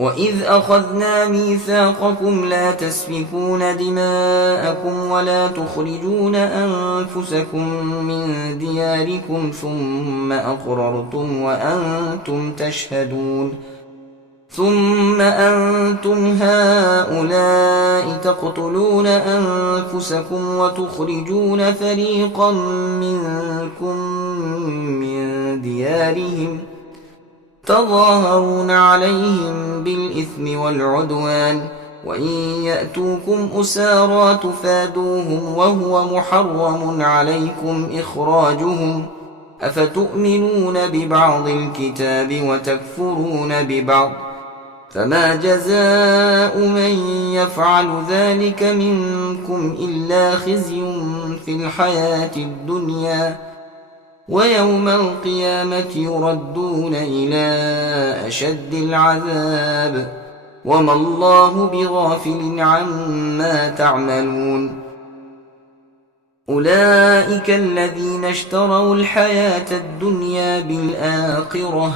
وَإِذْ أَخَذْنَا مِيثَاقَكُمْ لَا تَسْفِكُونَ دِمَاءَكُمْ وَلَا تُخْرِجُونَ أَنفُسَكُم مِّن دِيَارِكُمْ ثُمَّ أَقْرَرْتُمْ وَأَنتُمْ تَشْهَدُونَ ثُمَّ أَنتُمْ هَٰؤُلَاءِ تَقْتُلُونَ أَنفُسَكُمْ وَتُخْرِجُونَ فَرِيقًا مِّنكُم مِّن دِيَارِهِمْ تظاهرون عليهم بالإثم والعدوان وإن يأتوكم أسارى تفادوهم وهو محرم عليكم إخراجهم أفتؤمنون ببعض الكتاب وتكفرون ببعض فما جزاء من يفعل ذلك منكم إلا خزي في الحياة الدنيا وَيَوْمَ الْقِيَامَةِ يُرَدُّونَ إِلَىٰ أَشَدِّ الْعَذَابِ وَمَا اللَّهُ بِغَافِلٍ عَمَّا تَعْمَلُونَ أُولَٰئِكَ الَّذِينَ اشْتَرَوُا الْحَيَاةَ الدُّنْيَا بِالْآخِرَةِ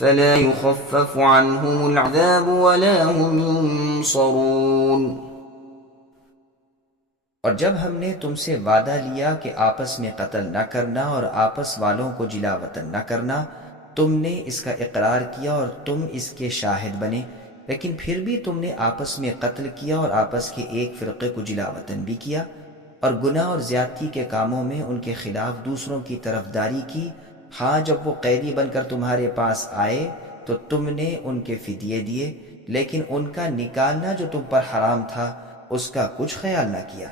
فَلَا يُخَفَّفُ عَنْهُمُ الْعَذَابُ وَلَا هُمْ يُنصَرُونَ۔ اور جب ہم نے تم سے وعدہ لیا کہ آپس میں قتل نہ کرنا اور آپس والوں کو جلا وطن نہ کرنا، تم نے اس کا اقرار کیا اور تم اس کے شاہد بنے، لیکن پھر بھی تم نے آپس میں قتل کیا اور آپس کے ایک فرقے کو جلا وطن بھی کیا، اور گناہ اور زیادتی کے کاموں میں ان کے خلاف دوسروں کی طرفداری کی۔ ہاں، جب وہ قیدی بن کر تمہارے پاس آئے تو تم نے ان کے فدیے دیے، لیکن ان کا نکالنا جو تم پر حرام تھا اس کا کچھ خیال نہ کیا۔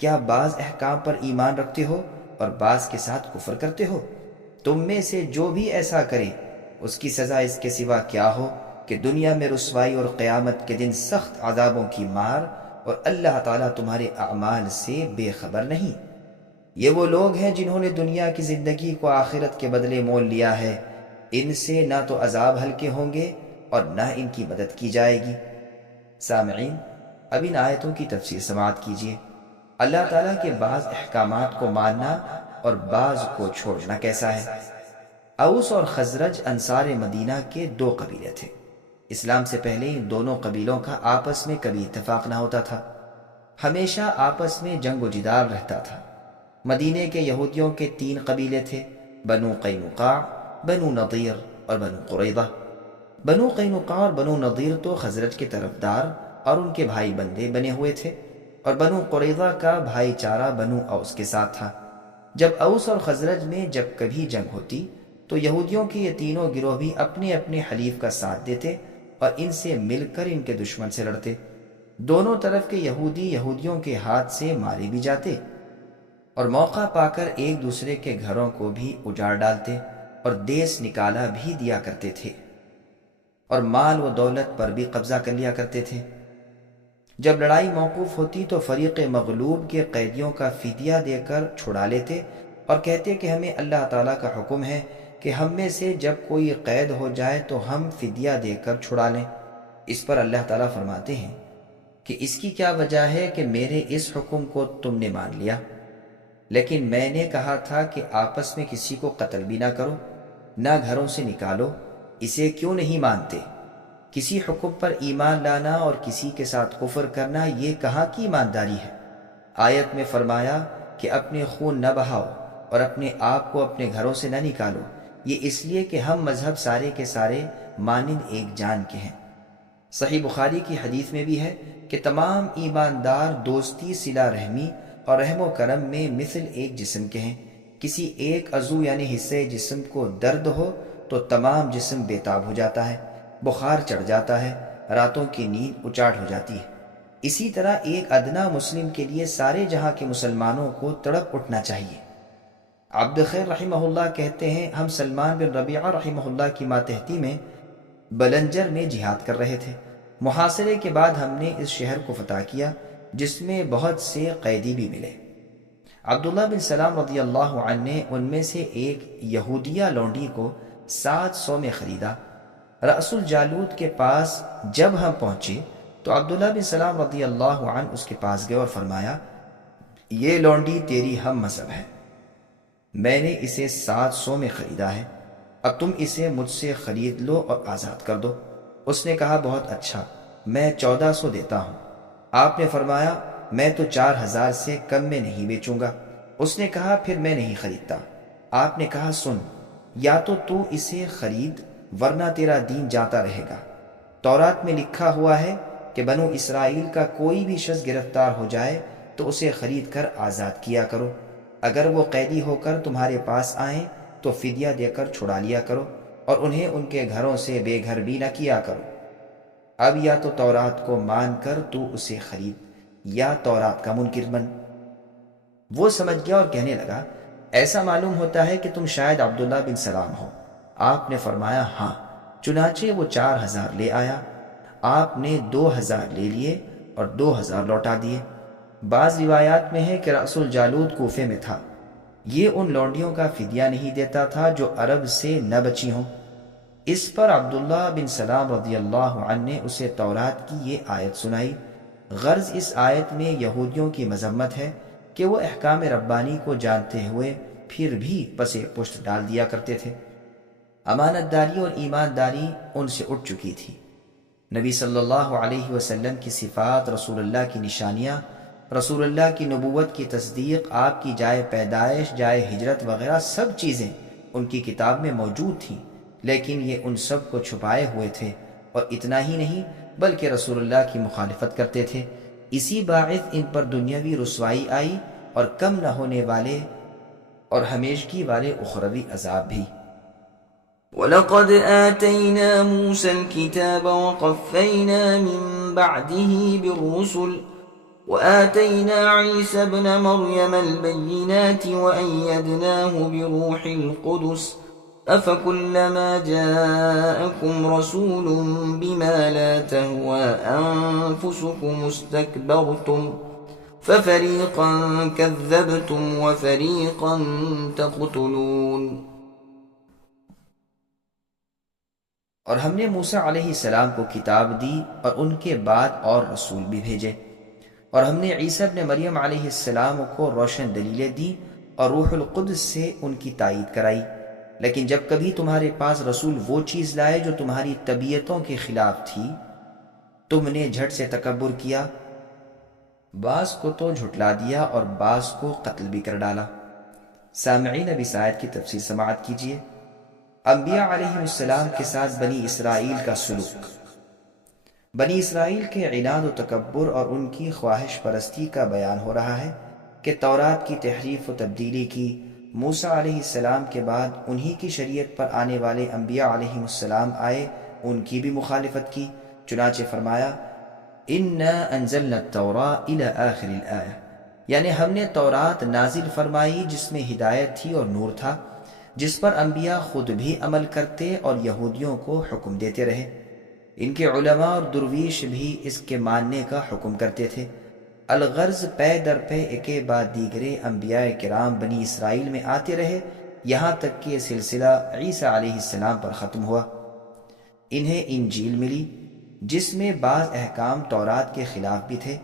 کیا بعض احکام پر ایمان رکھتے ہو اور بعض کے ساتھ کفر کرتے ہو؟ تم میں سے جو بھی ایسا کرے اس کی سزا اس کے سوا کیا ہو کہ دنیا میں رسوائی اور قیامت کے دن سخت عذابوں کی مار، اور اللہ تعالیٰ تمہارے اعمال سے بے خبر نہیں۔ یہ وہ لوگ ہیں جنہوں نے دنیا کی زندگی کو آخرت کے بدلے مول لیا ہے، ان سے نہ تو عذاب ہلکے ہوں گے اور نہ ان کی مدد کی جائے گی۔ سامعین، اب ان آیتوں کی تفسیر سماعت کیجیے۔ اللہ تعالیٰ کے بعض احکامات کو ماننا اور بعض کو چھوڑنا کیسا ہے؟ اوس اور خزرج انصار مدینہ کے دو قبیلے تھے۔ اسلام سے پہلے ان دونوں قبیلوں کا آپس میں کبھی اتفاق نہ ہوتا تھا، ہمیشہ آپس میں جنگ و جدال رہتا تھا۔ مدینے کے یہودیوں کے تین قبیلے تھے، بنو قینقاع، بنو نضیر اور بنو قریظہ۔ بنو قینقاع اور بنو نضیر تو خزرج کے طرفدار اور ان کے بھائی بندے بنے ہوئے تھے، اور بنو قریظہ کا بھائی چارہ بنو اوس کے ساتھ تھا۔ جب اوس اور خزرج میں جب کبھی جنگ ہوتی تو یہودیوں کے یہ تینوں گروہ بھی اپنے اپنے حلیف کا ساتھ دیتے اور ان سے مل کر ان کے دشمن سے لڑتے۔ دونوں طرف کے یہودی یہودیوں کے ہاتھ سے مارے بھی جاتے اور موقع پا کر ایک دوسرے کے گھروں کو بھی اجاڑ ڈالتے اور دیس نکالا بھی دیا کرتے تھے، اور مال و دولت پر بھی قبضہ کر لیا کرتے تھے۔ جب لڑائی موقوف ہوتی تو فریق مغلوب کے قیدیوں کا فدیہ دے کر چھڑا لیتے اور کہتے کہ ہمیں اللہ تعالیٰ کا حکم ہے کہ ہم میں سے جب کوئی قید ہو جائے تو ہم فدیہ دے کر چھڑا لیں۔ اس پر اللہ تعالیٰ فرماتے ہیں کہ اس کی کیا وجہ ہے کہ میرے اس حکم کو تم نے مان لیا، لیکن میں نے کہا تھا کہ آپس میں کسی کو قتل بھی نہ کرو، نہ گھروں سے نکالو، اسے کیوں نہیں مانتے؟ کسی حکم پر ایمان لانا اور کسی کے ساتھ کفر کرنا یہ کہاں کی ایمانداری ہے؟ آیت میں فرمایا کہ اپنے خون نہ بہاؤ اور اپنے آپ کو اپنے گھروں سے نہ نکالو، یہ اس لیے کہ ہم مذہب سارے کے سارے مانند ایک جان کے ہیں۔ صحیح بخاری کی حدیث میں بھی ہے کہ تمام ایماندار دوستی، صلہ رحمی اور رحم و کرم میں مثل ایک جسم کے ہیں۔ کسی ایک عضو یعنی حصے جسم کو درد ہو تو تمام جسم بے تاب ہو جاتا ہے، بخار چڑھ جاتا ہے، راتوں کی نیند اچاٹ ہو جاتی ہے۔ اسی طرح ایک ادنا مسلم کے لیے سارے جہاں کے مسلمانوں کو تڑپ اٹھنا چاہیے۔ عبد خیر رحمہ اللہ کہتے ہیں، ہم سلمان بن ربیعہ رحمہ اللہ کی ماتحتی میں بلنجر میں جہاد کر رہے تھے۔ محاصرے کے بعد ہم نے اس شہر کو فتح کیا جس میں بہت سے قیدی بھی ملے۔ عبداللہ بن سلام رضی اللہ عنہ نے ان میں سے ایک یہودیہ لونڈی کو 700 میں خریدا۔ رأس الجالوت کے پاس جب ہم پہنچے تو عبداللہ بن سلام رضی اللہ عنہ اس کے پاس گئے اور فرمایا، یہ لونڈی تیری ہم مذہب ہے، میں نے اسے 700 میں خریدا ہے، اب تم اسے مجھ سے خرید لو اور آزاد کر دو۔ اس نے کہا بہت اچھا، میں 1400 دیتا ہوں۔ آپ نے فرمایا میں تو 4000 سے کم میں نہیں بیچوں گا۔ اس نے کہا پھر میں نہیں خریدتا۔ آپ نے کہا سن، یا تو اسے خرید ورنہ تیرا دین جاتا رہے گا۔ تورات میں لکھا ہوا ہے کہ بنو اسرائیل کا کوئی بھی شخص گرفتار ہو جائے تو اسے خرید کر آزاد کیا کرو۔ اگر وہ قیدی ہو کر تمہارے پاس آئیں تو فدیہ دے کر چھڑا لیا کرو اور انہیں ان کے گھروں سے بے گھر بھی نہ کیا کرو۔ اب یا تو تورات کو مان کر تو اسے خرید یا تورات کا منکر بن۔ وہ سمجھ گیا اور کہنے لگا ایسا معلوم ہوتا ہے کہ تم شاید عبداللہ بن سلام ہو۔ آپ نے فرمایا ہاں۔ چنانچہ وہ 4000 لے آیا۔ آپ نے 2000 لے لیے اور 2000 لوٹا دیے۔ بعض روایات میں ہے کہ رأس الجالود کوفے میں تھا۔ یہ ان لونڈیوں کا فدیہ نہیں دیتا تھا جو عرب سے نہ بچی ہوں۔ اس پر عبداللہ بن سلام رضی اللہ عنہ نے اسے تورات کی یہ آیت سنائی۔ غرض اس آیت میں یہودیوں کی مذمت ہے کہ وہ احکام ربانی کو جانتے ہوئے پھر بھی پس پشت ڈال دیا کرتے تھے۔ امانت داری اور ایمانداری ان سے اٹھ چکی تھی۔ نبی صلی اللہ علیہ وسلم کی صفات، رسول اللہ کی نشانیاں، رسول اللہ کی نبوت کی تصدیق، آپ کی جائے پیدائش، جائے ہجرت وغیرہ سب چیزیں ان کی کتاب میں موجود تھیں، لیکن یہ ان سب کو چھپائے ہوئے تھے، اور اتنا ہی نہیں بلکہ رسول اللہ کی مخالفت کرتے تھے۔ اسی باعث ان پر دنیاوی رسوائی آئی اور کم نہ ہونے والے اور ہمیشگی والے اخروی عذاب بھی۔ وَلَقَدْ آتَيْنَا مُوسَى الْكِتَابَ وَقَفَّيْنَا مِن بَعْدِهِ بِالرُّسُلِ وَآتَيْنَا عِيسَى ابْنَ مَرْيَمَ الْبَيِّنَاتِ وَأَيَّدْنَاهُ بِرُوحِ الْقُدُسِ أَفَكُلَّمَا جَاءَكُمْ رَسُولٌ بِمَا لَا تَهْوَى أَنفُسُكُمُ اسْتَكْبَرْتُمْ فَفَرِيقًا كَذَّبْتُمْ وَفَرِيقًا تَقْتُلُونَ۔ اور ہم نے موسیٰ علیہ السلام کو کتاب دی اور ان کے بعد اور رسول بھی بھیجے، اور ہم نے عیسیٰ ابن مریم علیہ السلام کو روشن دلیلیں دی اور روح القدس سے ان کی تائید کرائی۔ لیکن جب کبھی تمہارے پاس رسول وہ چیز لائے جو تمہاری طبیعتوں کے خلاف تھی، تم نے جھٹ سے تکبر کیا، بعض کو تو جھٹلا دیا اور بعض کو قتل بھی کر ڈالا۔ سامعین اب اس آیت کی تفسیر سماعت کیجیے۔ انبیاء علیہ السلام کے ساتھ بنی اسرائیل کا سلوک۔ بنی اسرائیل کے عناد و تکبر اور ان کی خواہش پرستی کا بیان ہو رہا ہے کہ تورات کی تحریف و تبدیلی کی، موسیٰ علیہ السلام کے بعد انہی کی شریعت پر آنے والے انبیاء علیہ السلام آئے، ان کی بھی مخالفت کی۔ چنانچہ فرمایا اِنَّا أَنزَلْنَا التَّوْرَاةَ إِلَى آخِرِ الْآيَةِ، یعنی ہم نے تورات نازل فرمائی جس میں ہدایت تھی اور نور تھا، جس پر انبیاء خود بھی عمل کرتے اور یہودیوں کو حکم دیتے رہے۔ ان کے علماء اور درویش بھی اس کے ماننے کا حکم کرتے تھے۔ الغرض پے در پے ایک بعد دیگرے انبیاء کرام بنی اسرائیل میں آتے رہے، یہاں تک کہ سلسلہ عیسیٰ علیہ السلام پر ختم ہوا۔ انہیں انجیل ملی جس میں بعض احکام تورات کے خلاف بھی تھے،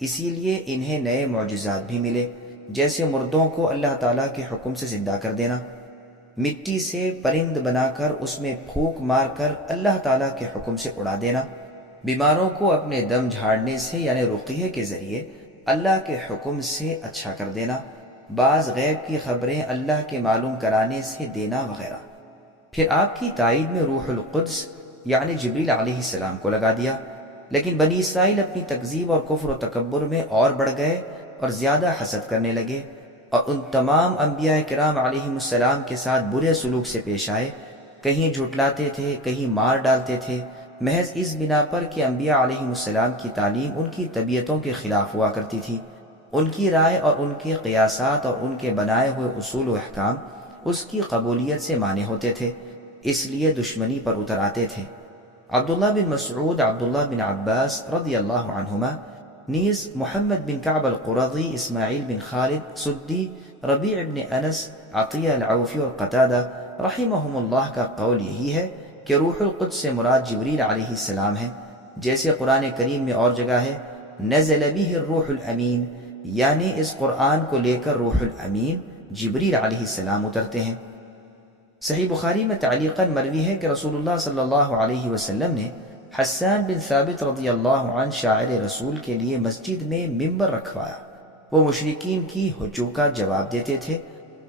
اسی لیے انہیں نئے معجزات بھی ملے، جیسے مردوں کو اللہ تعالیٰ کے حکم سے زندہ کر دینا، مٹی سے پرند بنا کر اس میں پھونک مار کر اللہ تعالیٰ کے حکم سے اڑا دینا، بیماروں کو اپنے دم جھاڑنے سے یعنی رقیے کے ذریعے اللہ کے حکم سے اچھا کر دینا، بعض غیب کی خبریں اللہ کے معلوم کرانے سے دینا وغیرہ۔ پھر آپ کی تائید میں روح القدس یعنی جبریل علیہ السلام کو لگا دیا۔ لیکن بنی اسرائیل اپنی تکذیب اور کفر و تکبر میں اور بڑھ گئے اور زیادہ حسد کرنے لگے، اور ان تمام انبیاء کرام علیہ السلام کے ساتھ برے سلوک سے پیش آئے، کہیں جھٹلاتے تھے، کہیں مار ڈالتے تھے، محض اس بنا پر کہ انبیاء علیہ السلام کی تعلیم ان کی طبیعتوں کے خلاف ہوا کرتی تھی، ان کی رائے اور ان کے قیاسات اور ان کے بنائے ہوئے اصول و احکام اس کی قبولیت سے مانے ہوتے تھے، اس لیے دشمنی پر اتر آتے تھے۔ عبداللہ بن مسعود، عبداللہ بن عباس رضی اللہ عنہما، نیز محمد بن کعب القرظی، اسماعیل بن خالد سدی، ربیع بن انس، عطیہ العوفی اور قتادہ رحمہم اللہ کا قول یہی ہے کہ روح القدس سے مراد جبریل علیہ السلام ہے، جیسے قرآن کریم میں اور جگہ ہے نزل به الروح الامین، یعنی اس قرآن کو لے کر روح الامین جبریل علیہ السلام اترتے ہیں۔ صحیح بخاری میں تعلیقاً مروی ہے کہ رسول اللہ صلی اللہ علیہ وسلم نے حسان بن ثابت رضی اللہ عنہ شاعر رسول کے لیے مسجد میں ممبر رکھوایا۔ وہ مشرکین کی حجوں کا جواب دیتے تھے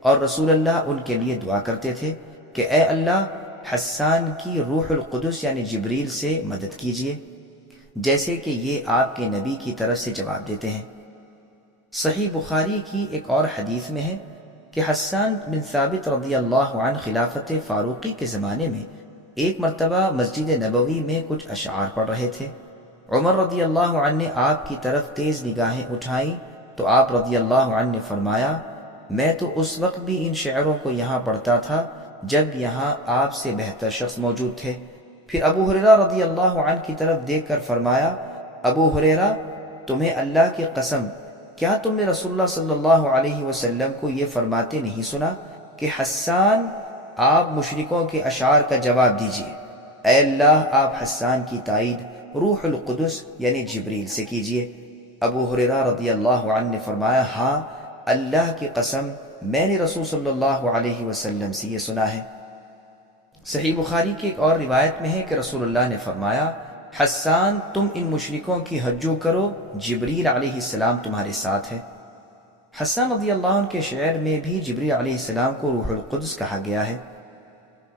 اور رسول اللہ ان کے لیے دعا کرتے تھے کہ اے اللہ حسان کی روح القدس یعنی جبریل سے مدد کیجیے، جیسے کہ یہ آپ کے نبی کی طرف سے جواب دیتے ہیں۔ صحیح بخاری کی ایک اور حدیث میں ہے کہ حسان بن ثابت رضی اللہ عنہ خلافت فاروقی کے زمانے میں ایک مرتبہ مسجد نبوی میں کچھ اشعار پڑھ رہے تھے۔ عمر رضی اللہ عنہ نے آپ کی طرف تیز نگاہیں اٹھائیں تو آپ رضی اللہ عنہ نے فرمایا، میں تو اس وقت بھی ان شعروں کو یہاں پڑھتا تھا جب یہاں آپ سے بہتر شخص موجود تھے۔ پھر ابو ہریرہ رضی اللہ عنہ کی طرف دیکھ کر فرمایا، ابو ہریرہ تمہیں اللہ کی قسم کیا تم نے رسول اللہ صلی اللہ علیہ وسلم کو یہ فرماتے نہیں سنا کہ حسان آپ مشرکوں کے اشعار کا جواب دیجیے، اے اللہ آپ حسان کی تائید روح القدس یعنی جبریل سے کیجیے۔ ابو ہریرہ رضی اللہ عنہ نے فرمایا، ہاں اللہ کی قسم میں نے رسول صلی اللہ علیہ وسلم سے یہ سنا ہے۔ صحیح بخاری کی ایک اور روایت میں ہے کہ رسول اللہ نے فرمایا، حسان تم ان مشرکوں کی حجوں کرو، جبریل علیہ السلام تمہارے ساتھ ہے۔ حسان رضی اللہ عنہ کے شعر میں بھی جبریل علیہ السلام کو روح القدس کہا گیا ہے۔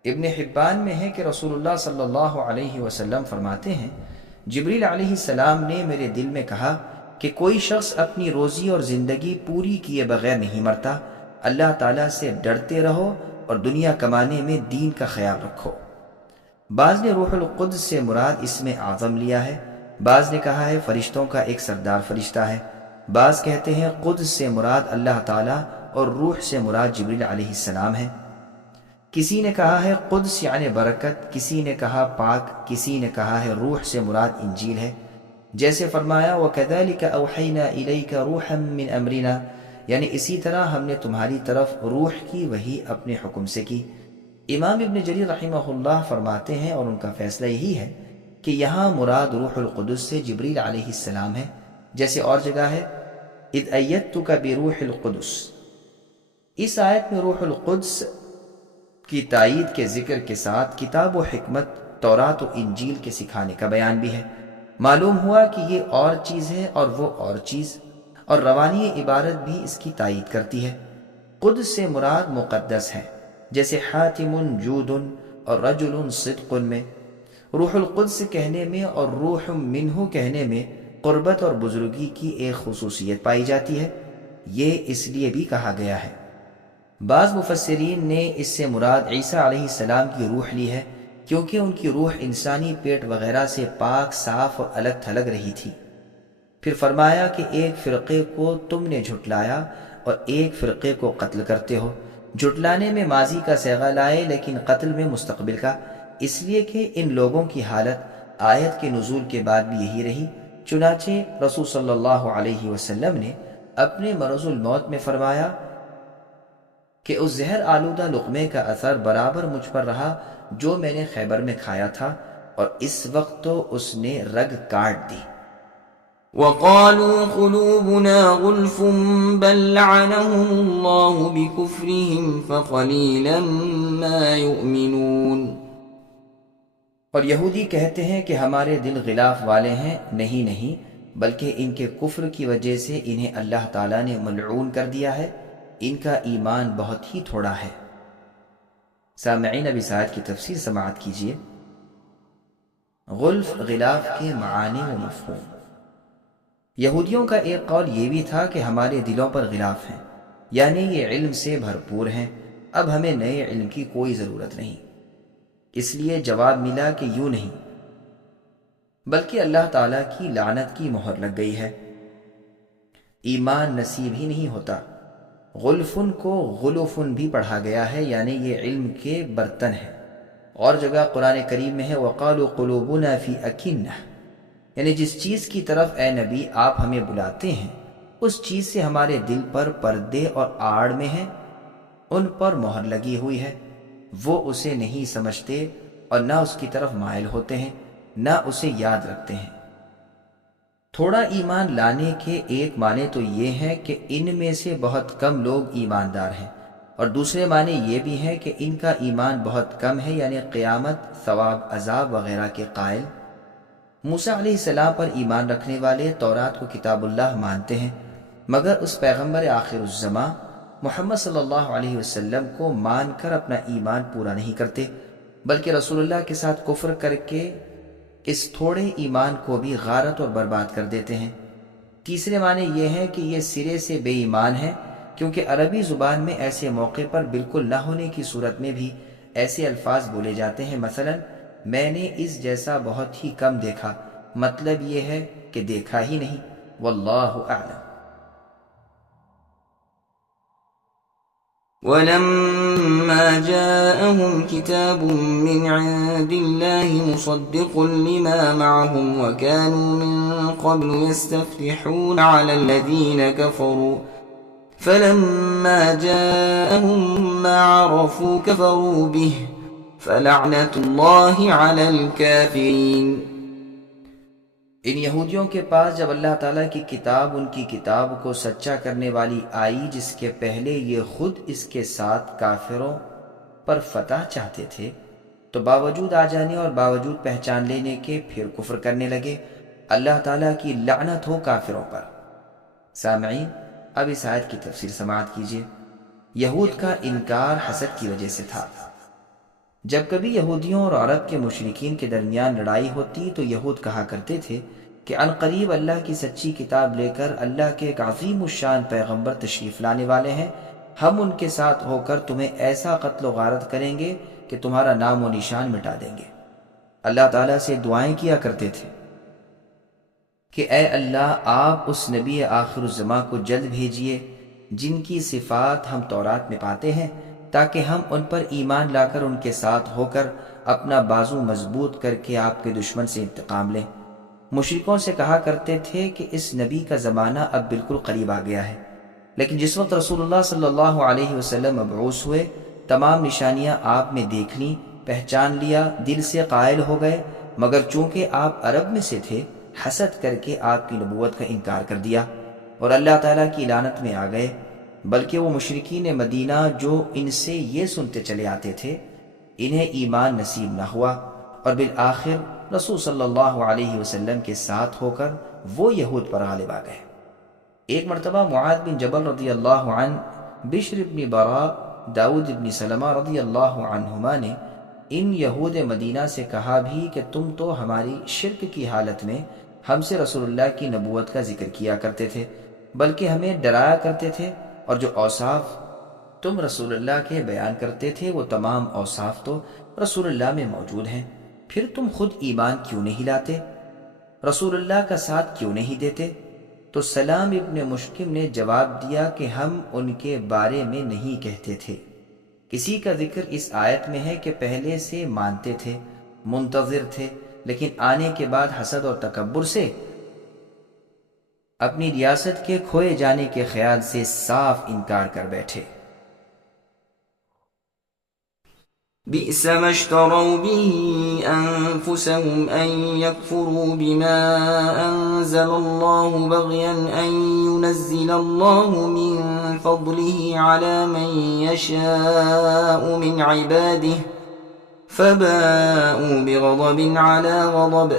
ابن حبان میں ہے کہ رسول اللہ صلی اللہ علیہ وسلم فرماتے ہیں، جبریل علیہ السلام نے میرے دل میں کہا کہ کوئی شخص اپنی روزی اور زندگی پوری کیے بغیر نہیں مرتا، اللہ تعالیٰ سے ڈرتے رہو اور دنیا کمانے میں دین کا خیال رکھو۔ بعض نے روح القدس سے مراد اسم اعظم لیا ہے، بعض نے کہا ہے فرشتوں کا ایک سردار فرشتہ ہے، بعض کہتے ہیں قدس سے مراد اللہ تعالیٰ اور روح سے مراد جبریل علیہ السلام ہے۔ کسی نے کہا ہے قدس یعنی برکت، کسی نے کہا پاک، کسی نے کہا ہے روح سے مراد انجیل ہے، جیسے فرمایا وَكَذَلِكَ أَوْحَيْنَا إِلَيْكَ رُوحًا مِّنْ أَمْرِنَا، یعنی اسی طرح ہم نے تمہاری طرف روح کی وحی اپنے حکم سے کی۔ امام ابن جریر رحمہ اللہ فرماتے ہیں اور ان کا فیصلہ یہی ہے کہ یہاں مراد روح القدس سے جبریل علیہ السلام ہے، جیسے اور جگہ ہے اِذْ أَيَّدْتُكَ بِرُوحِ الْقُدُسِ۔ اس آیت میں روح القدس کی تائید کے ذکر کے ساتھ کتاب و حکمت تورات و انجیل کے سکھانے کا بیان بھی ہے۔ معلوم ہوا کہ یہ اور چیز ہے اور وہ اور چیز، اور روانی عبارت بھی اس کی تائید کرتی ہے۔ قدس سے مراد مقدس ہے، جیسے حاتم جود اور رجل صدق میں۔ روح القدس کہنے میں اور روح منہ کہنے میں قربت اور بزرگی کی ایک خصوصیت پائی جاتی ہے، یہ اس لیے بھی کہا گیا ہے۔ بعض مفسرین نے اس سے مراد عیسیٰ علیہ السلام کی روح لی ہے، کیونکہ ان کی روح انسانی پیٹ وغیرہ سے پاک صاف اور الگ تھلگ رہی تھی۔ پھر فرمایا کہ ایک فرقے کو تم نے جھٹلایا اور ایک فرقے کو قتل کرتے ہو۔ جھٹلانے میں ماضی کا صیغہ لائے لیکن قتل میں مستقبل کا، اس لیے کہ ان لوگوں کی حالت آیت کے نزول کے بعد بھی یہی رہی۔ چنانچہ رسول صلی اللہ علیہ وسلم نے اپنے مرض الموت میں فرمایا کہ اس زہر آلودہ لقمے کا اثر برابر مجھ پر رہا جو میں نے خیبر میں کھایا تھا، اور اس وقت تو اس نے رگ کاٹ دی۔ وقالوا قلوبنا غلف بل لعنهم الله بكفرهم فقليلا ما يؤمنون۔ اور یہودی کہتے ہیں کہ ہمارے دل غلاف والے ہیں، نہیں بلکہ ان کے کفر کی وجہ سے انہیں اللہ تعالیٰ نے ملعون کر دیا ہے، ان کا ایمان بہت ہی تھوڑا ہے۔ سامعین اب اس آیت کی تفسیر سماعت کیجیے۔ غلف غلاف کے معانی و مفہوم۔ یہودیوں کا ایک قول یہ بھی تھا کہ ہمارے دلوں پر غلاف ہیں، یعنی یہ علم سے بھرپور ہیں، اب ہمیں نئے علم کی کوئی ضرورت نہیں۔ اس لیے جواب ملا کہ یوں نہیں، بلکہ اللہ تعالیٰ کی لعنت کی مہر لگ گئی ہے، ایمان نصیب ہی نہیں ہوتا۔ غلفن کو غلفن بھی پڑھا گیا ہے، یعنی یہ علم کے برتن ہے۔ اور جگہ قرآن کریم میں ہے وَقَالُوا قُلُوبُنَا فِي أَكِنَّةٍ، یعنی جس چیز کی طرف اے نبی آپ ہمیں بلاتے ہیں اس چیز سے ہمارے دل پر پردے اور آڑ میں ہیں، ان پر مہر لگی ہوئی ہے، وہ اسے نہیں سمجھتے اور نہ اس کی طرف مائل ہوتے ہیں، نہ اسے یاد رکھتے ہیں۔ تھوڑا ایمان لانے کے ایک معنی تو یہ ہے کہ ان میں سے بہت کم لوگ ایماندار ہیں، اور دوسرے معنی یہ بھی ہیں کہ ان کا ایمان بہت کم ہے، یعنی قیامت، ثواب، عذاب وغیرہ کے قائل۔ موسیٰ علیہ السلام پر ایمان رکھنے والے تورات کو کتاب اللہ مانتے ہیں، مگر اس پیغمبر آخر الزماں محمد صلی اللہ علیہ وسلم کو مان کر اپنا ایمان پورا نہیں کرتے، بلکہ رسول اللہ کے ساتھ کفر کر کے اس تھوڑے ایمان کو بھی غارت اور برباد کر دیتے ہیں۔ تیسرے معنی یہ ہے کہ یہ سرے سے بے ایمان ہے، کیونکہ عربی زبان میں ایسے موقع پر بالکل نہ ہونے کی صورت میں بھی ایسے الفاظ بولے جاتے ہیں، مثلا میں نے اس جیسا بہت ہی کم دیکھا، مطلب یہ ہے کہ دیکھا ہی نہیں۔ واللہ اعلم۔ ولما جاءهم كتاب من عند الله مصدق لما معهم وكانوا من قبل يستفتحون على الذين كفروا فلما جاءهم ما عرفوا كفروا به فلعنة الله على الكافرين۔ ان یہودیوں کے پاس جب اللہ تعالیٰ کی کتاب ان کی کتاب کو سچا کرنے والی آئی، جس کے پہلے یہ خود اس کے ساتھ کافروں پر فتح چاہتے تھے، تو باوجود آ جانے اور باوجود پہچان لینے کے پھر کفر کرنے لگے۔ اللہ تعالیٰ کی لعنت ہو کافروں پر۔ سامعین، اب اس آیت کی تفسیر سماعت کیجیے۔ یہود کا انکار حسد کی وجہ سے تھا۔ جب کبھی یہودیوں اور عرب کے مشرکین کے درمیان لڑائی ہوتی تو یہود کہا کرتے تھے کہ عنقریب اللہ کی سچی کتاب لے کر اللہ کے ایک عظیم الشان پیغمبر تشریف لانے والے ہیں، ہم ان کے ساتھ ہو کر تمہیں ایسا قتل و غارت کریں گے کہ تمہارا نام و نشان مٹا دیں گے۔ اللہ تعالیٰ سے دعائیں کیا کرتے تھے کہ اے اللہ، آپ اس نبی آخر الزماں کو جلد بھیجیے جن کی صفات ہم تورات میں پاتے ہیں، تاکہ ہم ان پر ایمان لا کر ان کے ساتھ ہو کر اپنا بازو مضبوط کر کے آپ کے دشمن سے انتقام لیں۔ مشرکوں سے کہا کرتے تھے کہ اس نبی کا زمانہ اب بالکل قریب آ گیا ہے، لیکن جس وقت رسول اللہ صلی اللہ علیہ وسلم مبعوث ہوئے، تمام نشانیاں آپ نے دیکھ لیں، پہچان لیا، دل سے قائل ہو گئے، مگر چونکہ آپ عرب میں سے تھے، حسد کر کے آپ کی نبوت کا انکار کر دیا اور اللہ تعالیٰ کی لعنت میں آ گئے۔ بلکہ وہ مشرکین مدینہ جو ان سے یہ سنتے چلے آتے تھے، انہیں ایمان نصیب نہ ہوا، اور بالآخر رسول صلی اللہ علیہ وسلم کے ساتھ ہو کر وہ یہود پر غالب آ گئے۔ ایک مرتبہ معاذ بن جبل رضی اللہ عنہ، بشر بن براء، داؤد بن سلمہ رضی اللہ عنہما نے ان یہود مدینہ سے کہا بھی کہ تم تو ہماری شرک کی حالت میں ہم سے رسول اللہ کی نبوت کا ذکر کیا کرتے تھے، بلکہ ہمیں ڈرایا کرتے تھے، اور جو اوصاف تم رسول اللہ کے بیان کرتے تھے وہ تمام اوصاف تو رسول اللہ میں موجود ہیں، پھر تم خود ایمان کیوں نہیں لاتے، رسول اللہ کا ساتھ کیوں نہیں دیتے؟ تو سلام ابن مشکم نے جواب دیا کہ ہم ان کے بارے میں نہیں کہتے تھے۔ کسی کا ذکر اس آیت میں ہے کہ پہلے سے مانتے تھے، منتظر تھے، لیکن آنے کے بعد حسد اور تکبر سے، اپنی ریاست کے کھوئے جانے کے خیال سے صاف انکار کر بیٹھے۔ بئس ما اشتروا به أنفسهم أن يكفروا بما أنزل الله بغيا أن ينزل الله من فضله على من يشاء من عباده فباءوا بغضب على غضب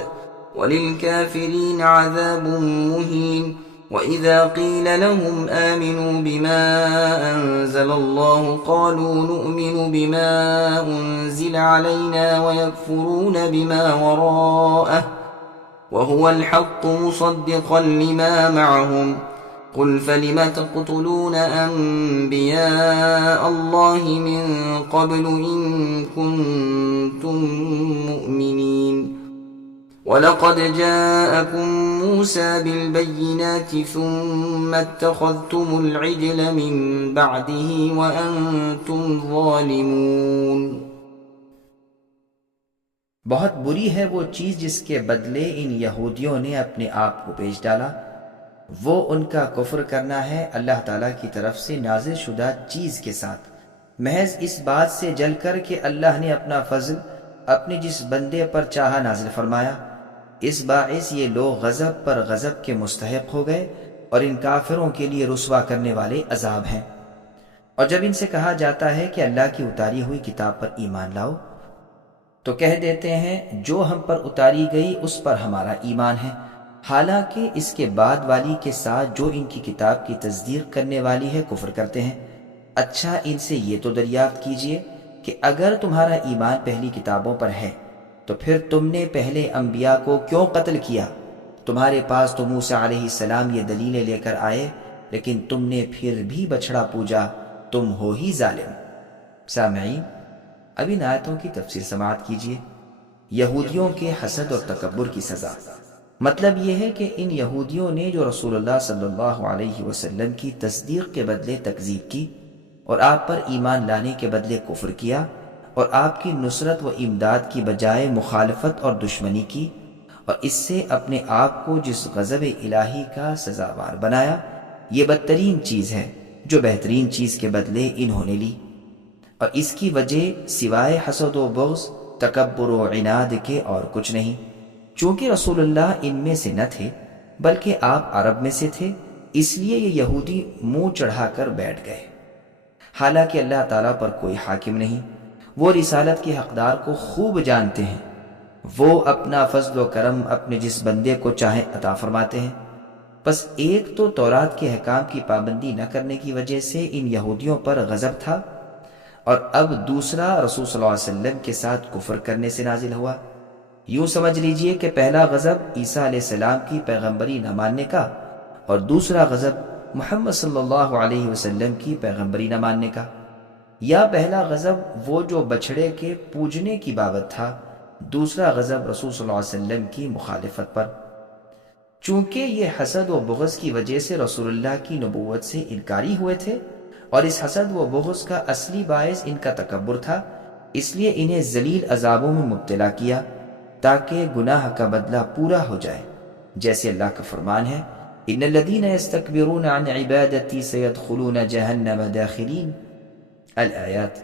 وللكافرين عذاب مهين۔ وإذا قيل لهم آمنوا بما أنزل الله قالوا نؤمن بما أنزل علينا ويكفرون بما وراءه وهو الحق مصدقا لما معهم قل فلم تقتلون أنبياء الله من قبل إن كنتم مؤمنين وَلَقَدْ جَاءَكُمْ مُوسَى بِالْبَيِّنَاتِ ثُمَّ اتَّخَذْتُمُ الْعِجْلَ مِنْ بَعْدِهِ وَأَنْتُمْ ظَالِمُونَ۔ بہت بری ہے وہ چیز جس کے بدلے ان یہودیوں نے اپنے آپ کو بیچ ڈالا، وہ ان کا کفر کرنا ہے اللہ تعالیٰ کی طرف سے نازل شدہ چیز کے ساتھ، محض اس بات سے جل کر کہ اللہ نے اپنا فضل اپنے جس بندے پر چاہا نازل فرمایا۔ اس باعث یہ لوگ غضب پر غضب کے مستحق ہو گئے اور ان کافروں کے لیے رسوا کرنے والے عذاب ہیں۔ اور جب ان سے کہا جاتا ہے کہ اللہ کی اتاری ہوئی کتاب پر ایمان لاؤ تو کہہ دیتے ہیں جو ہم پر اتاری گئی اس پر ہمارا ایمان ہے، حالانکہ اس کے بعد والی کے ساتھ جو ان کی کتاب کی تصدیق کرنے والی ہے کفر کرتے ہیں۔ اچھا ان سے یہ تو دریافت کیجئے کہ اگر تمہارا ایمان پہلی کتابوں پر ہے تو پھر تم نے پہلے انبیاء کو کیوں قتل کیا؟ تمہارے پاس تو موسیٰ علیہ السلام یہ دلیلیں لے کر آئے، لیکن تم نے پھر بھی بچھڑا پوجا، تم ہو ہی ظالم۔ سامعین، اب ان آیتوں کی تفسیر سماعت کیجیے۔ یہودیوں کے حسد اور تکبر کی سزا۔ مطلب یہ ہے کہ ان یہودیوں نے جو رسول اللہ صلی اللہ علیہ وسلم کی تصدیق کے بدلے تکذیب کی اور آپ پر ایمان لانے کے بدلے کفر کیا اور آپ کی نصرت و امداد کی بجائے مخالفت اور دشمنی کی، اور اس سے اپنے آپ کو جس غضب الہی کا سزاوار بنایا، یہ بدترین چیز ہے جو بہترین چیز کے بدلے انہوں نے لی، اور اس کی وجہ سوائے حسد و بغض، تکبر و عناد کے اور کچھ نہیں۔ چونکہ رسول اللہ ان میں سے نہ تھے بلکہ آپ عرب میں سے تھے، اس لیے یہ یہودی منہ چڑھا کر بیٹھ گئے، حالانکہ اللہ تعالیٰ پر کوئی حاکم نہیں، وہ رسالت کے حقدار کو خوب جانتے ہیں، وہ اپنا فضل و کرم اپنے جس بندے کو چاہے عطا فرماتے ہیں۔ بس ایک تو تورات کے احکام کی پابندی نہ کرنے کی وجہ سے ان یہودیوں پر غضب تھا، اور اب دوسرا رسول صلی اللہ علیہ وسلم کے ساتھ کفر کرنے سے نازل ہوا۔ یوں سمجھ لیجئے کہ پہلا غضب عیسیٰ علیہ السلام کی پیغمبری نہ ماننے کا، اور دوسرا غضب محمد صلی اللہ علیہ وسلم کی پیغمبری نہ ماننے کا۔ یا پہلا غضب وہ جو بچھڑے کے پوجنے کی بابت تھا، دوسرا غضب رسول صلی اللہ علیہ وسلم کی مخالفت پر۔ چونکہ یہ حسد و بغض کی وجہ سے رسول اللہ کی نبوت سے انکاری ہوئے تھے، اور اس حسد و بغض کا اصلی باعث ان کا تکبر تھا، اس لیے انہیں ذلیل عذابوں میں مبتلا کیا تاکہ گناہ کا بدلہ پورا ہو جائے، جیسے اللہ کا فرمان ہے ان الذین یستکبرون عن عبادتی سیدخلون جہنم داخلین الآیات،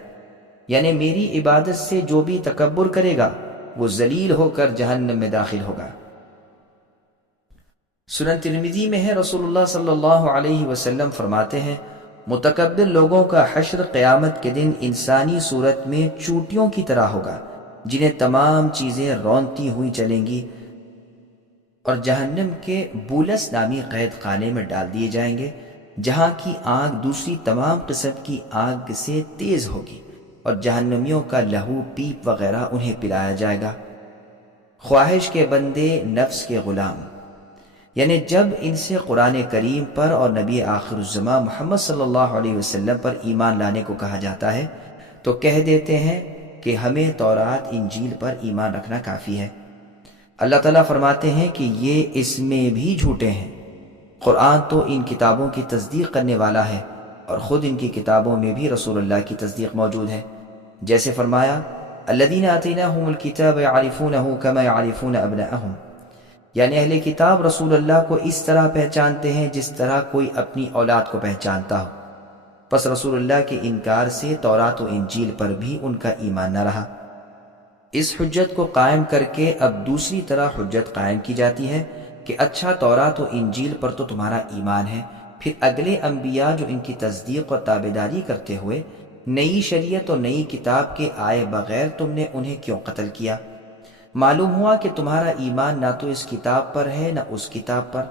یعنی میری عبادت سے جو بھی تکبر کرے گا وہ ذلیل ہو کر جہنم میں داخل ہوگا۔ سنن ترمذی میں ہے رسول اللہ صلی اللہ علیہ وسلم فرماتے ہیں متکبر لوگوں کا حشر قیامت کے دن انسانی صورت میں چوٹیوں کی طرح ہوگا جنہیں تمام چیزیں رونتی ہوئی چلیں گی، اور جہنم کے بولس نامی قید خانے میں ڈال دیے جائیں گے، جہاں کی آگ دوسری تمام قسم کی آگ سے تیز ہوگی، اور جہنمیوں کا لہو پیپ وغیرہ انہیں پلایا جائے گا۔ خواہش کے بندے، نفس کے غلام، یعنی جب ان سے قرآن کریم پر اور نبی آخر الزماں محمد صلی اللہ علیہ وسلم پر ایمان لانے کو کہا جاتا ہے تو کہہ دیتے ہیں کہ ہمیں تورات انجیل پر ایمان رکھنا کافی ہے۔ اللہ تعالیٰ فرماتے ہیں کہ یہ اس میں بھی جھوٹے ہیں۔ قرآن تو ان کتابوں کی تصدیق کرنے والا ہے، اور خود ان کی کتابوں میں بھی رسول اللہ کی تصدیق موجود ہے، جیسے فرمایا الذین آتیناہم الکتاب یعرفونہ کما یعرفون ابناءہم، یعنی اہل کتاب رسول اللہ کو اس طرح پہچانتے ہیں جس طرح کوئی اپنی اولاد کو پہچانتا ہو۔ پس رسول اللہ کے انکار سے تورات و انجیل پر بھی ان کا ایمان نہ رہا۔ اس حجت کو قائم کر کے اب دوسری طرح حجت قائم کی جاتی ہے کہ اچھا تورات و انجیل پر تو تمہارا ایمان ہے، پھر اگلے انبیاء جو ان کی تصدیق اور تابعداری کرتے ہوئے نئی شریعت اور نئی کتاب کے آئے بغیر تم نے انہیں کیوں قتل کیا؟ معلوم ہوا کہ تمہارا ایمان نہ تو اس کتاب پر ہے نہ اس کتاب پر،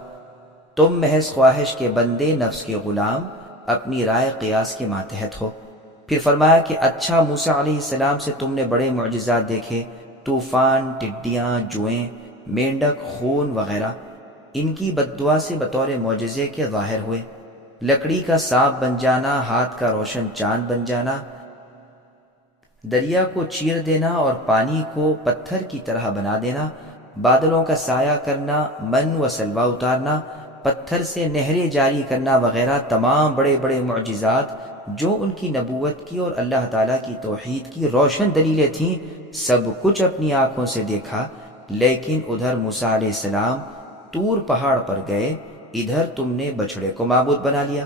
تم محض خواہش کے بندے، نفس کے غلام، اپنی رائے قیاس کے ماتحت ہو۔ پھر فرمایا کہ اچھا موسیٰ علیہ السلام سے تم نے بڑے معجزات دیکھے، طوفان، ٹڈیاں، جوئیں، مینڈک، خون وغیرہ، ان کی بددعا سے بطور معجزے کے ظاہر ہوئے، لکڑی کا سانپ بن جانا، ہاتھ کا روشن چاند بن جانا، دریا کو چیر دینا اور پانی کو پتھر کی طرح بنا دینا، بادلوں کا سایہ کرنا، من و سلوہ اتارنا، پتھر سے نہریں جاری کرنا وغیرہ تمام بڑے بڑے معجزات جو ان کی نبوت کی اور اللہ تعالیٰ کی توحید کی روشن دلیلیں تھیں، سب کچھ اپنی آنکھوں سے دیکھا، لیکن ادھر موسیٰ علیہ السلام طور پہاڑ پر گئے، ادھر تم نے بچھڑے کو معبود بنا لیا۔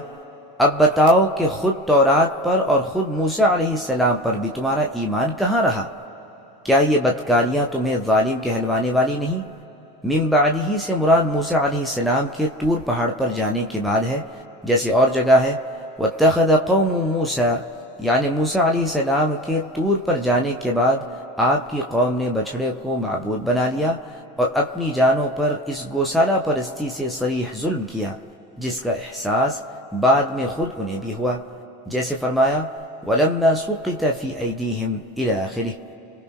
اب بتاؤ کہ خود تورات پر اور خود موسیٰ علیہ السلام پر بھی تمہارا ایمان کہاں رہا؟ کیا یہ بدکاریاں تمہیں ظالم کہلوانے والی نہیں؟ من بعدہ سے مراد موسیٰ علیہ السلام کے طور پہاڑ پر جانے کے بعد ہے، جیسے اور جگہ ہے وَاتَّخَذَ قَوْمُ مُوسَىٰ، یعنی موسیٰ علیہ السلام کے طور پر جانے کے بعد آپ کی قوم نے بچھڑے کو معبود بنا لیا اور اپنی جانوں پر اس گوسالہ پرستی سے صریح ظلم کیا، جس کا احساس بعد میں خود انہیں بھی ہوا، جیسے فرمایا وَلَمَّا سُقِطَ فِي أَيْدِيهِمْ إِلَى آخِرِهِ،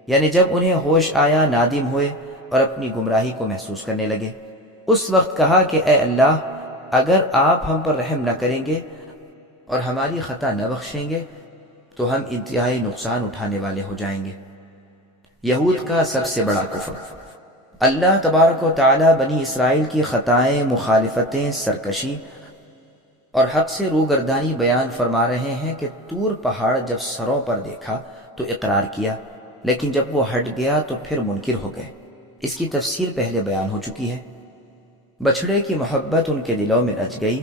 یعنی جب انہیں ہوش آیا، نادم ہوئے اور اپنی گمراہی کو محسوس کرنے لگے، اس وقت کہا کہ اے اللہ، اگر آپ ہم پر رحم نہ کریں گے اور ہماری خطا نہ بخشیں گے تو ہم انتہائی نقصان اٹھانے والے ہو جائیں گے۔ یہود کا سب سے بڑا کفر۔ اللہ تبارک و تعالی بنی اسرائیل کی خطائیں، مخالفتیں، سرکشی اور حق سے روگردانی بیان فرما رہے ہیں کہ طور پہاڑ جب سروں پر دیکھا تو اقرار کیا، لیکن جب وہ ہٹ گیا تو پھر منکر ہو گئے۔ اس کی تفسیر پہلے بیان ہو چکی ہے۔ بچھڑے کی محبت ان کے دلوں میں رچ گئی۔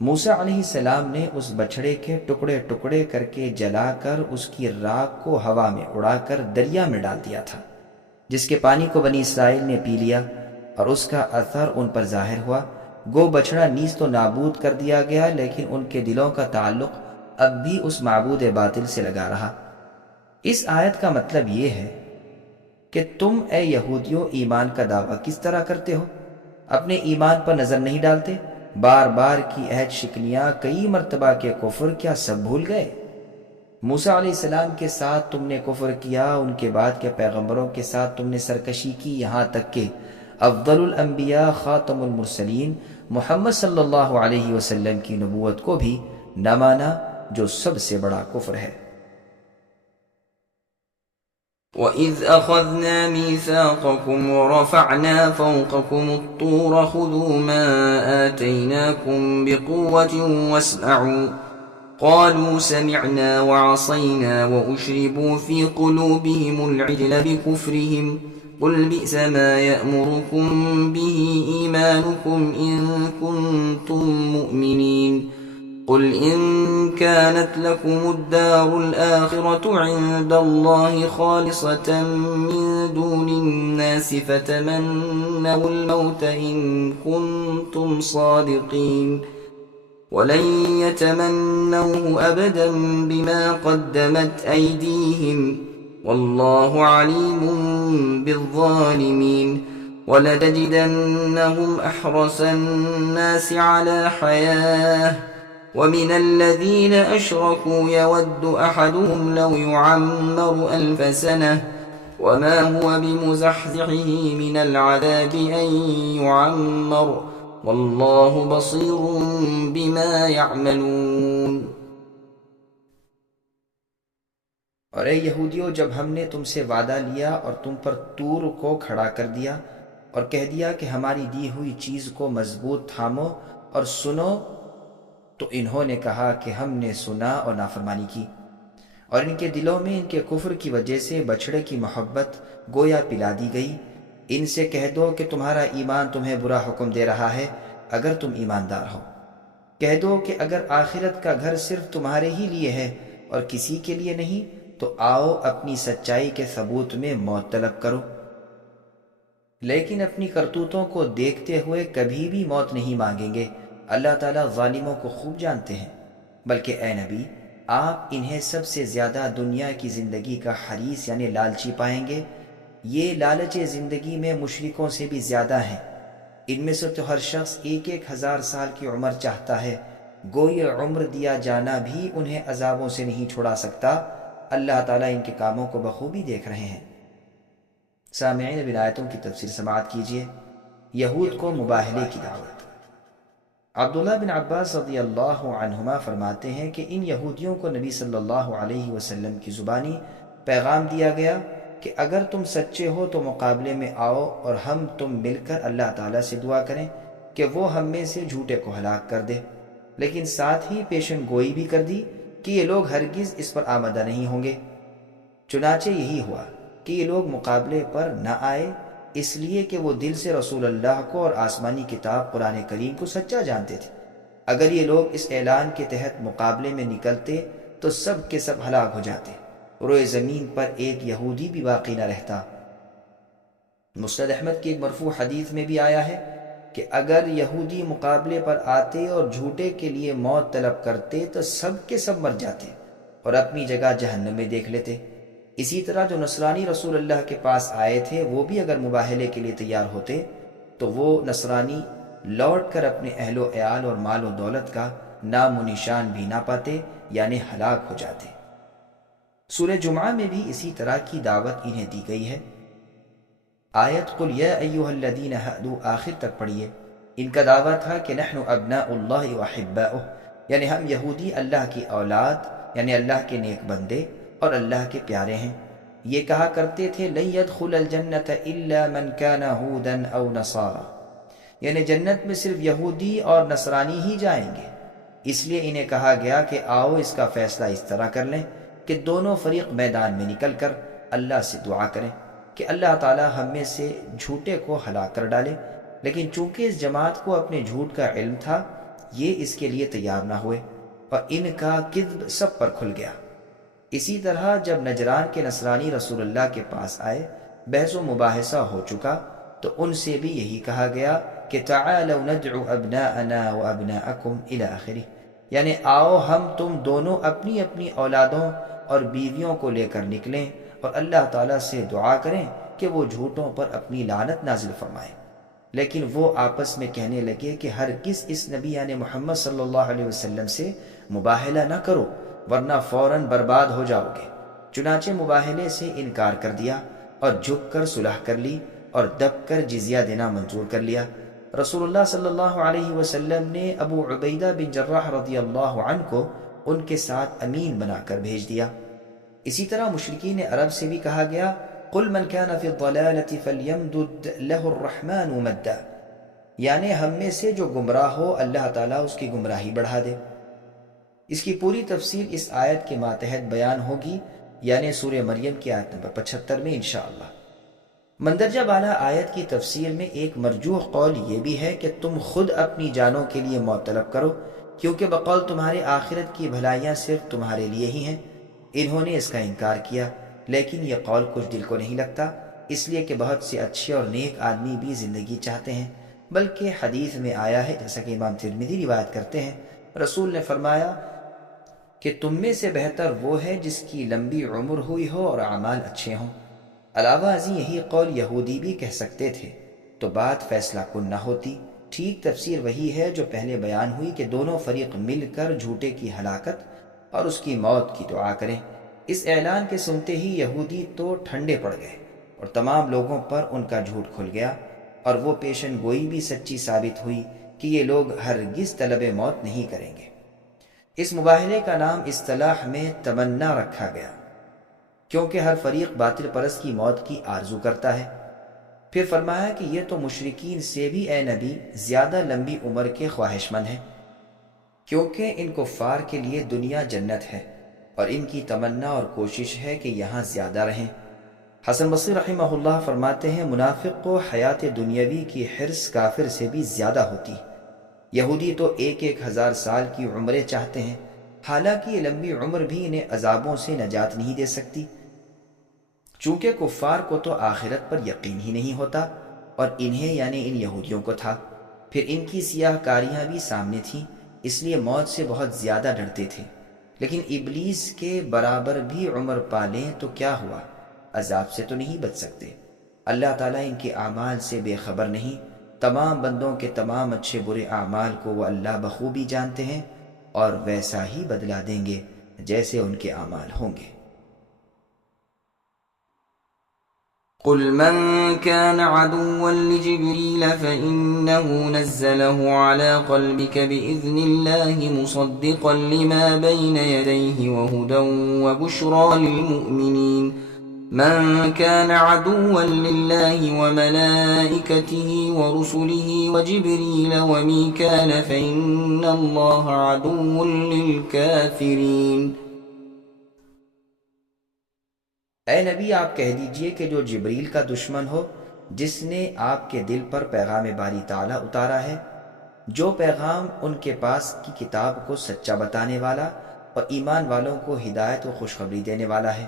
موسیٰ علیہ السلام نے اس بچھڑے کے ٹکڑے ٹکڑے کر کے جلا کر اس کی راکھ کو ہوا میں اڑا کر دریا میں ڈال دیا تھا، جس کے پانی کو بنی اسرائیل نے پی لیا اور اس کا اثر ان پر ظاہر ہوا۔ گو بچھڑا نیز تو نابود کر دیا گیا، لیکن ان کے دلوں کا تعلق اب بھی اس معبود باطل سے لگا رہا۔ اس آیت کا مطلب یہ ہے کہ تم اے یہودیوں ایمان کا دعویٰ کس طرح کرتے ہو؟ اپنے ایمان پر نظر نہیں ڈالتے؟ بار بار کی عہد شکنیاں، کئی مرتبہ کے کفر، کیا سب بھول گئے؟ موسیٰ علیہ السلام کے ساتھ تم نے کفر کیا، ان کے بعد کے پیغمبروں کے ساتھ تم نے سرکشی کی، یہاں تک کہ افضل الانبیاء خاتم المرسلین محمد صلی اللہ علیہ وسلم کی نبوت کو بھی نہ مانا، جو سب سے بڑا کفر ہے۔ وَإِذْ أَخَذْنَا مِيثَاقَكُمْ وَرَفَعْنَا فَوْقَكُمُ الطُّورَ خُذُوا مَا آتَيْنَاكُمْ بِقُوَّةٍ وَاسْمَعُوا قَالُوا سَمِعْنَا وَعَصَيْنَا وَأُشْرِبُوا فِي قُلُوبِهِمُ الْعِجْلَ بِكُفْرِهِمْ قُلْ بِئْسَ مَا يَأْمُرُكُمْ بِهِ إِيمَانُكُمْ إِن كُنتُم مُّؤْمِنِينَ قل إن كانت لكم الدار الآخرة عند الله خالصة من دون الناس فتمنوا الموت إن كنتم صادقين ولن يتمنوه أبدا بما قدمت أيديهم والله عليم بالظالمين ولتجدنهم أحرص الناس على حياة ومن الذين أشركوا يود أحدهم لو يعمر 1000 سنة وما هو بمزحزحه من العذاب أن يعمر والله بصير بما يعملون۔ اور اے یہودیوں، جب ہم نے تم سے وعدہ لیا اور تم پر طور کو کھڑا کر دیا اور کہہ دیا کہ ہماری دی ہوئی چیز کو مضبوط تھامو اور سنو، تو انہوں نے کہا کہ ہم نے سنا اور نافرمانی کی، اور ان کے دلوں میں ان کے کفر کی وجہ سے بچھڑے کی محبت گویا پلا دی گئی۔ ان سے کہہ دو کہ تمہارا ایمان تمہیں برا حکم دے رہا ہے اگر تم ایماندار ہو۔ کہہ دو کہ اگر آخرت کا گھر صرف تمہارے ہی لیے ہے اور کسی کے لیے نہیں، تو آؤ اپنی سچائی کے ثبوت میں موت طلب کرو، لیکن اپنی کرتوتوں کو دیکھتے ہوئے کبھی بھی موت نہیں مانگیں گے۔ اللہ تعالیٰ ظالموں کو خوب جانتے ہیں۔ بلکہ اے نبی، آپ انہیں سب سے زیادہ دنیا کی زندگی کا حریص یعنی لالچی پائیں گے۔ یہ لالچ زندگی میں مشرکوں سے بھی زیادہ ہیں۔ ان میں سے تو ہر شخص 1000 سال کی عمر چاہتا ہے، گو یہ عمر دیا جانا بھی انہیں عذابوں سے نہیں چھڑا سکتا۔ اللہ تعالیٰ ان کے کاموں کو بخوبی دیکھ رہے ہیں۔ سامعین، اب آیتوں کی تفسیر سماعت کیجیے۔ یہود کو مباہلے کی دعوت۔ عبداللہ بن عباس رضی اللہ عنہما فرماتے ہیں کہ ان یہودیوں کو نبی صلی اللہ علیہ وسلم کی زبانی پیغام دیا گیا کہ اگر تم سچے ہو تو مقابلے میں آؤ اور ہم تم مل کر اللہ تعالیٰ سے دعا کریں کہ وہ ہم میں سے جھوٹے کو ہلاک کر دے، لیکن ساتھ ہی پیشن گوئی بھی کر دی کہ یہ لوگ ہرگز اس پر آمدہ نہیں ہوں گے۔ چنانچہ یہی ہوا کہ یہ لوگ مقابلے پر نہ آئے، اس لیے کہ وہ دل سے رسول اللہ کو اور آسمانی کتاب قرآن کریم کو سچا جانتے تھے۔ اگر یہ لوگ اس اعلان کے تحت مقابلے میں نکلتے تو سب کے سب ہلاک ہو جاتے، روئے زمین پر ایک یہودی بھی باقی نہ رہتا۔ مسند احمد کی ایک مرفوع حدیث میں بھی آیا ہے کہ اگر یہودی مقابلے پر آتے اور جھوٹے کے لیے موت طلب کرتے تو سب کے سب مر جاتے اور اپنی جگہ جہنم میں دیکھ لیتے۔ اسی طرح جو نصرانی رسول اللہ کے پاس آئے تھے وہ بھی اگر مباہلے کے لیے تیار ہوتے تو وہ نصرانی لوٹ کر اپنے اہل و عیال اور مال و دولت کا نام و نشان بھی نہ پاتے، یعنی ہلاک ہو جاتے۔ سورہ جمعہ میں بھی اسی طرح کی دعوت انہیں دی گئی ہے۔ آیت قل یا ایھا الذین ھادوا آخر تک پڑھیے۔ ان کا دعویٰ تھا کہ نحن ابناء اللہ واحباؤہ، یعنی ہم یہودی اللہ کی اولاد، یعنی اللہ کے نیک بندے اور اللہ کے پیارے ہیں۔ یہ کہا کرتے تھے لن يدخل الجنۃ الا من كان هودا او نصارى، یعنی جنت میں صرف یہودی اور نصرانی ہی جائیں گے۔ اس لیے انہیں کہا گیا کہ آؤ اس کا فیصلہ اس طرح کر لیں کہ دونوں فریق میدان میں نکل کر اللہ سے دعا کریں کہ اللہ تعالی ہم میں سے جھوٹے کو ہلاک کر ڈالے، لیکن چونکہ اس جماعت کو اپنے جھوٹ کا علم تھا یہ اس کے لیے تیار نہ ہوئے اور ان کا کذب سب پر کھل گیا۔ اسی طرح جب نجران کے نصرانی رسول اللہ کے پاس آئے، بحث و مباحثہ ہو چکا تو ان سے بھی یہی کہا گیا کہ تعالوا ندعو ابناءنا وابناءکم الی آخرہ، یعنی آؤ ہم تم دونوں اپنی اپنی اولادوں اور بیویوں کو لے کر نکلیں اور اللہ تعالیٰ سے دعا کریں کہ وہ جھوٹوں پر اپنی لعنت نازل فرمائے۔ لیکن وہ آپس میں کہنے لگے کہ ہرگز اس نبی یعنی محمد صلی اللہ علیہ وسلم سے مباہلہ نہ کرو ورنہ فوراً برباد ہو جاؤ گے۔ چنانچہ مباہلے سے انکار کر دیا اور جھک کر صلح کر لی اور دب کر جزیہ دینا منظور کر لیا۔ رسول اللہ صلی اللہ علیہ وسلم نے ابو عبیدہ بن جراح رضی اللہ عنہ کو ان کے ساتھ امین بنا کر بھیج دیا۔ اسی طرح مشرکین عرب سے بھی کہا گیا قل من كان في الضلالة فليمدد له الرحمن مدا، یعنی ہم میں سے جو گمراہ ہو اللہ تعالیٰ اس کی گمراہی بڑھا دے۔ اس کی پوری تفصیل اس آیت کے ماتحت بیان ہوگی، یعنی سورہ مریم کی آیت نمبر 75 میں انشاءاللہ۔ مندرجہ بالا آیت کی تفسیر میں ایک مرجوح قول یہ بھی ہے کہ تم خود اپنی جانوں کے لیے موت طلب کرو، کیونکہ بقول تمہارے آخرت کی بھلائیاں صرف تمہارے لیے ہی ہیں۔ انہوں نے اس کا انکار کیا، لیکن یہ قول کچھ دل کو نہیں لگتا، اس لیے کہ بہت سے اچھے اور نیک آدمی بھی زندگی چاہتے ہیں۔ بلکہ حدیث میں آیا ہے، جیسا کہ امام ترمذی روایت کرتے ہیں، رسول نے فرمایا کہ تم میں سے بہتر وہ ہے جس کی لمبی عمر ہوئی ہو اور اعمال اچھے ہوں۔ علاوہ ازیں یہی قول یہودی بھی کہہ سکتے تھے تو بات فیصلہ کن نہ ہوتی۔ ٹھیک تفسیر وہی ہے جو پہلے بیان ہوئی کہ دونوں فریق مل کر جھوٹے کی ہلاکت اور اس کی موت کی دعا کریں۔ اس اعلان کے سنتے ہی یہودی تو ٹھنڈے پڑ گئے اور تمام لوگوں پر ان کا جھوٹ کھل گیا، اور وہ پیشن گوئی بھی سچی ثابت ہوئی کہ یہ لوگ ہرگز طلب موت نہیں کریں گے۔ اس مباہلے کا نام اصطلاح میں تمنا رکھا گیا، کیونکہ ہر فریق باطل پرست کی موت کی آرزو کرتا ہے۔ پھر فرمایا کہ یہ تو مشرکین سے بھی اے نبی زیادہ لمبی عمر کے خواہش مند ہیں، کیونکہ ان کفار کے لیے دنیا جنت ہے اور ان کی تمنا اور کوشش ہے کہ یہاں زیادہ رہیں۔ حسن بصری رحمہ اللہ فرماتے ہیں منافق کو حیات دنیاوی کی حرص کافر سے بھی زیادہ ہوتی۔ یہودی تو 1000 سال کی عمریں چاہتے ہیں، حالانکہ یہ لمبی عمر بھی انہیں عذابوں سے نجات نہیں دے سکتی، چونکہ کفار کو تو آخرت پر یقین ہی نہیں ہوتا اور انہیں یعنی ان یہودیوں کو تھا۔ پھر ان کی سیاہ کاریاں بھی سامنے تھیں، اس لیے موت سے بہت زیادہ ڈرتے تھے۔ لیکن ابلیس کے برابر بھی عمر پالیں تو کیا ہوا، عذاب سے تو نہیں بچ سکتے۔ اللہ تعالیٰ ان کے اعمال سے بے خبر نہیں، تمام بندوں کے تمام اچھے برے اعمال کو وہ اللہ بخوبی جانتے ہیں اور ویسا ہی بدلا دیں گے جیسے ان کے اعمال ہوں گے۔ قل من كان عدوا لجبريل فإنه نزله على قلبك بإذن الله مصدقا لما بين يديه وهدى وبشرى للمؤمنين من كان عدوا لله وملائكته ورسله وجبريل وميكال فإن الله عدو للكافرين۔ اے نبی آپ کہہ دیجئے کہ جو جبریل کا دشمن ہو، جس نے آپ کے دل پر پیغام باری تعالیٰ اتارا ہے، جو پیغام ان کے پاس کی کتاب کو سچا بتانے والا اور ایمان والوں کو ہدایت و خوشخبری دینے والا ہے،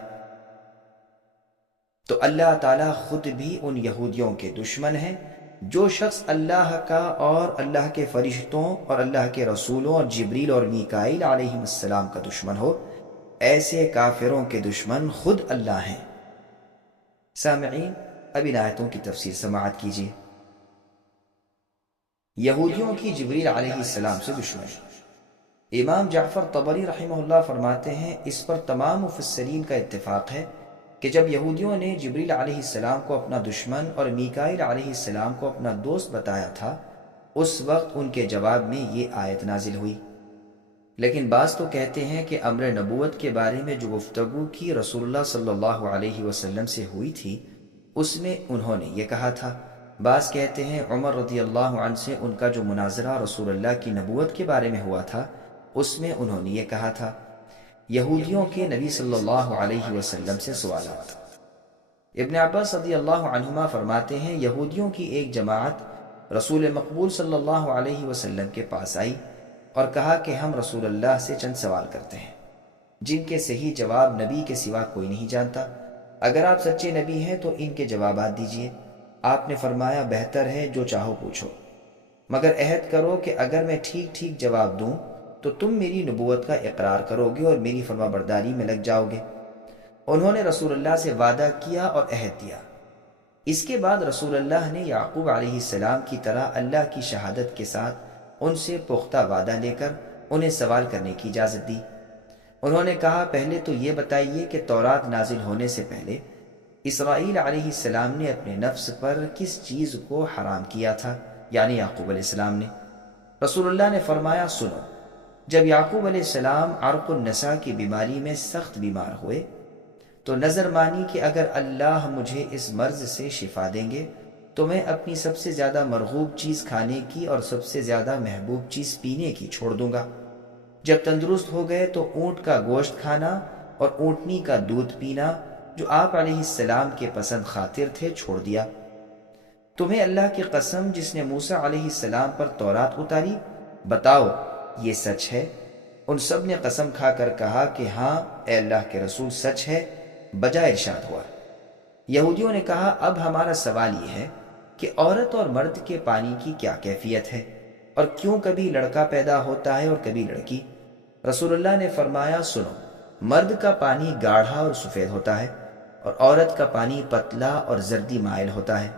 تو اللہ تعالیٰ خود بھی ان یہودیوں کے دشمن ہیں۔ جو شخص اللہ کا اور اللہ کے فرشتوں اور اللہ کے رسولوں اور جبریل اور میکائیل علیہ السلام کا دشمن ہو، ایسے کافروں کے دشمن خود اللہ ہیں۔ سامعین، اب ان آیتوں کی تفسیر سماعت کیجیے۔ یہودیوں کی جبریل علیہ السلام سے دشمنی۔ امام جعفر طبری رحمہ اللہ فرماتے ہیں اس پر تمام مفسرین کا اتفاق ہے کہ جب یہودیوں نے جبریل علیہ السلام کو اپنا دشمن اور میکائیل علیہ السلام کو اپنا دوست بتایا تھا، اس وقت ان کے جواب میں یہ آیت نازل ہوئی۔ لیکن بعض تو کہتے ہیں کہ امر نبوت کے بارے میں جو گفتگو کی رسول اللہ صلی اللہ علیہ وسلم سے ہوئی تھی، اس میں انہوں نے یہ کہا تھا۔ بعض کہتے ہیں عمر رضی اللہ عنہ سے ان کا جو مناظرہ رسول اللہ کی نبوت کے بارے میں ہوا تھا، اس میں انہوں نے یہ کہا تھا۔ یہودیوں کے نبی صلی اللہ علیہ وسلم سے سوالات۔ ابن عباس رضی اللہ عنہما فرماتے ہیں یہودیوں کی ایک جماعت رسول مقبول صلی اللہ علیہ وسلم کے پاس آئی اور کہا کہ ہم رسول اللہ سے چند سوال کرتے ہیں جن کے صحیح جواب نبی کے سوا کوئی نہیں جانتا۔ اگر آپ سچے نبی ہیں تو ان کے جوابات دیجیے۔ آپ نے فرمایا بہتر ہے جو چاہو پوچھو، مگر عہد کرو کہ اگر میں ٹھیک ٹھیک جواب دوں تو تم میری نبوت کا اقرار کرو گے اور میری فرما برداری میں لگ جاؤ گے۔ انہوں نے رسول اللہ سے وعدہ کیا اور عہد دیا۔ اس کے بعد رسول اللہ نے یعقوب علیہ السلام کی طرح اللہ کی شہادت کے ساتھ ان سے پختہ وعدہ لے کر انہیں سوال کرنے کی اجازت دی۔ انہوں نے کہا پہلے تو یہ بتائیے کہ تورات نازل ہونے سے پہلے اسرائیل علیہ السلام نے اپنے نفس پر کس چیز کو حرام کیا تھا، یعنی یعقوب علیہ السلام نے۔ رسول اللہ نے فرمایا سنو، جب یعقوب علیہ السلام عرق النساء کی بیماری میں سخت بیمار ہوئے تو نظر مانی کہ اگر اللہ مجھے اس مرض سے شفا دیں گے تو میں اپنی سب سے زیادہ مرغوب چیز کھانے کی اور سب سے زیادہ محبوب چیز پینے کی چھوڑ دوں گا۔ جب تندرست ہو گئے تو اونٹ کا گوشت کھانا اور اونٹنی کا دودھ پینا جو آپ علیہ السلام کے پسند خاطر تھے چھوڑ دیا۔ تمہیں اللہ کی قسم جس نے موسیٰ علیہ السلام پر تورات اتاری، بتاؤ یہ سچ ہے؟ ان سب نے قسم کھا کر کہا کہ ہاں اے اللہ کے رسول سچ ہے، بجائے ارشاد ہوا۔ یہودیوں نے کہا اب ہمارا سوال یہ ہے کہ عورت اور مرد کے پانی کی کیا کیفیت ہے اور کیوں کبھی لڑکا پیدا ہوتا ہے اور کبھی لڑکی؟ رسول اللہ نے فرمایا سنو، مرد کا پانی گاڑھا اور سفید ہوتا ہے اور عورت کا پانی پتلا اور زردی مائل ہوتا ہے۔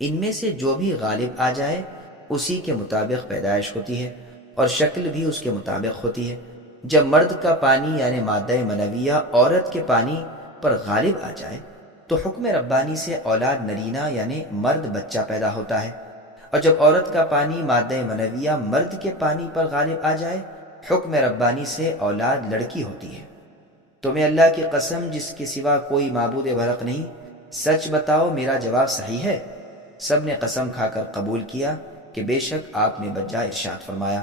ان میں سے جو بھی غالب آ جائے اسی کے مطابق پیدائش ہوتی ہے اور شکل بھی اس کے مطابق ہوتی ہے۔ جب مرد کا پانی یعنی مادہ منویہ عورت کے پانی پر غالب آ جائے تو حکم ربانی سے اولاد نرینہ یعنی مرد بچہ پیدا ہوتا ہے، اور جب عورت کا پانی مادہ منویہ مرد کے پانی پر غالب آ جائے حکم ربانی سے اولاد لڑکی ہوتی ہے۔ تمہیں اللہ کی قسم جس کے سوا کوئی معبود برحق نہیں، سچ بتاؤ میرا جواب صحیح ہے؟ سب نے قسم کھا کر قبول کیا کہ بے شک آپ نے بجا ارشاد فرمایا۔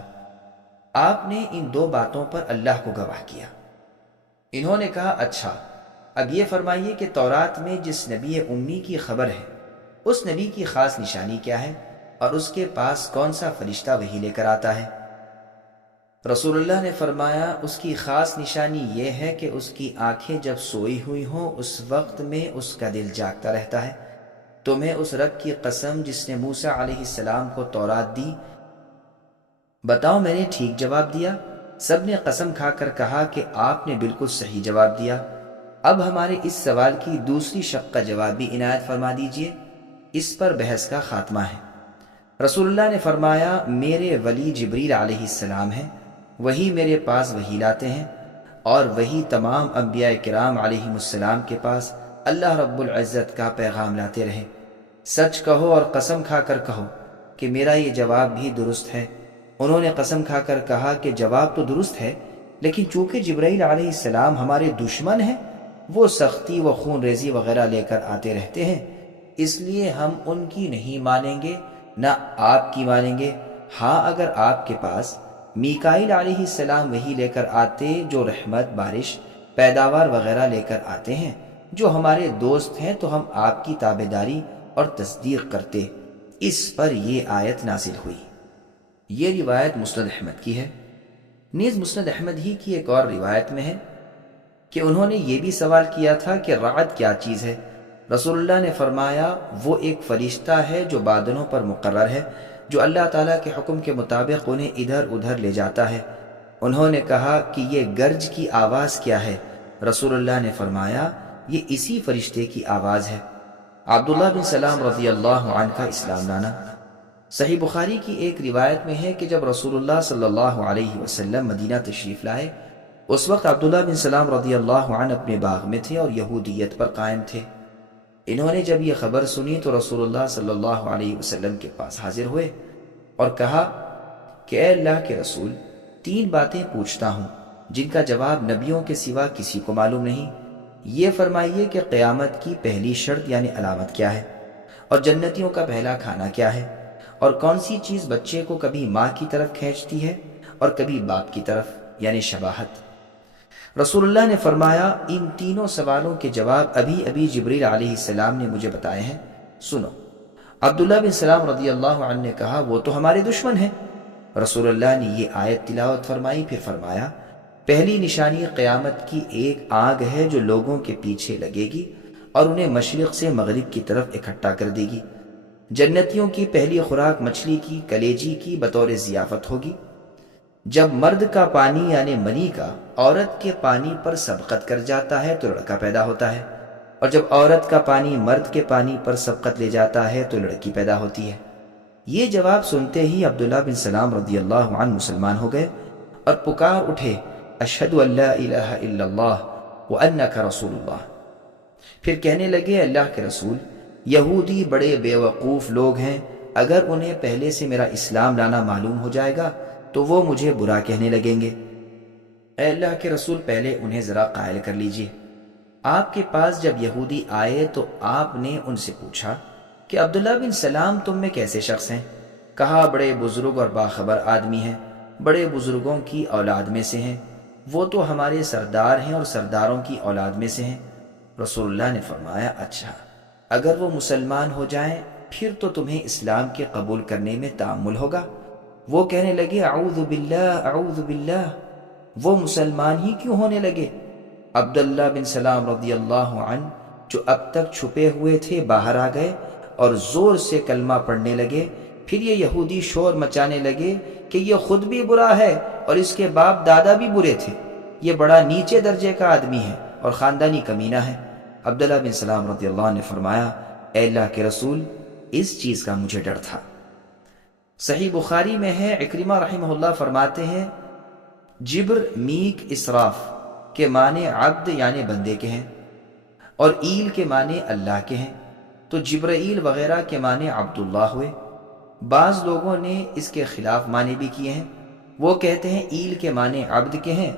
آپ نے ان دو باتوں پر اللہ کو گواہ کیا۔ انہوں نے کہا اچھا اب یہ فرمائیے کہ تورات میں جس نبی امی کی خبر ہے اس نبی کی خاص نشانی کیا ہے اور اس کے پاس کون سا فرشتہ وحی لے کر آتا ہے؟ رسول اللہ نے فرمایا اس کی خاص نشانی یہ ہے کہ اس کی آنکھیں جب سوئی ہوئی ہوں اس وقت میں اس کا دل جاگتا رہتا ہے۔ تمہیں اس رب کی قسم جس نے موسیٰ علیہ السلام کو تورات دی، بتاؤ میں نے ٹھیک جواب دیا؟ سب نے قسم کھا کر کہا کہ آپ نے بالکل صحیح جواب دیا۔ اب ہمارے اس سوال کی دوسری شق کا جواب بھی عنایت فرما دیجئے، اس پر بحث کا خاتمہ ہے۔ رسول اللہ نے فرمایا میرے ولی جبریل علیہ السلام ہیں، وہی میرے پاس وحی لاتے ہیں اور وہی تمام انبیاء کرام علیہم السلام کے پاس اللہ رب العزت کا پیغام لاتے رہے۔ سچ کہو اور قسم کھا کر کہو کہ میرا یہ جواب بھی درست ہے۔ انہوں نے قسم کھا کر کہا کہ جواب تو درست ہے، لیکن چونکہ جبرائیل علیہ السلام ہمارے دشمن ہیں، وہ سختی و خون ریزی وغیرہ لے کر آتے رہتے ہیں، اس لیے ہم ان کی نہیں مانیں گے نہ آپ کی مانیں گے۔ ہاں اگر آپ کے پاس میکائیل علیہ السلام وہی لے کر آتے جو رحمت، بارش، پیداوار وغیرہ لے کر آتے ہیں، جو ہمارے دوست ہیں، تو ہم آپ کی تابعداری اور تصدیق کرتے۔ اس پر یہ آیت نازل ہوئی۔ یہ روایت مسند احمد کی ہے۔ نیز مسند احمد ہی کی ایک اور روایت میں ہے کہ انہوں نے یہ بھی سوال کیا تھا کہ رعد کیا چیز ہے؟ رسول اللہ نے فرمایا وہ ایک فرشتہ ہے جو بادلوں پر مقرر ہے، جو اللہ تعالیٰ کے حکم کے مطابق انہیں ادھر ادھر لے جاتا ہے۔ انہوں نے کہا کہ یہ گرج کی آواز کیا ہے؟ رسول اللہ نے فرمایا یہ اسی فرشتے کی آواز ہے۔ عبداللہ بن سلام رضی اللہ عنہ کا اسلام لانا۔ صحیح بخاری کی ایک روایت میں ہے کہ جب رسول اللہ صلی اللہ علیہ وسلم مدینہ تشریف لائے، اس وقت عبداللہ بن سلام رضی اللہ عنہ اپنے باغ میں تھے اور یہودیت پر قائم تھے۔ انہوں نے جب یہ خبر سنی تو رسول اللہ صلی اللہ علیہ وسلم کے پاس حاضر ہوئے اور کہا کہ اے اللہ کے رسول، 3 باتیں پوچھتا ہوں جن کا جواب نبیوں کے سوا کسی کو معلوم نہیں۔ یہ فرمائیے کہ قیامت کی پہلی شرط یعنی علامت کیا ہے، اور جنتیوں کا پہلا کھانا کیا ہے، اور کون سی چیز بچے کو کبھی ماں کی طرف کھینچتی ہے اور کبھی باپ کی طرف یعنی شباہت۔ رسول اللہ نے فرمایا ان تینوں سوالوں کے جواب ابھی جبریل علیہ السلام نے مجھے بتائے ہیں، سنو۔ عبداللہ بن سلام رضی اللہ عنہ نے کہا وہ تو ہمارے دشمن ہیں۔ رسول اللہ نے یہ آیت تلاوت فرمائی، پھر فرمایا پہلی نشانی قیامت کی ایک آگ ہے جو لوگوں کے پیچھے لگے گی اور انہیں مشرق سے مغرب کی طرف اکٹھا کر دے گی۔ جنتیوں کی پہلی خوراک مچھلی کی کلیجی کی بطور ضیافت ہوگی۔ جب مرد کا پانی یعنی منی کا عورت کے پانی پر سبقت کر جاتا ہے تو لڑکا پیدا ہوتا ہے، اور جب عورت کا پانی مرد کے پانی پر سبقت لے جاتا ہے تو لڑکی پیدا ہوتی ہے۔ یہ جواب سنتے ہی عبداللہ بن سلام رضی اللہ عنہ مسلمان ہو گئے اور پکار اٹھے اشہد ان لا الہ الا اللہ وانک رسول اللہ۔ پھر کہنے لگے اللہ کے رسول، یہودی بڑے بے وقوف لوگ ہیں، اگر انہیں پہلے سے میرا اسلام لانا معلوم ہو جائے گا تو وہ مجھے برا کہنے لگیں گے۔ اے اللہ کے رسول پہلے انہیں ذرا قائل کر لیجئے۔ آپ کے پاس جب یہودی آئے تو آپ نے ان سے پوچھا کہ عبداللہ بن سلام تم میں کیسے شخص ہیں؟ کہا بڑے بزرگ اور باخبر آدمی ہیں، بڑے بزرگوں کی اولاد میں سے ہیں، وہ تو ہمارے سردار ہیں اور سرداروں کی اولاد میں سے ہیں۔ رسول اللہ نے فرمایا اچھا، اگر وہ مسلمان ہو جائیں پھر تو تمہیں اسلام کے قبول کرنے میں تأمل ہوگا۔ وہ کہنے لگے اعوذ باللہ اعوذ باللہ، وہ مسلمان ہی کیوں ہونے لگے؟ عبداللہ بن سلام رضی اللہ عنہ جو اب تک چھپے ہوئے تھے باہر آ گئے اور زور سے کلمہ پڑھنے لگے۔ پھر یہ یہودی شور مچانے لگے کہ یہ خود بھی برا ہے اور اس کے باپ دادا بھی برے تھے، یہ بڑا نیچے درجے کا آدمی ہے اور خاندانی کمینہ ہے۔ عبداللہ بن سلام رضی اللہ عنہ نے فرمایا اے اللہ کے رسول اس چیز کا مجھے ڈر تھا۔ صحیح بخاری میں ہے، عکرمہ رحمہ اللہ فرماتے ہیں جبر میک اسراف کے معنی عبد یعنی بندے کے ہیں، اور ایل کے معنی اللہ کے ہیں، تو جبرائیل وغیرہ کے معنی عبداللہ ہوئے۔ بعض لوگوں نے اس کے خلاف معنی بھی کیے ہیں، وہ کہتے ہیں ایل کے معنی عبد کے ہیں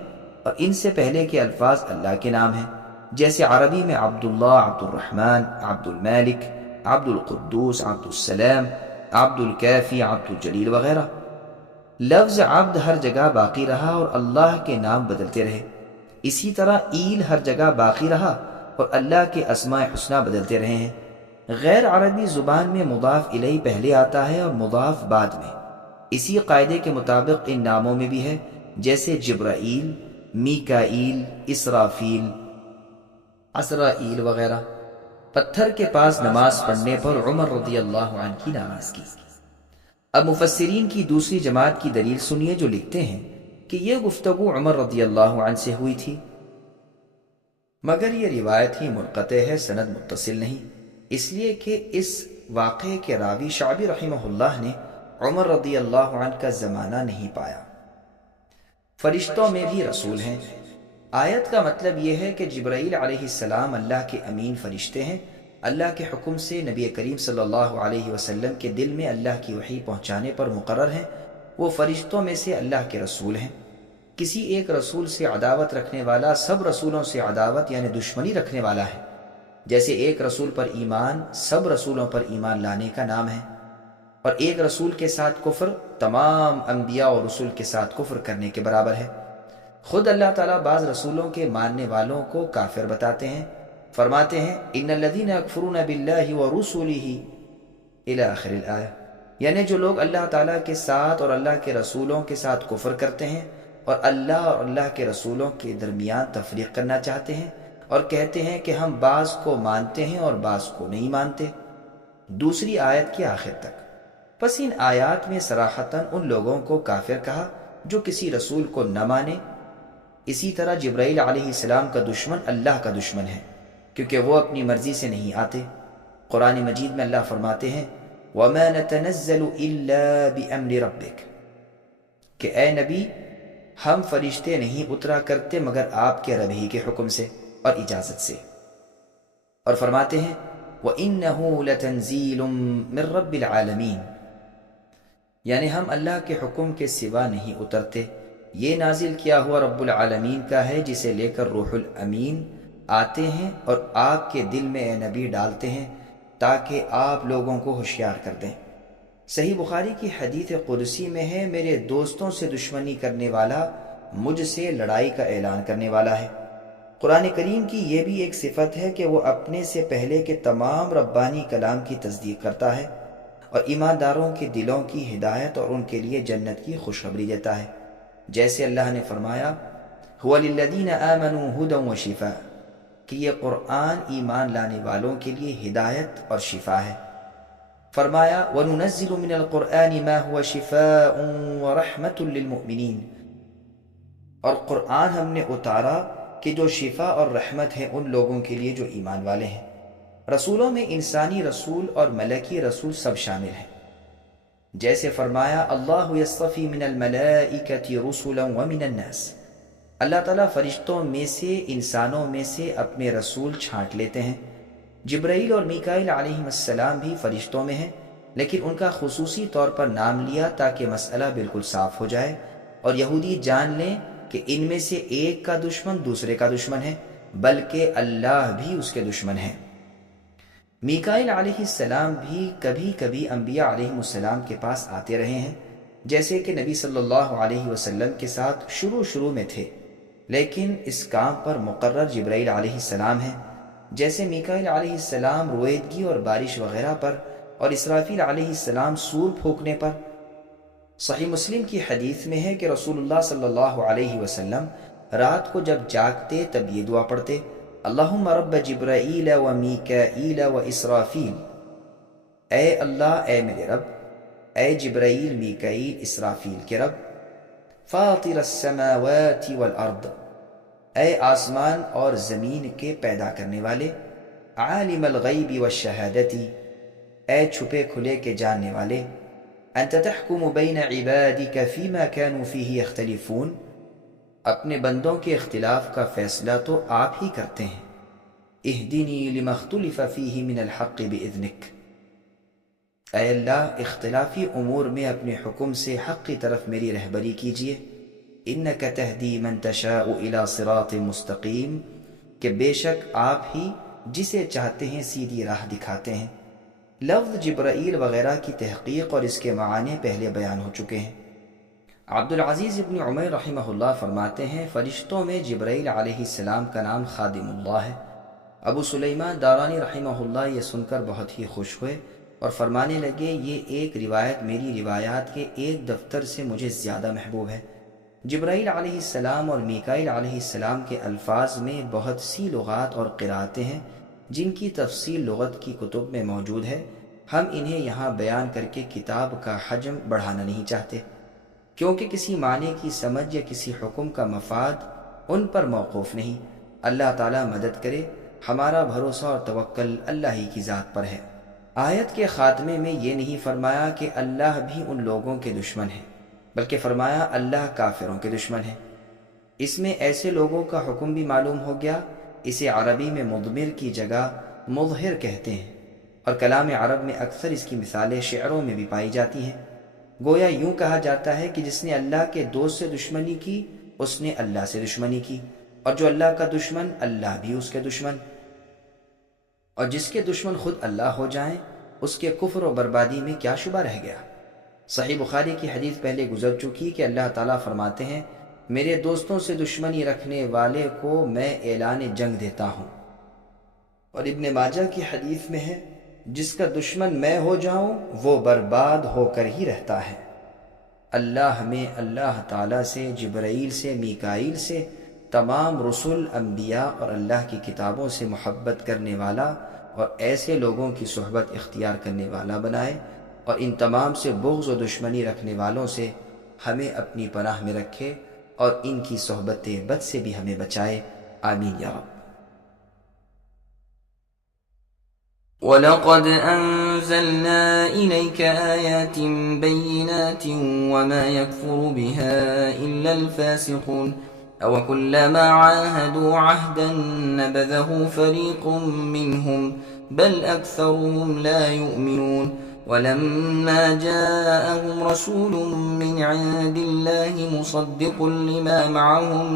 اور ان سے پہلے کے الفاظ اللہ کے نام ہیں، جیسے عربی میں عبداللہ، عبد الرحمن، عبد المالک، عبد القدوس، عبد السلام، عبد الکافی، عبد الجلیل وغیرہ۔ لفظ عبد ہر جگہ باقی رہا اور اللہ کے نام بدلتے رہے، اسی طرح ایل ہر جگہ باقی رہا اور اللہ کے اسماء حسنہ بدلتے رہے ہیں۔ غیر عربی زبان میں مضاف الیہ پہلے آتا ہے اور مضاف بعد میں، اسی قاعدے کے مطابق ان ناموں میں بھی ہے، جیسے جبرائیل، میکائیل، اسرافیل، عزرائیل وغیرہ۔ پتھر کے پاس نماز پڑھنے پر عمر رضی اللہ عنہ کی نماز کی۔ اب مفسرین کی دوسری جماعت کی دلیل سنیے جو لکھتے ہیں کہ یہ گفتگو عمر رضی اللہ عنہ سے ہوئی تھی، مگر یہ روایت ہی منقطع ہے، سند متصل نہیں، اس لیے کہ اس واقعے کے راوی شعبی رحمہ اللہ نے عمر رضی اللہ عنہ کا زمانہ نہیں پایا۔ فرشتوں میں بھی رسول ہیں۔ آیت کا مطلب یہ ہے کہ جبرائیل علیہ السلام اللہ کے امین فرشتے ہیں، اللہ کے حکم سے نبی کریم صلی اللہ علیہ وسلم کے دل میں اللہ کی وحی پہنچانے پر مقرر ہیں۔ وہ فرشتوں میں سے اللہ کے رسول ہیں۔ کسی ایک رسول سے عداوت رکھنے والا سب رسولوں سے عداوت یعنی دشمنی رکھنے والا ہے، جیسے ایک رسول پر ایمان سب رسولوں پر ایمان لانے کا نام ہے، اور ایک رسول کے ساتھ کفر تمام انبیاء اور رسول کے ساتھ کفر کرنے کے برابر ہے۔ خود اللہ تعالیٰ بعض رسولوں کے ماننے والوں کو کافر بتاتے ہیں، فرماتے ہیں ان الذین یکفرون باللہ ورسلہ الی آخر الآیہ، یعنی جو لوگ اللہ تعالیٰ کے ساتھ اور اللہ کے رسولوں کے ساتھ کفر کرتے ہیں اور اللہ کے رسولوں کے درمیان تفریق کرنا چاہتے ہیں اور کہتے ہیں کہ ہم بعض کو مانتے ہیں اور بعض کو نہیں مانتے، دوسری آیت کے آخر تک۔ پس ان آیات میں صراحتاً ان لوگوں کو کافر کہا جو کسی رسول کو نہ مانے، اسی طرح جبرائیل علیہ السلام کا دشمن اللہ کا دشمن ہے، کیونکہ وہ اپنی مرضی سے نہیں آتے۔ قرآن مجید میں اللہ فرماتے ہیں وَمَا نَتَنَزَّلُ إِلَّا بِأَمْرِ رَبِّكَ، کہ اے نبی ہم فرشتے نہیں اترا کرتے مگر آپ کے رب ہی کے حکم سے اور اجازت سے۔ اور فرماتے ہیں وَإِنَّهُ لَتَنزِيلٌ مِّن رَّبِّ الْعَالَمِينَ، یعنی ہم اللہ کے حکم کے سوا نہیں اترتے، یہ نازل کیا ہوا رب العالمین کا ہے، جسے لے کر روح الامین آتے ہیں اور آپ کے دل میں اے نبی ڈالتے ہیں تاکہ آپ لوگوں کو ہوشیار کر دیں۔ صحیح بخاری کی حدیث قدسی میں ہے میرے دوستوں سے دشمنی کرنے والا مجھ سے لڑائی کا اعلان کرنے والا ہے۔ قرآن کریم کی یہ بھی ایک صفت ہے کہ وہ اپنے سے پہلے کے تمام ربانی کلام کی تصدیق کرتا ہے اور ایمانداروں کے دلوں کی ہدایت اور ان کے لیے جنت کی خوشخبری دیتا ہے، جیسے اللہ نے فرمایا هُوَ لِلَّذِينَ آمَنُوا هُدًى وَشِفَاءً، کہ یہ قرآن ایمان لانے والوں کے لیے ہدایت اور شفا ہے۔ فرمایا وَنُنَزِّلُ مِنَ الْقُرْآنِ مَا هُوَ شِفَاءٌ وَرَحْمَةٌ لِّلْمُؤْمِنِينَ، اور قرآن ہم نے اتارا کہ جو شفا اور رحمت ہے ان لوگوں کے لیے جو ایمان والے ہیں۔ رسولوں میں انسانی رسول اور ملکی رسول سب شامل ہیں، جیسے فرمایا اللہ یصطفی من الملائکۃ رسلا ومن الناس، اللہ تعالیٰ فرشتوں میں سے انسانوں میں سے اپنے رسول چھانٹ لیتے ہیں۔ جبرائیل اور میکائیل علیہم السلام بھی فرشتوں میں ہیں، لیکن ان کا خصوصی طور پر نام لیا تاکہ مسئلہ بالکل صاف ہو جائے اور یہودی جان لیں کہ ان میں سے ایک کا دشمن دوسرے کا دشمن ہے، بلکہ اللہ بھی اس کے دشمن ہے۔ میکائیل علیہ السلام بھی کبھی کبھی انبیاء علیہ السلام کے پاس آتے رہے ہیں، جیسے کہ نبی صلی اللہ علیہ وسلم کے ساتھ شروع میں تھے، لیکن اس کام پر مقرر جبرائیل علیہ السلام ہیں، جیسے میکائیل علیہ السلام رویدگی اور بارش وغیرہ پر، اور اسرافیل علیہ السلام سور پھونکنے پر۔ صحیح مسلم کی حدیث میں ہے کہ رسول اللہ صلی اللہ علیہ وسلم رات کو جب جاگتے تب یہ دعا پڑھتے اللہم رب جبرائیل و میکائیل و اسرافیل، اے اللہ اے میرے رب، اے جبرائیل میکائیل اسرافیل کے رب، فاطر السماوات والارض، اے آسمان اور زمین کے پیدا کرنے والے، عالم الغیب والشہادتی، اے چھپے کھلے کے جاننے والے، انت تحکم بین عبادک فیما كانوا فیہ یختلفون، اپنے بندوں کے اختلاف کا فیصلہ تو آپ ہی کرتے ہیں، اہدنی لما اختلف فیہ من الحق باذنک، اے اللہ اختلافی امور میں اپنے حکم سے حق کی طرف میری رہبری کیجیے، انک تہدی من تشاء الی صراط مستقیم، کہ بے شک آپ ہی جسے چاہتے ہیں سیدھی راہ دکھاتے ہیں۔ لفظ جبرائیل وغیرہ کی تحقیق اور اس کے معنی پہلے بیان ہو چکے ہیں۔ عبدالعزیز ابن عمیر رحمہ اللہ فرماتے ہیں فرشتوں میں جبرائیل علیہ السلام کا نام خادم اللہ ہے۔ ابو سلیمان دارانی رحمہ اللہ یہ سن کر بہت ہی خوش ہوئے اور فرمانے لگے یہ ایک روایت میری روایات کے ایک دفتر سے مجھے زیادہ محبوب ہے۔ جبرائیل علیہ السلام اور میکائیل علیہ السلام کے الفاظ میں بہت سی لغات اور قرأتیں ہیں جن کی تفصیل لغت کی کتب میں موجود ہے، ہم انہیں یہاں بیان کر کے کتاب کا حجم بڑھانا نہیں چاہتے، کیونکہ کسی معنی کی سمجھ یا کسی حکم کا مفاد ان پر موقوف نہیں۔ اللہ تعالیٰ مدد کرے، ہمارا بھروسہ اور توکل اللہ ہی کی ذات پر ہے۔ آیت کے خاتمے میں یہ نہیں فرمایا کہ اللہ بھی ان لوگوں کے دشمن ہے، بلکہ فرمایا اللہ کافروں کے دشمن ہے۔ اس میں ایسے لوگوں کا حکم بھی معلوم ہو گیا۔ اسے عربی میں مضمر کی جگہ مظہر کہتے ہیں، اور کلام عرب میں اکثر اس کی مثالیں شعروں میں بھی پائی جاتی ہیں۔ گویا یوں کہا جاتا ہے کہ جس نے اللہ کے دوست سے دشمنی کی اس نے اللہ سے دشمنی کی، اور جو اللہ کا دشمن اللہ بھی اس کے دشمن، اور جس کے دشمن خود اللہ ہو جائیں اس کے کفر و بربادی میں کیا شبہ رہ گیا۔ صحیح بخاری کی حدیث پہلے گزر چکی کہ اللہ تعالیٰ فرماتے ہیں میرے دوستوں سے دشمنی رکھنے والے کو میں اعلان جنگ دیتا ہوں، اور ابن ماجہ کی حدیث میں ہے جس کا دشمن میں ہو جاؤں وہ برباد ہو کر ہی رہتا ہے۔ اللہ ہمیں اللہ تعالیٰ سے، جبرائیل سے، میکائیل سے، تمام رسل، انبیاء اور اللہ کی کتابوں سے محبت کرنے والا اور ایسے لوگوں کی صحبت اختیار کرنے والا بنائے، اور ان تمام سے بغض و دشمنی رکھنے والوں سے ہمیں اپنی پناہ میں رکھے اور ان کی صحبت بد سے بھی ہمیں بچائے، آمین یا رب۔ وَلَقَدْ أَنزَلْنَا إِلَيْكَ آيَاتٍ بَيِّنَاتٍ وَمَا يَكْفُرُ بِهَا إِلَّا الْفَاسِقُونَ أَوَكُلَّمَا عَاهَدُوا عَهْدًا نَبَذَهُ فَرِيقٌ مِّنْهُمْ بَلْ أَكْثَرُهُمْ لَا يُؤْمِنُونَ وَلَمَّا جَاءَهُمْ رَسُولٌ مِّنْ عِندِ اللَّهِ مُصَدِّقٌ لِّمَا مَعَهُمْ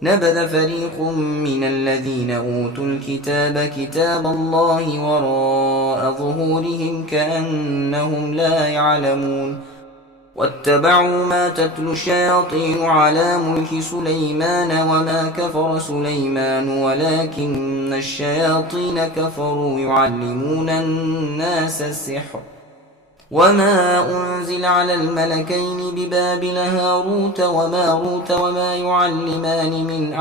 نبذ فريق من الذين أوتوا الكتاب كتاب الله وراء ظهورهم كأنهم لا يعلمون واتبعوا ما تتلو الشياطين على ملك سليمان وما كفر سليمان ولكن الشياطين كفروا يعلمون الناس السحر وما أنزل على الملكين ببابل هاروت وماروت وما يعلمان من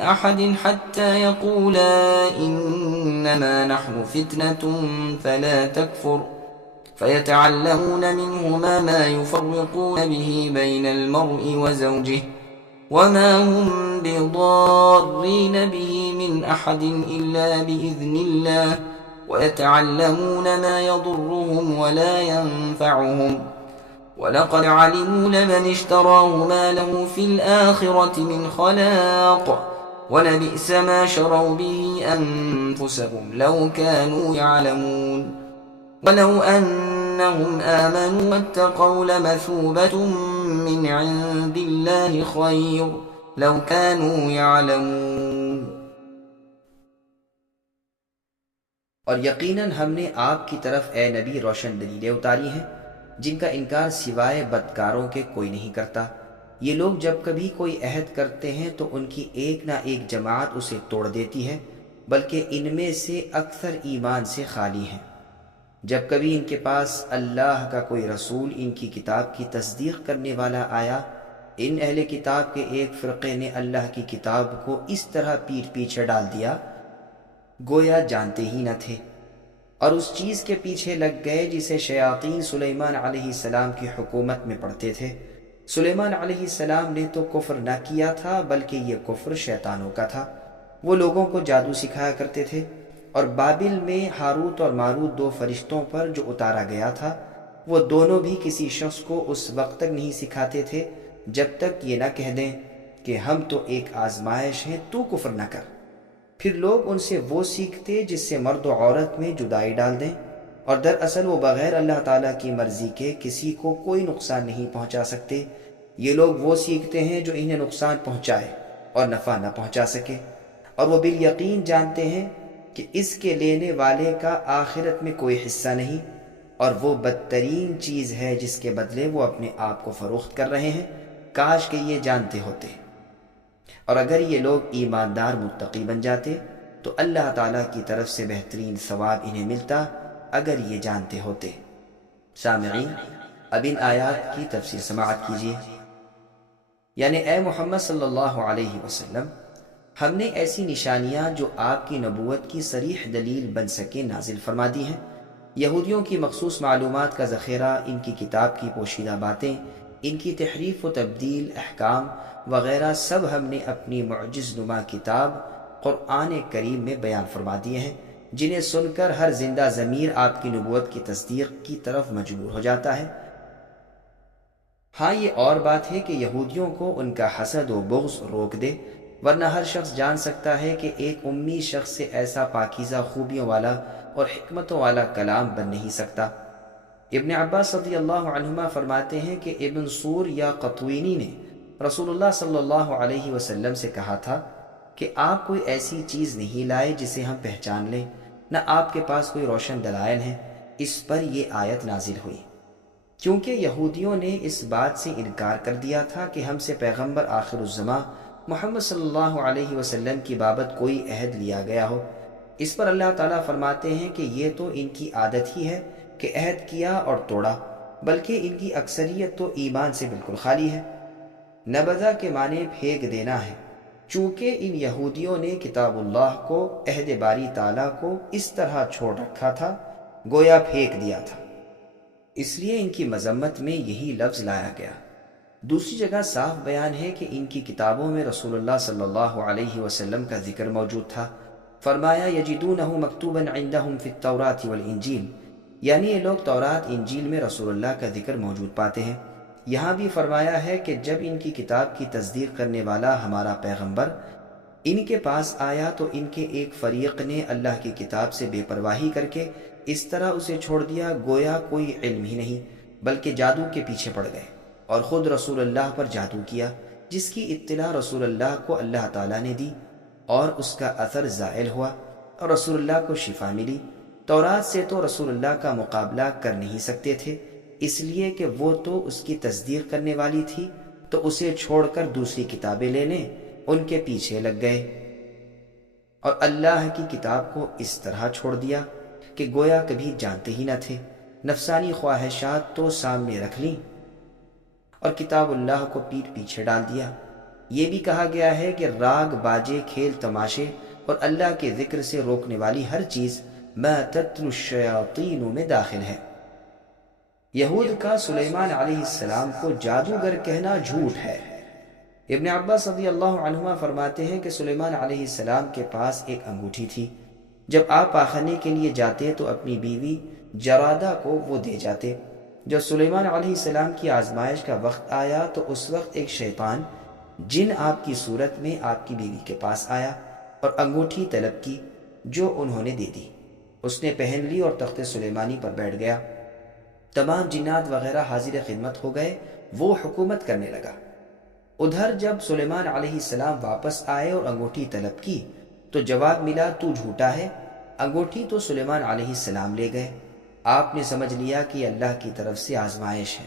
أحد حتى يقولا إنما نحن فتنة فلا تكفر فيتعلمون منهما ما يفرقون به بين المرء وزوجه وما هم بضارين به من أحد إلا بإذن الله ويتعلمون ما يضرهم ولا ينفعهم وَلَقَدْ عَلِمُوا لَمَنِ اشْتَرَاهُ مَا لَهُ فِي الْآخِرَةِ مِنْ خَلَاقٍ وَلَبِئْسَ مَا شَرَوْا بِهِ أَنفُسَهُمْ لَوْ كَانُوا يَعْلَمُونَ وَلَوْ أَنَّهُمْ آمَنُوا وَاتَّقَوْا لَمَثُوبَةٌ مِّنْ عِندِ اللَّهِ خَيْرٌ لَوْ كَانُوا يَعْلَمُونَ۔ اور یقیناً ہم نے آپ کی طرف اے نبی روشن دلیلیں اتاری ہیں جن کا انکار سوائے بدکاروں کے کوئی نہیں کرتا۔ یہ لوگ جب کبھی کوئی عہد کرتے ہیں تو ان کی ایک نہ ایک جماعت اسے توڑ دیتی ہے، بلکہ ان میں سے اکثر ایمان سے خالی ہیں۔ جب کبھی ان کے پاس اللہ کا کوئی رسول ان کی کتاب کی تصدیق کرنے والا آیا، ان اہل کتاب کے ایک فرقے نے اللہ کی کتاب کو اس طرح پیٹھ پیچھے ڈال دیا گویا جانتے ہی نہ تھے، اور اس چیز کے پیچھے لگ گئے جسے شیاطین سلیمان علیہ السلام کی حکومت میں پڑھتے تھے۔ سلیمان علیہ السلام نے تو کفر نہ کیا تھا بلکہ یہ کفر شیطانوں کا تھا۔ وہ لوگوں کو جادو سکھایا کرتے تھے، اور بابل میں ہاروت اور ماروت دو فرشتوں پر جو اتارا گیا تھا، وہ دونوں بھی کسی شخص کو اس وقت تک نہیں سکھاتے تھے جب تک یہ نہ کہہ دیں کہ ہم تو ایک آزمائش ہیں، تو کفر نہ کر۔ پھر لوگ ان سے وہ سیکھتے جس سے مرد و عورت میں جدائی ڈال دیں، اور دراصل وہ بغیر اللہ تعالیٰ کی مرضی کے کسی کو کوئی نقصان نہیں پہنچا سکتے۔ یہ لوگ وہ سیکھتے ہیں جو انہیں نقصان پہنچائے اور نفع نہ پہنچا سکے، اور وہ بالیقین جانتے ہیں کہ اس کے لینے والے کا آخرت میں کوئی حصہ نہیں، اور وہ بدترین چیز ہے جس کے بدلے وہ اپنے آپ کو فروخت کر رہے ہیں۔ کاش کہ یہ جانتے ہوتے، اور اگر یہ لوگ ایماندار متقی بن جاتے تو اللہ تعالیٰ کی طرف سے بہترین ثواب انہیں ملتا اگر یہ جانتے ہوتے۔ سامعین، اب ان آیات کی تفسیر سماعت کیجیے۔ یعنی اے محمد صلی اللہ علیہ وسلم، ہم نے ایسی نشانیاں جو آپ کی نبوت کی صریح دلیل بن سکے نازل فرما دی ہیں۔ یہودیوں کی مخصوص معلومات کا ذخیرہ، ان کی کتاب کی پوشیدہ باتیں، ان کی تحریف و تبدیل، احکام وغیرہ سب ہم نے اپنی معجز نما کتاب قرآن کریم میں بیان فرما دیے ہیں، جنہیں سن کر ہر زندہ ضمیر آپ کی نبوت کی تصدیق کی طرف مجبور ہو جاتا ہے۔ ہاں، یہ اور بات ہے کہ یہودیوں کو ان کا حسد و بغض روک دے، ورنہ ہر شخص جان سکتا ہے کہ ایک امی شخص سے ایسا پاکیزہ خوبیوں والا اور حکمتوں والا کلام بن نہیں سکتا۔ ابن عباس رضی اللہ عنہما فرماتے ہیں کہ ابن سور یا قطوینی نے رسول اللہ صلی اللہ علیہ وسلم سے کہا تھا کہ آپ کوئی ایسی چیز نہیں لائے جسے ہم پہچان لیں، نہ آپ کے پاس کوئی روشن دلائل ہیں۔ اس پر یہ آیت نازل ہوئی کیونکہ یہودیوں نے اس بات سے انکار کر دیا تھا کہ ہم سے پیغمبر آخر الزماں محمد صلی اللہ علیہ وسلم کی بابت کوئی عہد لیا گیا ہو۔ اس پر اللہ تعالیٰ فرماتے ہیں کہ یہ تو ان کی عادت ہی ہے کہ عہد کیا اور توڑا، بلکہ ان کی اکثریت تو ایمان سے بالکل خالی ہے۔ نبذہ کے معنی پھینک دینا ہے، چونکہ ان یہودیوں نے کتاب اللہ کو، عہد باری تعالیٰ کو اس طرح چھوڑ رکھا تھا گویا پھینک دیا تھا، اس لیے ان کی مذمت میں یہی لفظ لایا گیا۔ دوسری جگہ صاف بیان ہے کہ ان کی کتابوں میں رسول اللہ صلی اللہ علیہ وسلم کا ذکر موجود تھا۔ فرمایا یجدونہ مکتوبا عندہم فی التوراۃ والانجیل، یعنی یہ لوگ تورات انجیل میں رسول اللہ کا ذکر موجود پاتے ہیں۔ یہاں بھی فرمایا ہے کہ جب ان کی کتاب کی تصدیق کرنے والا ہمارا پیغمبر ان کے پاس آیا تو ان کے ایک فریق نے اللہ کی کتاب سے بے پرواہی کر کے اس طرح اسے چھوڑ دیا گویا کوئی علم ہی نہیں، بلکہ جادو کے پیچھے پڑ گئے اور خود رسول اللہ پر جادو کیا، جس کی اطلاع رسول اللہ کو اللہ تعالیٰ نے دی اور اس کا اثر زائل ہوا اور رسول اللہ کو شفا ملی۔ تورات سے تو رسول اللہ کا مقابلہ کر نہیں سکتے تھے، اس لیے کہ وہ تو اس کی تصدیق کرنے والی تھی، تو اسے چھوڑ کر دوسری کتابیں لینے ان کے پیچھے لگ گئے اور اللہ کی کتاب کو اس طرح چھوڑ دیا کہ گویا کبھی جانتے ہی نہ تھے۔ نفسانی خواہشات تو سامنے رکھ لیں اور کتاب اللہ کو پیٹھ پیچھے ڈال دیا۔ یہ بھی کہا گیا ہے کہ راگ، باجے، کھیل تماشے اور اللہ کے ذکر سے روکنے والی ہر چیز ما تتلو الشیاطین میں داخل ہے۔ یہود کا سلیمان علیہ السلام کو جادوگر کہنا جھوٹ ہے۔ ابن عباس رضی اللہ عنہما فرماتے ہیں کہ سلیمان علیہ السلام کے پاس ایک انگوٹھی تھی، جب آپ پاخانے کے لیے جاتے تو اپنی بیوی جرادہ کو وہ دے جاتے۔ جب سلیمان علیہ السلام کی آزمائش کا وقت آیا تو اس وقت ایک شیطان جن آپ کی صورت میں آپ کی بیوی کے پاس آیا اور انگوٹھی طلب کی، جو انہوں نے دے دی۔ اس نے پہن لی اور تخت سلیمانی پر بیٹھ گیا۔ تمام جنات وغیرہ حاضر خدمت ہو گئے، وہ حکومت کرنے لگا۔ ادھر جب سلیمان علیہ السلام واپس آئے اور انگوٹھی طلب کی تو جواب ملا تو جھوٹا ہے۔ انگوٹھی تو سلیمان علیہ السلام لے گئے۔ آپ نے سمجھ لیا کہ اللہ کی طرف سے آزمائش ہے۔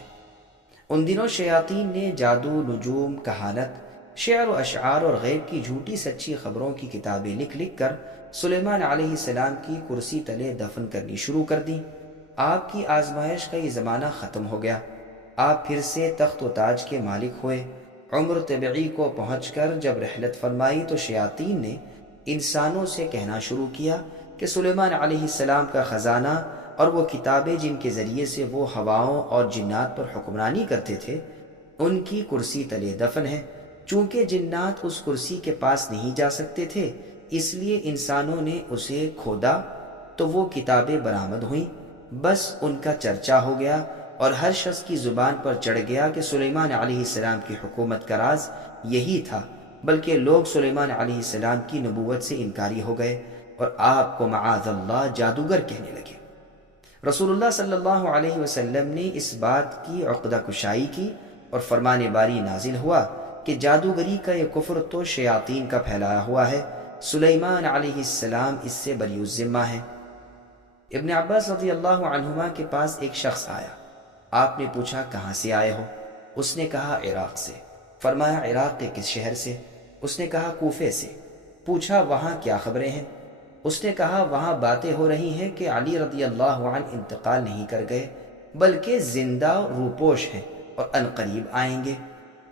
ان دنوں شیاطین نے جادو، نجوم، کہانت، شعر و اشعار اور غیب کی جھوٹی سچی خبروں کی کتابیں لکھ لکھ کر سلیمان علیہ السلام کی کرسی تلے دفن کرنی شروع کر دیں۔ آپ کی آزمائش کا یہ زمانہ ختم ہو گیا۔ آپ پھر سے تخت و تاج کے مالک ہوئے۔ عمر طبعی کو پہنچ کر جب رحلت فرمائی تو شیاطین نے انسانوں سے کہنا شروع کیا کہ سلیمان علیہ السلام کا خزانہ اور وہ کتابیں جن کے ذریعے سے وہ ہواؤں اور جنات پر حکمرانی کرتے تھے، ان کی کرسی تلے دفن ہے۔ چونکہ جنات اس کرسی کے پاس نہیں جا سکتے تھے، اس لیے انسانوں نے اسے کھودا تو وہ کتابیں برآمد ہوئیں۔ بس ان کا چرچا ہو گیا اور ہر شخص کی زبان پر چڑھ گیا کہ سلیمان علیہ السلام کی حکومت کا راز یہی تھا، بلکہ لوگ سلیمان علیہ السلام کی نبوت سے انکاری ہو گئے اور آپ کو معاذ اللہ جادوگر کہنے لگے۔ رسول اللہ صلی اللہ علیہ وسلم نے اس بات کی عقدہ کشائی کی اور فرمان باری نازل ہوا کہ جادوگری کا یہ کفر تو شیاطین کا پھیلایا ہوا ہے، سلیمان علیہ السلام اس سے بری الذمہ ہے۔ ابن عباس رضی اللہ عنہما کے پاس ایک شخص آیا۔ آپ نے پوچھا کہاں سے آئے ہو؟ اس نے کہا عراق سے۔ فرمایا عراق کے کس شہر سے؟ اس نے کہا کوفے سے۔ پوچھا وہاں کیا خبریں ہیں؟ اس نے کہا وہاں باتیں ہو رہی ہیں کہ علی رضی اللہ عنہ انتقال نہیں کر گئے بلکہ زندہ روپوش ہیں اور عنقریب آئیں گے۔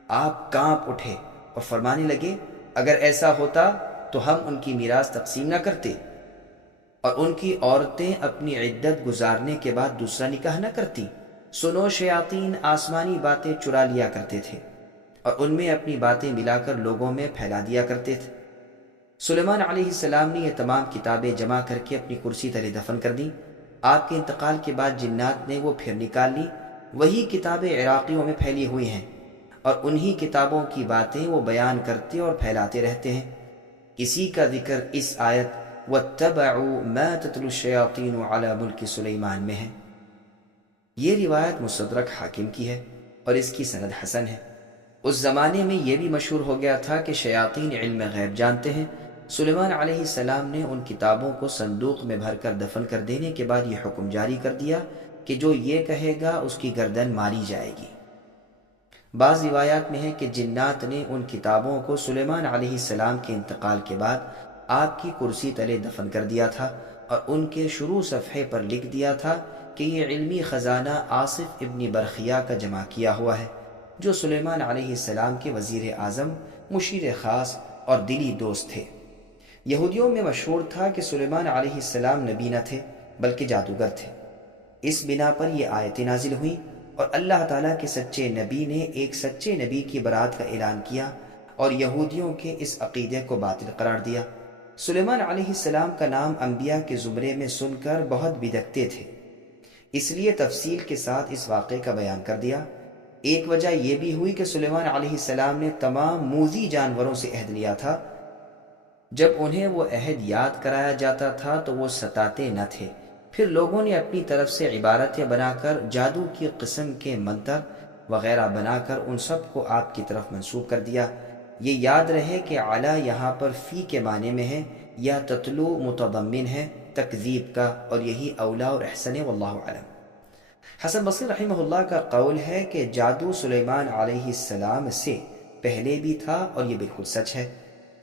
آپ کانپ اٹھے اور فرمانے لگے اگر ایسا ہوتا تو ہم ان کی میراث تقسیم نہ کرتے اور ان کی عورتیں اپنی عدت گزارنے کے بعد دوسرا نکاح نہ کرتی۔ سنو، شیاطین آسمانی باتیں چرا لیا کرتے تھے اور ان میں اپنی باتیں ملا کر لوگوں میں پھیلا دیا کرتے تھے۔ سلیمان علیہ السلام نے یہ تمام کتابیں جمع کر کے اپنی کرسی تلے دفن کر دیں۔ آپ کے انتقال کے بعد جنات نے وہ پھر نکال لی۔ وہی کتابیں عراقیوں میں پھیلی ہوئی ہیں اور انہی کتابوں کی باتیں وہ بیان کرتے اور پھیلاتے رہتے ہیں۔ اسی کا ذکر اس آیت وَاتَّبَعُوا مَا تَتْلُو الشَّيَاطِينُ عَلَى مُلْكِ سُلَيْمَانَ میں ہے۔ یہ روایت مستدرک حاکم کی ہے اور اس کی سند حسن ہے۔ اس زمانے میں یہ بھی مشہور ہو گیا تھا کہ شیاطین علم غیب جانتے ہیں۔ سلیمان علیہ السلام نے ان کتابوں کو صندوق میں بھر کر دفن کر دینے کے بعد یہ حکم جاری کر دیا کہ جو یہ کہے گا اس کی گردن ماری جائے گی۔ بعض روایات میں ہے کہ جنات نے ان کتابوں کو سلیمان علیہ السلام کے انتقال کے بعد آپ کی کرسی تلے دفن کر دیا تھا اور ان کے شروع صفحے پر لکھ دیا تھا کہ یہ علمی خزانہ آصف ابن برخیہ کا جمع کیا ہوا ہے، جو سلیمان علیہ السلام کے وزیر اعظم، مشیر خاص اور دلی دوست تھے۔ یہودیوں میں مشہور تھا کہ سلیمان علیہ السلام نبی نہ تھے بلکہ جادوگر تھے۔ اس بنا پر یہ آیتیں نازل ہوئیں اور اللہ تعالیٰ کے سچے نبی نے ایک سچے نبی کی برات کا اعلان کیا اور یہودیوں کے اس عقیدے کو باطل قرار دیا۔ سلیمان علیہ السلام کا نام انبیاء کے زمرے میں سن کر بہت بدکتے تھے، اس لیے تفصیل کے ساتھ اس واقعے کا بیان کر دیا۔ ایک وجہ یہ بھی ہوئی کہ سلیمان علیہ السلام نے تمام موذی جانوروں سے عہد لیا تھا، جب انہیں وہ عہد یاد کرایا جاتا تھا تو وہ ستاتے نہ تھے۔ پھر لوگوں نے اپنی طرف سے عبارتیں بنا کر جادو کی قسم کے منتر وغیرہ بنا کر ان سب کو آپ کی طرف منسوب کر دیا۔ یہ یاد رہے کہ علا یہاں پر فی کے معنی میں ہے یا تتلو متضمن ہے تکذیب کا، اور یہی اولا اور احسن ہے، واللہ اعلم۔ حسن بصری رحمہ اللہ کا قول ہے کہ جادو سلیمان علیہ السلام سے پہلے بھی تھا اور یہ بالکل سچ ہے۔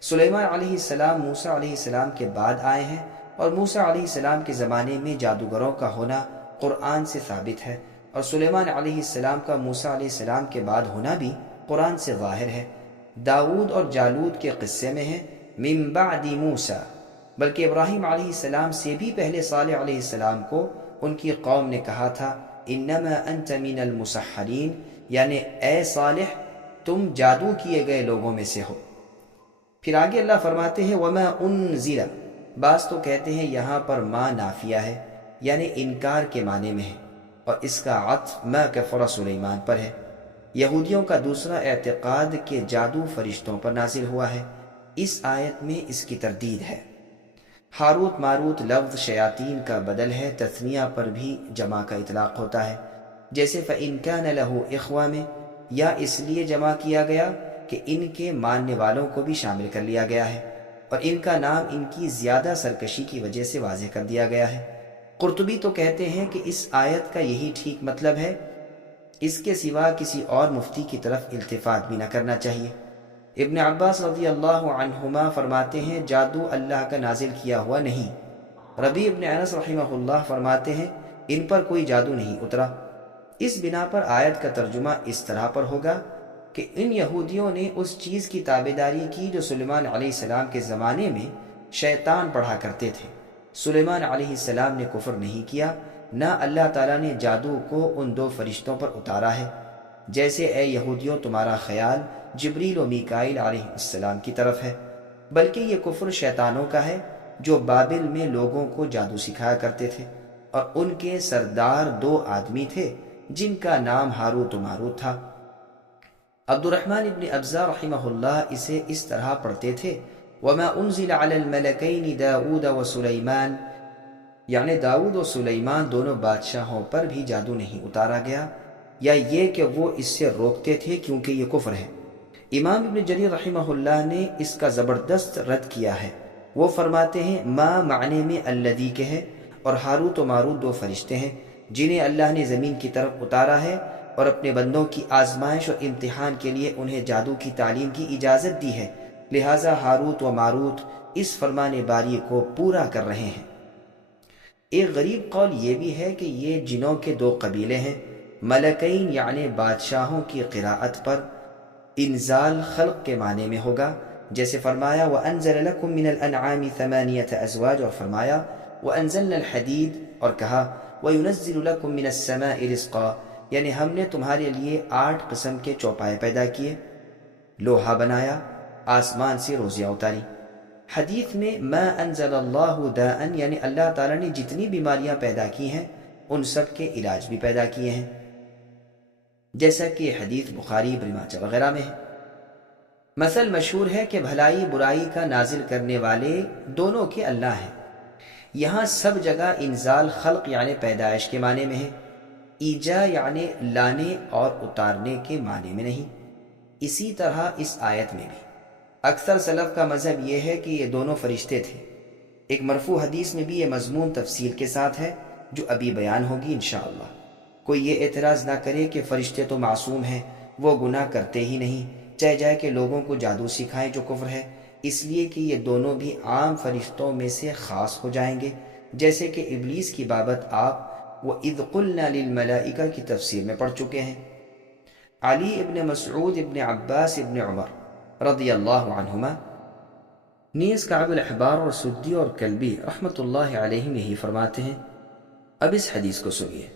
سلیمان علیہ السلام موسیٰ علیہ السلام کے بعد آئے ہیں اور موسیٰ علیہ السلام کے زمانے میں جادوگروں کا ہونا قرآن سے ثابت ہے، اور سلیمان علیہ السلام کا موسیٰ علیہ السلام کے بعد ہونا بھی قرآن سے ظاہر ہے۔ داؤد اور جالود کے قصے میں ہے من بعد موسیٰ، بلکہ ابراہیم علیہ السلام سے بھی پہلے صالح علیہ السلام کو ان کی قوم نے کہا تھا انما انت من المسحرین، یعنی اے صالح تم جادو کیے گئے لوگوں میں سے ہو۔ پھر آگے اللہ فرماتے ہیں وما انزل، بعض تو کہتے ہیں یہاں پر ما نافیہ ہے یعنی انکار کے معنی میں ہے، اور اس کا عطف ما کفر سلیمان پر ہے۔ یہودیوں کا دوسرا اعتقاد کہ جادو فرشتوں پر نازل ہوا ہے، اس آیت میں اس کی تردید ہے۔ ہاروت ماروت لفظ شیاطین کا بدل ہے، تثنیہ پر بھی جمع کا اطلاق ہوتا ہے، جیسے فَإِن كَانَ لَهُ إِخْوَةٌ میں، یا اس لیے جمع کیا گیا کہ ان کے ماننے والوں کو بھی شامل کر لیا گیا ہے، اور ان کا نام ان کی زیادہ سرکشی کی وجہ سے واضح کر دیا گیا ہے۔ قرطبی تو کہتے ہیں کہ اس آیت کا یہی ٹھیک مطلب ہے، اس کے سوا کسی اور مفتی کی طرف التفات بھی نہ کرنا چاہیے۔ ابن عباس رضی اللہ عنہما فرماتے ہیں جادو اللہ کا نازل کیا ہوا نہیں۔ ربیع ابن انس رحمہ اللہ فرماتے ہیں ان پر کوئی جادو نہیں اترا۔ اس بنا پر آیت کا ترجمہ اس طرح پر ہوگا کہ ان یہودیوں نے اس چیز کی تابعداری کی جو سلیمان علیہ السلام کے زمانے میں شیطان پڑھا کرتے تھے۔ سلیمان علیہ السلام نے کفر نہیں کیا، نہ اللہ تعالیٰ نے جادو کو ان دو فرشتوں پر اتارا ہے، جیسے اے یہودیوں تمہارا خیال جبریل و میکائیل علیہ السلام کی طرف ہے، بلکہ یہ کفر شیطانوں کا ہے جو بابل میں لوگوں کو جادو سکھایا کرتے تھے، اور ان کے سردار دو آدمی تھے جن کا نام ہاروت و ماروت تھا۔ عبد الرحمن ابن ابزا رحمہ اللہ اسے اس طرح پڑھتے تھے وما انزل علی الملکین داؤد و سلیمان، یعنی داؤد و سلیمان دونوں بادشاہوں پر بھی جادو نہیں اتارا گیا، یا یہ کہ وہ اس سے روکتے تھے کیونکہ یہ کفر ہے۔ امام ابن جریر رحمہ اللہ نے اس کا زبردست رد کیا ہے۔ وہ فرماتے ہیں ما معنی میں الذی کے ہے، اور ہاروت و ماروت دو فرشتے ہیں جنہیں اللہ نے زمین کی طرف اتارا ہے اور اپنے بندوں کی آزمائش اور امتحان کے لیے انہیں جادو کی تعلیم کی اجازت دی ہے، لہٰذا ہاروت و ماروت اس فرمان باری کو پورا کر رہے ہیں۔ ایک غریب قول یہ بھی ہے کہ یہ جنوں کے دو قبیلے ہیں۔ ملکین یعنی بادشاہوں کی قراءت پر انزال خلق کے معنی میں ہوگا، جیسے فرمایا وَأَنزَلَ لَكُم مِّنَ الْأَنْعَامِ ثَمَانِيَةَ أَزْوَاجٍ، اور فرمایا وَأَنزَلْنَا الْحَدِيدَ، اور کہا وَيُنَزِّلُ لَكُم مِّنَ السَّمَاءِ رِزْقًا، یعنی ہم نے تمہارے لیے 8 قسم کے چوپائے پیدا کیے، لوہا بنایا، آسمان سے روزیاں اتاری۔ حدیث میں ما انزل اللہ داءً، یعنی اللہ تعالیٰ نے جتنی بیماریاں پیدا کی ہیں ان سب کے علاج بھی پیدا کیے ہیں، جیسا کہ حدیث بخاری ابن ماجہ وغیرہ میں ہے۔ مثل مشہور ہے کہ بھلائی برائی کا نازل کرنے والے دونوں کے اللہ ہیں۔ یہاں سب جگہ انزال خلق یعنی پیدائش کے معنی میں ہے، ایجا یعنی لانے اور اتارنے کے معنی میں نہیں۔ اسی طرح اس آیت میں بھی اکثر سلف کا مذہب یہ ہے کہ یہ دونوں فرشتے تھے۔ ایک مرفوع حدیث میں بھی یہ مضمون تفصیل کے ساتھ ہے جو ابھی بیان ہوگی انشاءاللہ۔ کوئی یہ اعتراض نہ کرے کہ فرشتے تو معصوم ہیں، وہ گناہ کرتے ہی نہیں، چاہے جائے کہ لوگوں کو جادو سکھائیں جو کفر ہے، اس لیے کہ یہ دونوں بھی عام فرشتوں میں سے خاص ہو جائیں گے، جیسے کہ ابلیس کی بابت آپ وَإِذْ قُلْنَا لِلْمَلَائِكَةِ کی تفسیر میں پڑھ چکے ہیں۔ علی ابن مسعود ابن عباس ابن عمر رضی اللہ عنہما نیز کعب الاحبار اور سدی اور کلبی رحمۃ اللہ علیہم یہی فرماتے ہیں۔ اب اس حدیث کو سنیے۔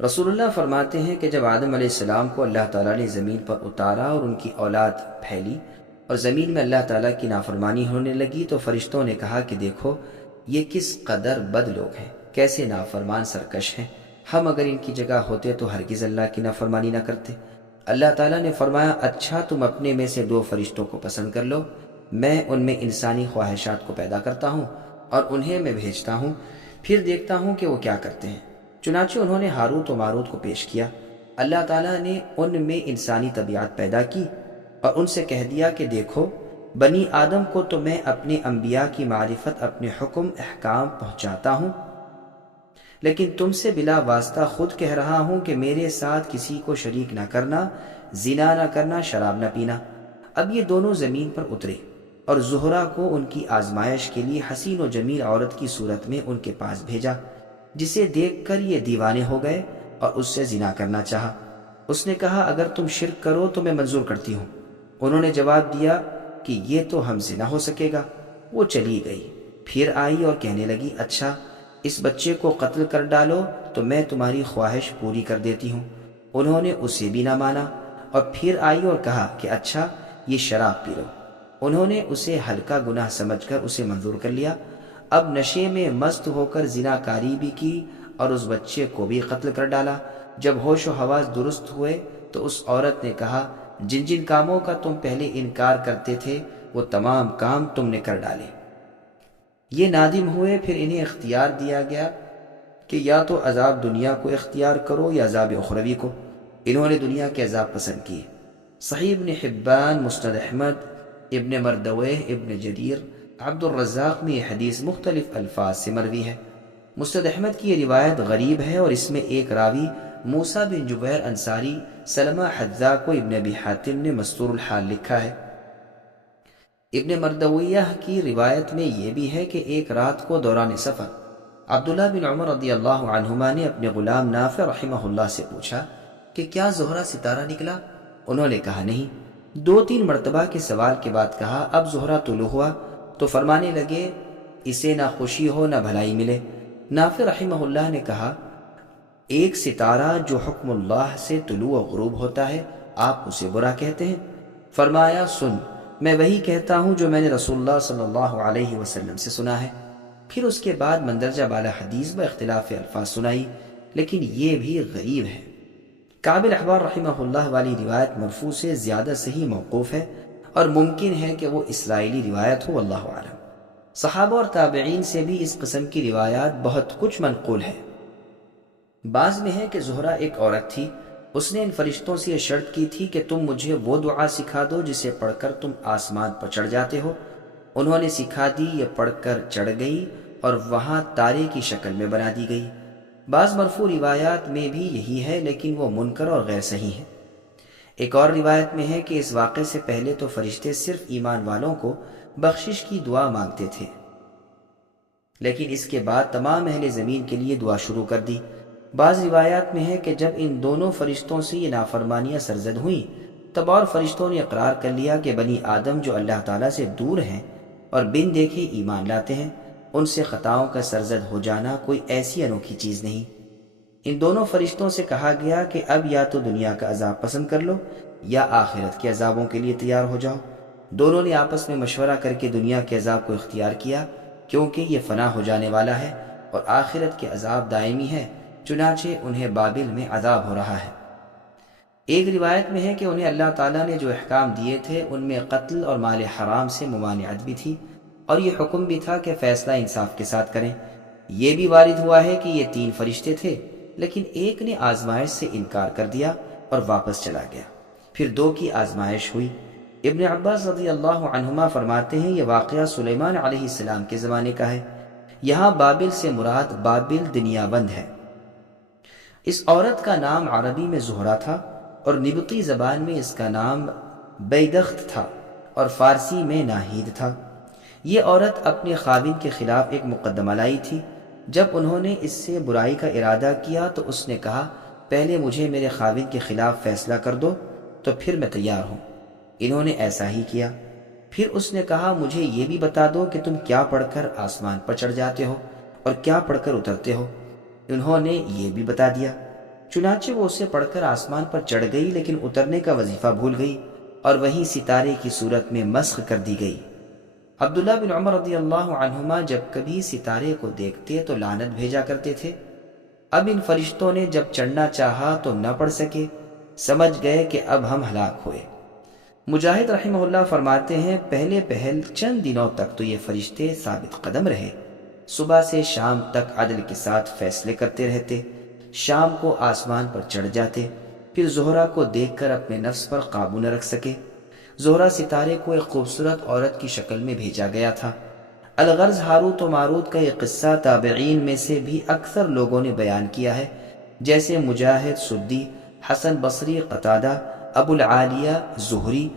رسول اللہ فرماتے ہیں کہ جب آدم علیہ السلام کو اللہ تعالیٰ نے زمین پر اتارا اور ان کی اولاد پھیلی اور زمین میں اللہ تعالیٰ کی نافرمانی ہونے لگی تو فرشتوں نے کہا کہ دیکھو یہ کس قدر بد لوگ ہیں، کیسے نافرمان سرکش ہیں، ہم اگر ان کی جگہ ہوتے تو ہرگز اللہ کی نافرمانی نہ کرتے۔ اللہ تعالیٰ نے فرمایا اچھا تم اپنے میں سے 2 فرشتوں کو پسند کر لو، میں ان میں انسانی خواہشات کو پیدا کرتا ہوں اور انہیں میں بھیجتا ہوں، پھر دیکھتا ہوں کہ وہ کیا کرتے ہیں۔ چنانچہ انہوں نے ہاروت و ماروت کو پیش کیا۔ اللہ تعالیٰ نے ان میں انسانی طبیعت پیدا کی اور ان سے کہہ دیا کہ دیکھو بنی آدم کو تو میں اپنے انبیاء کی معرفت، اپنے حکم احکام پہنچاتا ہوں، لیکن تم سے بلا واسطہ خود کہہ رہا ہوں کہ میرے ساتھ کسی کو شریک نہ کرنا، زنا نہ کرنا، شراب نہ پینا۔ اب یہ دونوں زمین پر اترے اور زہرا کو ان کی آزمائش کے لیے حسین و جمیل عورت کی صورت میں ان کے پاس بھیجا، جسے دیکھ کر یہ دیوانے ہو گئے اور اس سے زنا کرنا چاہا۔ اس نے کہا اگر تم شرک کرو تو میں منظور کرتی ہوں۔ انہوں نے جواب دیا کہ یہ تو ہم سے نہ ہو سکے گا۔ وہ چلی گئی، پھر آئی اور کہنے لگی اچھا اس بچے کو قتل کر ڈالو تو میں تمہاری خواہش پوری کر دیتی ہوں۔ انہوں نے اسے بھی نہ مانا اور پھر آئی اور کہا کہ اچھا یہ شراب پی لو۔ انہوں نے اسے ہلکا گناہ سمجھ کر اسے منظور کر لیا۔ اب نشے میں مست ہو کر زنا کاری بھی کی اور اس بچے کو بھی قتل کر ڈالا۔ جب ہوش و حواس درست ہوئے تو اس عورت نے کہا جن جن کاموں کا تم پہلے انکار کرتے تھے وہ تمام کام تم نے کر ڈالے۔ یہ نادم ہوئے، پھر انہیں اختیار دیا گیا کہ یا تو عذاب دنیا کو اختیار کرو یا عذاب اخروی کو۔ انہوں نے دنیا کے عذاب پسند کیے۔ صحیح ابن حبان، مسند احمد، ابن مردویہ، ابن جریر، عبد الرزاق میں یہ حدیث مختلف الفاظ سے مروی ہے۔ مسند احمد کی یہ روایت غریب ہے اور اس میں ایک راوی موسیٰ بن جبیر انصاری سلمہ حذا کو ابن ابی حاتم نے مستور الحال لکھا ہے۔ ابن مردویہ کی روایت میں یہ بھی ہے کہ ایک رات کو دوران سفر عبداللہ بن عمر رضی اللہ عنہما نے اپنے غلام نافع رحمہ اللہ سے پوچھا کہ کیا زہرہ ستارہ نکلا؟ انہوں نے کہا نہیں۔ 2-3 مرتبہ کے سوال کے بعد کہا اب زہرہ طلوع ہوا تو فرمانے لگے اسے نہ خوشی ہو نہ بھلائی ملے۔ نافع رحمہ اللہ نے کہا ایک ستارہ جو حکم اللہ سے طلوع و غروب ہوتا ہے آپ اسے برا کہتے ہیں؟ فرمایا سن میں وہی کہتا ہوں جو میں نے رسول اللہ صلی اللہ علیہ وسلم سے سنا ہے۔ پھر اس کے بعد مندرجہ بالا حدیث با اختلاف الفاظ سنائی، لیکن یہ بھی غریب ہے۔ کعب الاحبار رحمہ اللہ والی روایت مرفوع سے زیادہ صحیح موقوف ہے اور ممکن ہے کہ وہ اسرائیلی روایت ہو، واللہ اعلم۔ صحابہ اور تابعین سے بھی اس قسم کی روایات بہت کچھ منقول ہے۔ بعض میں ہے کہ زہرہ ایک عورت تھی، اس نے ان فرشتوں سے یہ شرط کی تھی کہ تم مجھے وہ دعا سکھا دو جسے پڑھ کر تم آسمان پر چڑھ جاتے ہو۔ انہوں نے سکھا دی، یہ پڑھ کر چڑھ گئی اور وہاں تارے کی شکل میں بنا دی گئی۔ بعض مرفوع روایات میں بھی یہی ہے لیکن وہ منکر اور غیر صحیح ہے۔ ایک اور روایت میں ہے کہ اس واقعے سے پہلے تو فرشتے صرف ایمان والوں کو بخشش کی دعا مانگتے تھے، لیکن اس کے بعد تمام اہل زمین کے لیے دعا شروع کر دی۔ بعض روایات میں ہے کہ جب ان دونوں فرشتوں سے یہ نافرمانیاں سرزد ہوئیں تب اور فرشتوں نے اقرار کر لیا کہ بنی آدم جو اللہ تعالیٰ سے دور ہیں اور بن دیکھے ایمان لاتے ہیں، ان سے خطاؤں کا سرزد ہو جانا کوئی ایسی انوکھی چیز نہیں۔ ان دونوں فرشتوں سے کہا گیا کہ اب یا تو دنیا کا عذاب پسند کر لو یا آخرت کے عذابوں کے لیے تیار ہو جاؤ۔ دونوں نے آپس میں مشورہ کر کے دنیا کے عذاب کو اختیار کیا کیونکہ یہ فنا ہو جانے والا ہے اور آخرت کے عذاب دائمی ہے، چنانچہ انہیں بابل میں عذاب ہو رہا ہے۔ ایک روایت میں ہے کہ انہیں اللہ تعالیٰ نے جو احکام دیے تھے ان میں قتل اور مال حرام سے ممانعت بھی تھی اور یہ حکم بھی تھا کہ فیصلہ انصاف کے ساتھ کریں۔ یہ بھی وارد ہوا ہے کہ یہ 3 فرشتے تھے لیکن ایک نے آزمائش سے انکار کر دیا اور واپس چلا گیا، پھر 2 کی آزمائش ہوئی۔ ابن عباس رضی اللہ عنہما فرماتے ہیں یہ واقعہ سلیمان علیہ السلام کے زمانے کا ہے۔ یہاں بابل سے مراد بابل دنیا بند ہے۔ اس عورت کا نام عربی میں زہرہ تھا اور نبطی زبان میں اس کا نام بیدخت تھا اور فارسی میں ناہید تھا۔ یہ عورت اپنے خاوند کے خلاف ایک مقدمہ لائی تھی۔ جب انہوں نے اس سے برائی کا ارادہ کیا تو اس نے کہا پہلے مجھے میرے خاوند کے خلاف فیصلہ کر دو تو پھر میں تیار ہوں۔ انہوں نے ایسا ہی کیا۔ پھر اس نے کہا مجھے یہ بھی بتا دو کہ تم کیا پڑھ کر آسمان پر چڑھ جاتے ہو اور کیا پڑھ کر اترتے ہو؟ انہوں نے یہ بھی بتا دیا۔ چنانچہ وہ اسے پڑھ کر آسمان پر چڑھ گئی، لیکن اترنے کا وظیفہ بھول گئی اور وہیں ستارے کی صورت میں مسخ کر دی گئی۔ عبداللہ بن عمر رضی اللہ عنہما جب کبھی ستارے کو دیکھتے تو لعنت بھیجا کرتے تھے۔ اب ان فرشتوں نے جب چڑھنا چاہا تو نہ پڑھ سکے، سمجھ گئے کہ اب ہم ہلاک ہوئے۔ مجاہد رحمہ اللہ فرماتے ہیں پہلے پہل چند دنوں تک تو یہ فرشتے ثابت قدم رہے، صبح سے شام تک عدل کے ساتھ فیصلے کرتے رہتے، شام کو آسمان پر چڑھ جاتے، پھر زہرہ کو دیکھ کر اپنے نفس پر قابو نہ رکھ سکے۔ زہرہ ستارے کو ایک خوبصورت عورت کی شکل میں بھیجا گیا تھا۔ الغرض ہاروت و ماروت کا یہ قصہ تابعین میں سے بھی اکثر لوگوں نے بیان کیا ہے، جیسے مجاہد، سدی، حسن بصری، قتادہ، ابو العالیہ زہری،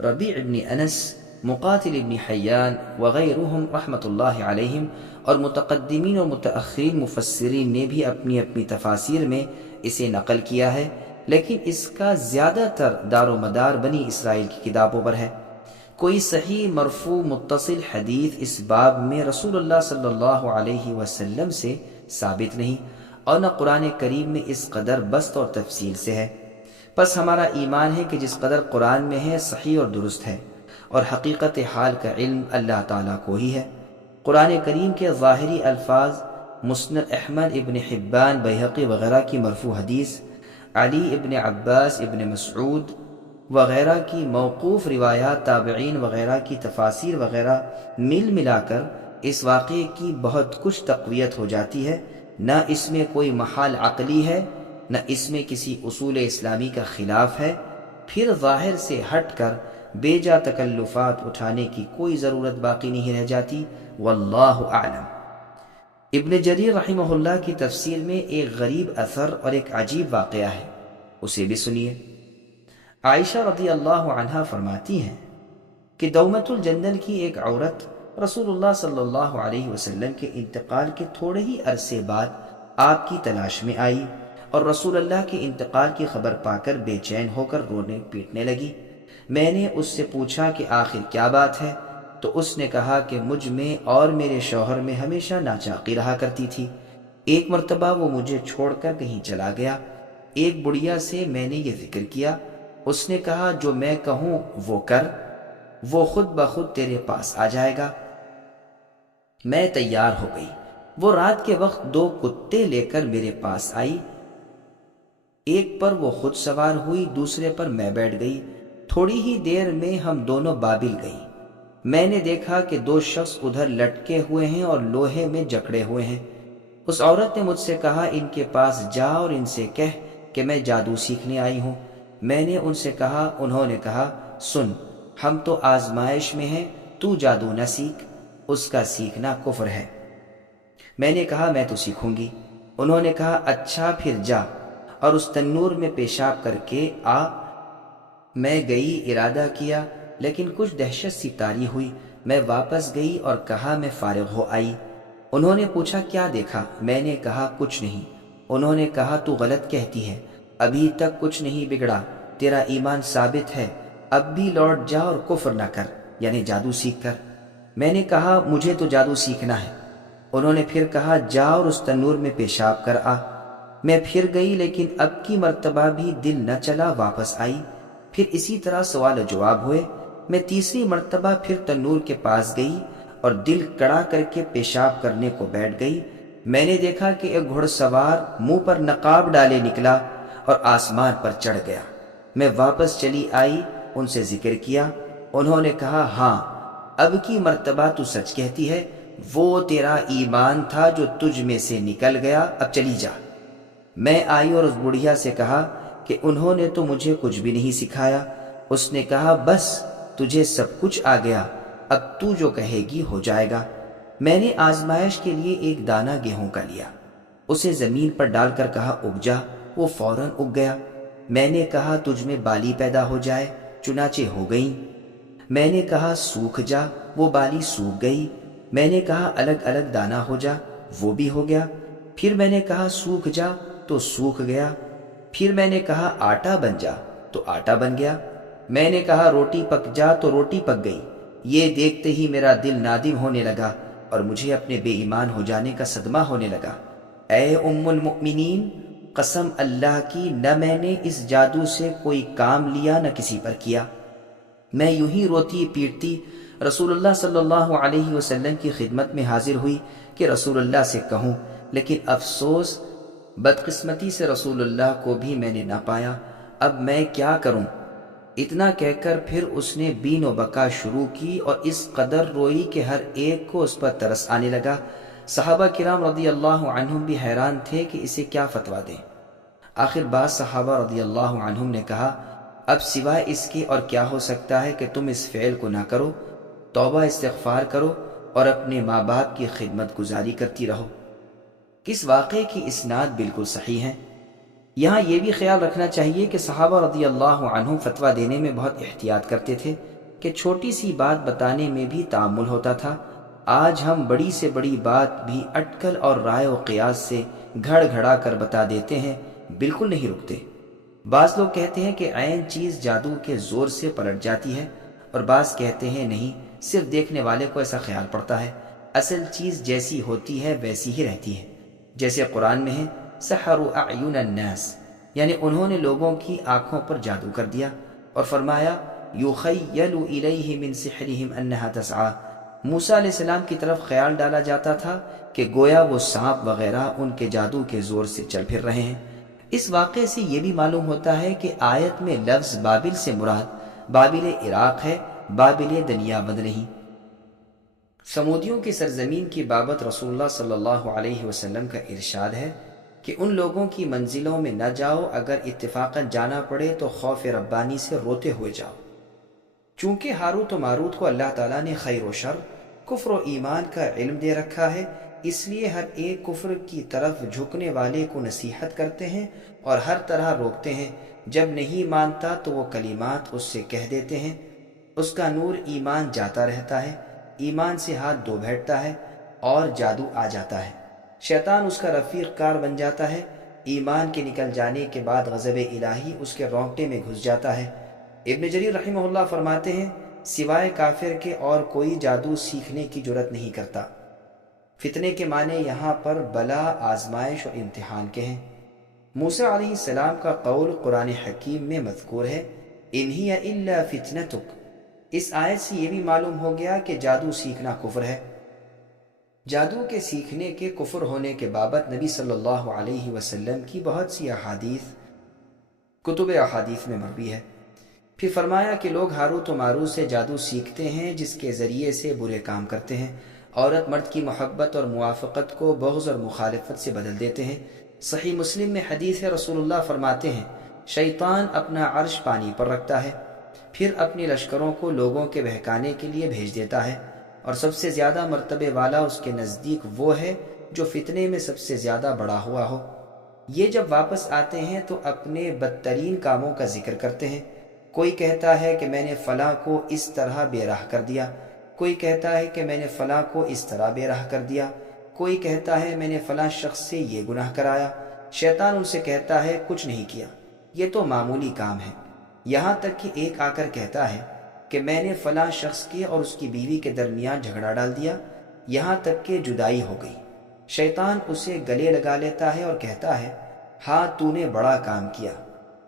ربیع ابن انس، مقاتل ابن حیان وغیرہم رحمۃ اللہ علیہم، اور متقدمین اور متأخرین مفسرین نے بھی اپنی اپنی تفاسیر میں اسے نقل کیا ہے، لیکن اس کا زیادہ تر دار و مدار بنی اسرائیل کی کتابوں پر ہے۔ کوئی صحیح مرفوع متصل حدیث اس باب میں رسول اللہ صلی اللہ علیہ وسلم سے ثابت نہیں، اور نہ قرآن کریم میں اس قدر بسط اور تفصیل سے ہے۔ پس ہمارا ایمان ہے کہ جس قدر قرآن میں ہے صحیح اور درست ہے، اور حقیقت حال کا علم اللہ تعالیٰ کو ہی ہے۔ قرآن کریم کے ظاہری الفاظ مسند احمد ابن حبان بیہقی وغیرہ کی مرفوع حدیث، علی ابن عباس ابن مسعود وغیرہ کی موقوف روایات، تابعین وغیرہ کی تفاسیر وغیرہ مل ملا کر اس واقعے کی بہت کچھ تقویت ہو جاتی ہے۔ نہ اس میں کوئی محال عقلی ہے، نہ اس میں کسی اصول اسلامی کا خلاف ہے۔ پھر ظاہر سے ہٹ کر بے جا تکلفات اٹھانے کی کوئی ضرورت باقی نہیں رہ جاتی، واللہ اعلم۔ ابن جریر رحمہ اللہ کی تفسیر میں ایک غریب اثر اور ایک عجیب واقعہ ہے، اسے بھی سنیے۔ عائشہ رضی اللہ عنہا فرماتی ہیں کہ دومت الجندل کی ایک عورت رسول اللہ صلی اللہ علیہ وسلم کے انتقال کے تھوڑے ہی عرصے بعد آپ کی تلاش میں آئی اور رسول اللہ کے انتقال کی خبر پا کر بے چین ہو کر رونے پیٹنے لگی۔ میں نے اس سے پوچھا کہ آخر کیا بات ہے، تو اس نے کہا کہ مجھ میں اور میرے شوہر میں ہمیشہ ناچاقی رہا کرتی تھی۔ ایک مرتبہ وہ مجھے چھوڑ کر کہیں چلا گیا۔ ایک بڑھیا سے میں نے یہ ذکر کیا، اس نے کہا جو میں کہوں وہ کر، وہ خود بخود تیرے پاس آ جائے گا۔ میں تیار ہو گئی۔ وہ رات کے وقت 2 کتے لے کر میرے پاس آئی، ایک پر وہ خود سوار ہوئی، دوسرے پر میں بیٹھ گئی۔ تھوڑی ہی دیر میں ہم دونوں بابل گئیں۔ میں نے دیکھا کہ 2 شخص ادھر لٹکے ہوئے ہیں اور لوہے میں جکڑے ہوئے ہیں۔ اس عورت نے مجھ سے کہا ان کے پاس جا اور ان سے کہہ کہ میں جادو سیکھنے آئی ہوں۔ میں نے ان سے کہا، انہوں نے کہا سن، ہم تو آزمائش میں ہیں، تو جادو نہ سیکھ، اس کا سیکھنا کفر ہے۔ میں نے کہا میں تو سیکھوں گی۔ انہوں نے کہا اچھا پھر جا اور اس تنور میں پیشاب کر کے آ۔ میں گئی، ارادہ کیا، لیکن کچھ دہشت سی طاری ہوئی۔ میں واپس گئی اور کہا میں فارغ ہو آئی۔ انہوں نے پوچھا کیا دیکھا؟ میں نے کہا کچھ نہیں۔ انہوں نے کہا تو غلط کہتی ہے، ابھی تک کچھ نہیں بگڑا، تیرا ایمان ثابت ہے، اب بھی لوٹ جا اور کفر نہ کر، یعنی جادو سیکھ کر۔ میں نے کہا مجھے تو جادو سیکھنا ہے۔ انہوں نے پھر کہا جا اور اس تنور میں پیشاب کر آ۔ میں پھر گئی، لیکن اب کی مرتبہ بھی دل نہ چلا، واپس آئی۔ پھر اسی طرح سوال و جواب ہوئے۔ میں تیسری مرتبہ پھر تنور کے پاس گئی اور دل کڑا کر کے پیشاب کرنے کو بیٹھ گئی۔ میں نے دیکھا کہ ایک گھڑ سوار منہ پر نقاب ڈالے نکلا اور آسمان پر چڑھ گیا۔ میں واپس چلی آئی، ان سے ذکر کیا۔ انہوں نے کہا ہاں، اب کی مرتبہ تو سچ کہتی ہے، وہ تیرا ایمان تھا جو تجھ میں سے نکل گیا، اب چلی جا۔ میں آئی اور اس بڑھیا سے کہا کہ انہوں نے تو مجھے کچھ بھی نہیں سکھایا۔ اس نے کہا بس تجھے سب کچھ آ گیا، اب تو جو کہے گی ہو جائے گا۔ میں نے آزمائش کے لیے ایک دانہ گیہوں کا لیا، اسے زمین پر ڈال کر کہا اگ جا، وہ فوراً اگ گیا۔ میں نے کہا تجھ میں بالی پیدا ہو جائے، چنانچہ ہو گئیں۔ میں نے کہا سوکھ جا، وہ بالی سوکھ گئی۔ میں نے کہا الگ الگ دانہ ہو جا، وہ بھی ہو گیا۔ پھر میں نے کہا سوکھ جا، تو سوکھ گیا۔ پھر میں نے کہا آٹا بن جا، تو آٹا بن گیا۔ میں نے کہا روٹی پک جا، تو روٹی پک گئی۔ یہ دیکھتے ہی میرا دل نادم ہونے لگا اور مجھے اپنے بے ایمان ہو جانے کا صدمہ ہونے لگا۔ اے ام المؤمنین، قسم اللہ کی نہ میں نے اس جادو سے کوئی کام لیا نہ کسی پر کیا۔ میں یوں ہی روتی پیٹتی رسول اللہ صلی اللہ علیہ وسلم کی خدمت میں حاضر ہوئی کہ رسول اللہ سے کہوں، لیکن افسوس بدقسمتی سے رسول اللہ کو بھی میں نے نہ پایا۔ اب میں کیا کروں؟ اتنا کہہ کر پھر اس نے بین و بکا شروع کی اور اس قدر روئی کہ ہر ایک کو اس پر ترس آنے لگا۔ صحابہ کرام رضی اللہ عنہم بھی حیران تھے کہ اسے کیا فتویٰ دیں۔ آخر بعض صحابہ رضی اللہ عنہم نے کہا، اب سوائے اس کے اور کیا ہو سکتا ہے کہ تم اس فعل کو نہ کرو، توبہ استغفار کرو اور اپنے ماں باپ کی خدمت گزاری کرتی رہو۔ اس واقعے کی اسناد بالکل صحیح ہے۔ یہاں یہ بھی خیال رکھنا چاہیے کہ صحابہ رضی اللہ عنہم فتویٰ دینے میں بہت احتیاط کرتے تھے کہ چھوٹی سی بات بتانے میں بھی تعامل ہوتا تھا۔ آج ہم بڑی سے بڑی بات بھی اٹکل اور رائے و قیاس سے گھڑ گھڑا کر بتا دیتے ہیں، بالکل نہیں رکتے۔ بعض لوگ کہتے ہیں کہ عین چیز جادو کے زور سے پلٹ جاتی ہے، اور بعض کہتے ہیں نہیں، صرف دیکھنے والے کو ایسا خیال پڑتا ہے، اصل چیز جیسی ہوتی ہے ویسی ہی رہتی ہے۔ جیسے قرآن میں ہے، سحروا اعین الناس، یعنی انہوں نے لوگوں کی آنکھوں پر جادو کر دیا، اور فرمایا یخیل الیہ من سحرہم انہا تسعی، موسیٰ علیہ السلام کی طرف خیال ڈالا جاتا تھا کہ گویا وہ سانپ وغیرہ ان کے جادو کے زور سے چل پھر رہے ہیں۔ اس واقعے سے یہ بھی معلوم ہوتا ہے کہ آیت میں لفظ بابل سے مراد بابل عراق ہے، بابل دنیا بند نہیں۔ سمودیوں کی سرزمین کی بابت رسول اللہ صلی اللہ علیہ وسلم کا ارشاد ہے کہ ان لوگوں کی منزلوں میں نہ جاؤ، اگر اتفاقاً جانا پڑے تو خوف ربانی سے روتے ہوئے جاؤ۔ چونکہ ہاروت و ماروت کو اللہ تعالیٰ نے خیر و شر، کفر و ایمان کا علم دے رکھا ہے، اس لیے ہر ایک کفر کی طرف جھکنے والے کو نصیحت کرتے ہیں اور ہر طرح روکتے ہیں۔ جب نہیں مانتا تو وہ کلمات اس سے کہہ دیتے ہیں، اس کا نور ایمان جاتا رہتا ہے، ایمان سے ہاتھ دھو بیٹھتا ہے اور جادو آ جاتا ہے، شیطان اس کا رفیق کار بن جاتا ہے، ایمان کے نکل جانے کے بعد غضب الہی اس کے رونگٹے میں گھس جاتا ہے۔ ابن جریر رحمہ اللہ فرماتے ہیں، سوائے کافر کے اور کوئی جادو سیکھنے کی جرت نہیں کرتا۔ فتنے کے معنی یہاں پر بلا، آزمائش اور امتحان کے ہیں۔ موسیٰ علیہ السلام کا قول قرآن حکیم میں مذکور ہے، ان ہی الا فتنتک۔ اس آیت سے یہ بھی معلوم ہو گیا کہ جادو سیکھنا کفر ہے۔ جادو کے سیکھنے کے کفر ہونے کے بابت نبی صلی اللہ علیہ وسلم کی بہت سی احادیث کتب احادیث میں مروی ہے۔ پھر فرمایا کہ لوگ ہاروت و ماروت سے جادو سیکھتے ہیں جس کے ذریعے سے برے کام کرتے ہیں، عورت مرد کی محبت اور موافقت کو بغض اور مخالفت سے بدل دیتے ہیں۔ صحیح مسلم میں حدیث ہے، رسول اللہ فرماتے ہیں، شیطان اپنا عرش پانی پر رکھتا ہے، پھر اپنے لشکروں کو لوگوں کے بہکانے کے لیے بھیج دیتا ہے، اور سب سے زیادہ مرتبے والا اس کے نزدیک وہ ہے جو فتنے میں سب سے زیادہ بڑا ہوا ہو۔ یہ جب واپس آتے ہیں تو اپنے بدترین کاموں کا ذکر کرتے ہیں۔ کوئی کہتا ہے کہ میں نے فلاں کو اس طرح بے راہ کر دیا، کوئی کہتا ہے کہ میں نے فلاں کو اس طرح بے راہ کر دیا، کوئی کہتا ہے میں نے فلاں شخص سے یہ گناہ کرایا۔ شیطان ان سے کہتا ہے کچھ نہیں کیا، یہ تو معمولی کام ہے، یہاں تک کہ ایک آ کر کہتا ہے کہ میں نے فلاں شخص کے اور اس کی بیوی کے درمیان جھگڑا ڈال دیا، یہاں تک کہ جدائی ہو گئی۔ شیطان اسے گلے لگا لیتا ہے اور کہتا ہے، ہاں تو نے بڑا کام کیا،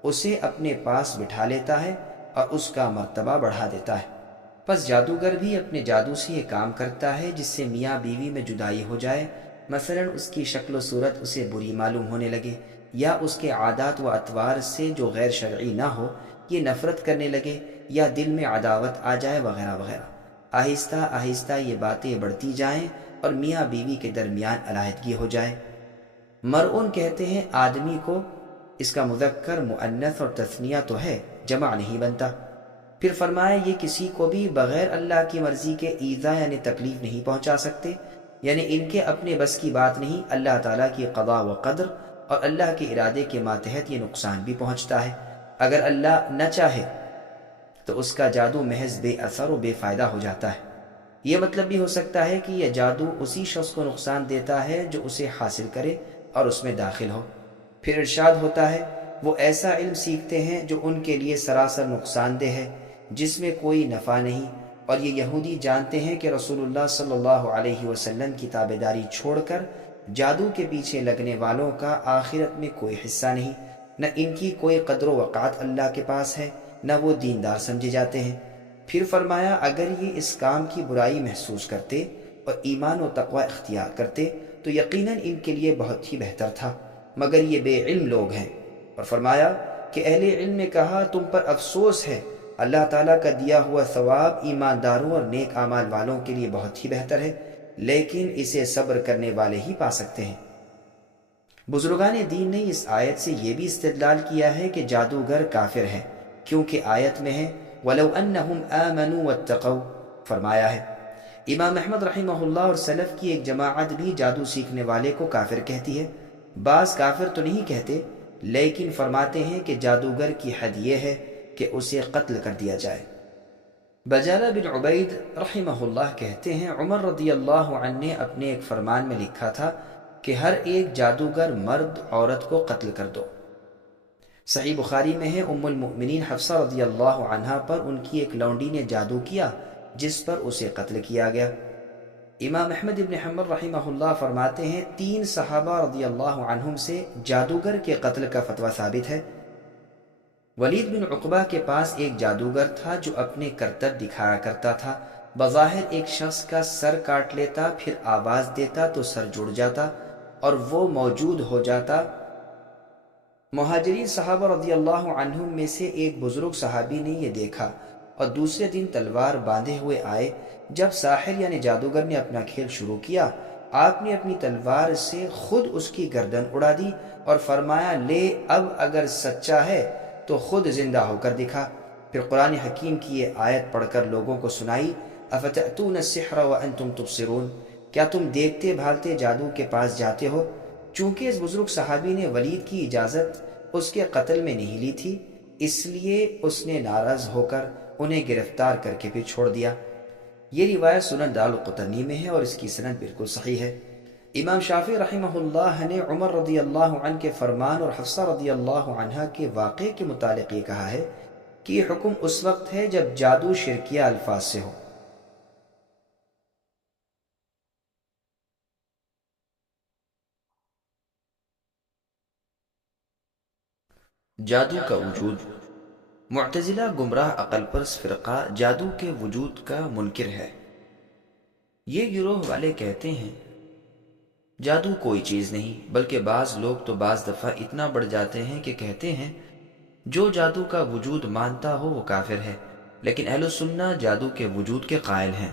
اسے اپنے پاس بٹھا لیتا ہے اور اس کا مرتبہ بڑھا دیتا ہے۔ پس جادوگر بھی اپنے جادو سے یہ کام کرتا ہے جس سے میاں بیوی میں جدائی ہو جائے، مثلا اس کی شکل و صورت اسے بری معلوم ہونے لگے، یا اس کے عادات و اطوار سے جو غیر شرعی نہ ہو یہ نفرت کرنے لگے، یا دل میں عداوت آ جائے وغیرہ وغیرہ۔ آہستہ آہستہ یہ باتیں بڑھتی جائیں اور میاں بیوی کے درمیان علیحدگی ہو جائے۔ مرعون کہتے ہیں آدمی کو، اس کا مذکر مؤنث اور تثنیہ تو ہے، جمع نہیں بنتا۔ پھر فرمایا یہ کسی کو بھی بغیر اللہ کی مرضی کے ایذا یعنی تکلیف نہیں پہنچا سکتے، یعنی ان کے اپنے بس کی بات نہیں، اللہ تعالیٰ کی قضاء و قدر اور اللہ کے ارادے کے ماتحت یہ نقصان بھی پہنچتا ہے۔ اگر اللہ نہ چاہے تو اس کا جادو محض بے اثر و بے فائدہ ہو جاتا ہے۔ یہ مطلب بھی ہو سکتا ہے کہ یہ جادو اسی شخص کو نقصان دیتا ہے جو اسے حاصل کرے اور اس میں داخل ہو۔ پھر ارشاد ہوتا ہے، وہ ایسا علم سیکھتے ہیں جو ان کے لیے سراسر نقصان دہ ہے، جس میں کوئی نفع نہیں، اور یہ یہودی جانتے ہیں کہ رسول اللہ صلی اللہ علیہ وسلم کی تابعداری چھوڑ کر جادو کے پیچھے لگنے والوں کا آخرت میں کوئی حصہ نہیں، نہ ان کی کوئی قدر و وقعت اللہ کے پاس ہے، نہ وہ دیندار سمجھے جاتے ہیں۔ پھر فرمایا اگر یہ اس کام کی برائی محسوس کرتے اور ایمان و تقوی اختیار کرتے تو یقیناً ان کے لیے بہت ہی بہتر تھا، مگر یہ بے علم لوگ ہیں۔ اور فرمایا کہ اہل علم نے کہا تم پر افسوس ہے، اللہ تعالیٰ کا دیا ہوا ثواب ایمانداروں اور نیک اعمال والوں کے لیے بہت ہی بہتر ہے، لیکن اسے صبر کرنے والے ہی پا سکتے ہیں۔ بزرگان دین نے اس آیت سے یہ بھی استدلال کیا ہے کہ جادوگر کافر ہے، کیونکہ آیت میں ہے وَلَوْ أَنَّهُمْ آمَنُوا وَاتَّقَوْا فرمایا ہے۔ امام احمد رحمہ اللہ اور سلف کی ایک جماعت بھی جادو سیکھنے والے کو کافر کہتی ہے۔ بعض کافر تو نہیں کہتے، لیکن فرماتے ہیں کہ جادوگر کی حد یہ ہے کہ اسے قتل کر دیا جائے۔ بجالہ بن عبید رحمہ اللہ کہتے ہیں عمر رضی اللہ عنہ نے اپنے ایک فرمان میں لکھا تھا کہ ہر ایک جادوگر مرد عورت کو قتل کر دو۔ صحیح بخاری میں ہے ام المؤمنین حفصہ رضی اللہ عنہا پر ان کی ایک لونڈی نے جادو کیا جس پر اسے قتل کیا گیا۔ امام احمد ابن حنبل رحمہ اللہ فرماتے ہیں 3 صحابہ رضی اللہ عنہم سے جادوگر کے قتل کا فتویٰ ثابت ہے۔ ولید بن عقبہ کے پاس ایک جادوگر تھا جو اپنے کرتب دکھایا کرتا تھا، بظاہر ایک شخص کا سر کاٹ لیتا، پھر آواز دیتا تو سر جڑ جاتا اور وہ موجود ہو جاتا۔ مہاجرین صحابہ رضی اللہ عنہم میں سے ایک بزرگ صحابی نے یہ دیکھا اور دوسرے دن تلوار باندھے ہوئے آئے۔ جب ساحر یعنی جادوگر نے اپنا کھیل شروع کیا، آپ نے اپنی تلوار سے خود اس کی گردن اڑا دی اور فرمایا لے اب اگر سچا ہے تو خود زندہ ہو کر دکھا۔ پھر قرآن حکیم کی یہ آیت پڑھ کر لوگوں کو سنائی افتأتون السحر وانتم تبصرون، کیا تم دیکھتے بھالتے جادو کے پاس جاتے ہو؟ چونکہ اس بزرگ صحابی نے ولید کی اجازت اس کے قتل میں نہیں لی تھی، اس لیے اس نے ناراض ہو کر انہیں گرفتار کر کے پھر چھوڑ دیا۔ یہ روایت سنن دارالقطنی میں ہے اور اس کی سند بالکل صحیح ہے۔ امام شافعی رحمہ اللہ نے عمر رضی اللہ عنہ کے فرمان اور حفصہ رضی اللہ عنہ کے واقعے کے متعلق یہ کہا ہے کہ یہ حکم اس وقت ہے جب جادو شرکیہ الفاظ سے ہو۔ جادو کا وجود۔ معتزلہ گمراہ عقل پرست فرقہ جادو کے وجود کا منکر ہے۔ یہ گروہ والے کہتے ہیں جادو کوئی چیز نہیں، بلکہ بعض لوگ تو بعض دفعہ اتنا بڑھ جاتے ہیں کہ کہتے ہیں جو جادو کا وجود مانتا ہو وہ کافر ہے، لیکن اہل سنہ جادو کے وجود کے قائل ہیں۔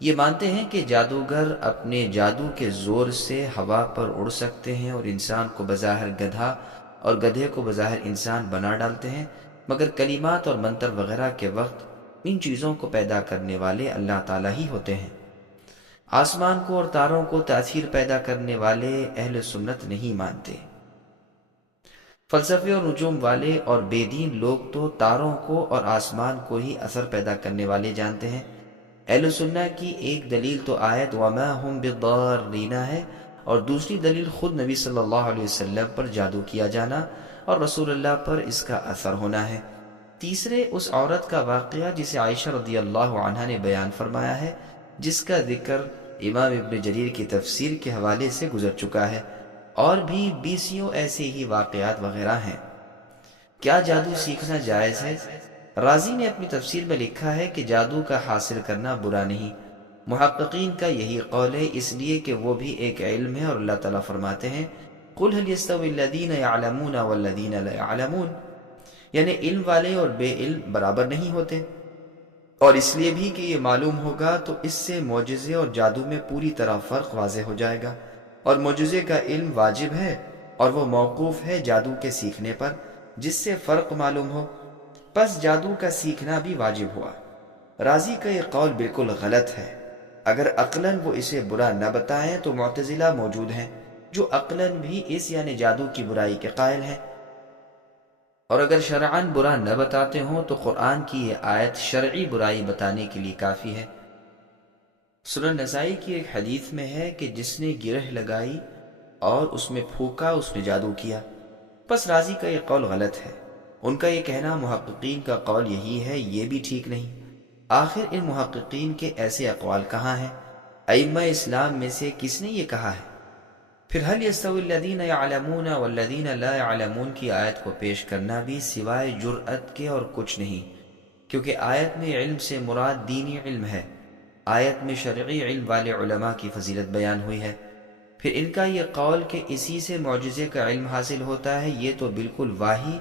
یہ مانتے ہیں کہ جادوگر اپنے جادو کے زور سے ہوا پر اڑ سکتے ہیں اور انسان کو بظاہر گدھا اور گدھے کو بظاہر انسان بنا ڈالتے ہیں، مگر کلمات اور منتر وغیرہ کے وقت ان چیزوں کو پیدا کرنے والے اللہ تعالیٰ ہی ہوتے ہیں۔ آسمان کو اور تاروں کو تاثیر پیدا کرنے والے اہل سنت نہیں مانتے۔ فلسفے اور نجوم والے اور بے دین لوگ تو تاروں کو اور آسمان کو ہی اثر پیدا کرنے والے جانتے ہیں۔ اہل سنت کی ایک دلیل تو آیت وَمَا هُمْ بِالضَّارِّينَ ہے، اور دوسری دلیل خود نبی صلی اللہ علیہ وسلم پر جادو کیا جانا اور رسول اللہ پر اس کا اثر ہونا ہے۔ تیسرے اس عورت کا واقعہ جسے عائشہ رضی اللہ عنہا نے بیان فرمایا ہے، جس کا ذکر امام ابن جریر کی تفسیر کے حوالے سے گزر چکا ہے، اور بھی 20 ایسے ہی واقعات وغیرہ ہیں۔ کیا جادو سیکھنا جائز ہے؟ رازی نے اپنی تفسیر میں لکھا ہے کہ جادو کا حاصل کرنا برا نہیں۔ محققین کا یہی قول ہے، اس لیے کہ وہ بھی ایک علم ہے، اور اللہ تعالیٰ فرماتے ہیں قُلْ هَلْ يَسْتَوِي الَّذِينَ يَعْلَمُونَ وَالَّذِينَ لَا يَعْلَمُونَ، یعنی علم والے اور بے علم برابر نہیں ہوتے۔ اور اس لیے بھی کہ یہ معلوم ہوگا تو اس سے معجزے اور جادو میں پوری طرح فرق واضح ہو جائے گا، اور معجزے کا علم واجب ہے اور وہ موقوف ہے جادو کے سیکھنے پر جس سے فرق معلوم ہو، پس جادو کا سیکھنا بھی واجب ہوا۔ رازی کا یہ قول بالکل غلط ہے۔ اگر عقلاً وہ اسے برا نہ بتائیں تو معتزلہ موجود ہیں جو عقلاً بھی اس یعنی جادو کی برائی کے قائل ہیں، اور اگر شرعاً برا نہ بتاتے ہوں تو قرآن کی یہ آیت شرعی برائی بتانے کے لیے کافی ہے۔ سنن نسائی کی ایک حدیث میں ہے کہ جس نے گرہ لگائی اور اس میں پھونکا اس نے جادو کیا۔ پس رازی کا یہ قول غلط ہے۔ ان کا یہ کہنا محققین کا قول یہی ہے، یہ بھی ٹھیک نہیں۔ آخر ان محققین کے ایسے اقوال کہاں ہیں؟ ائمہ اسلام میں سے کس نے یہ کہا ہے؟ پھر حل یستوی الذین یعلمون والذین لا یعلمون کی آیت کو پیش کرنا بھی سوائے جرأت کے اور کچھ نہیں، کیونکہ آیت میں علم سے مراد دینی علم ہے، آیت میں شرعی علم والے علماء کی فضیلت بیان ہوئی ہے۔ پھر ان کا یہ قول کہ اسی سے معجزے کا علم حاصل ہوتا ہے، یہ تو بالکل واہی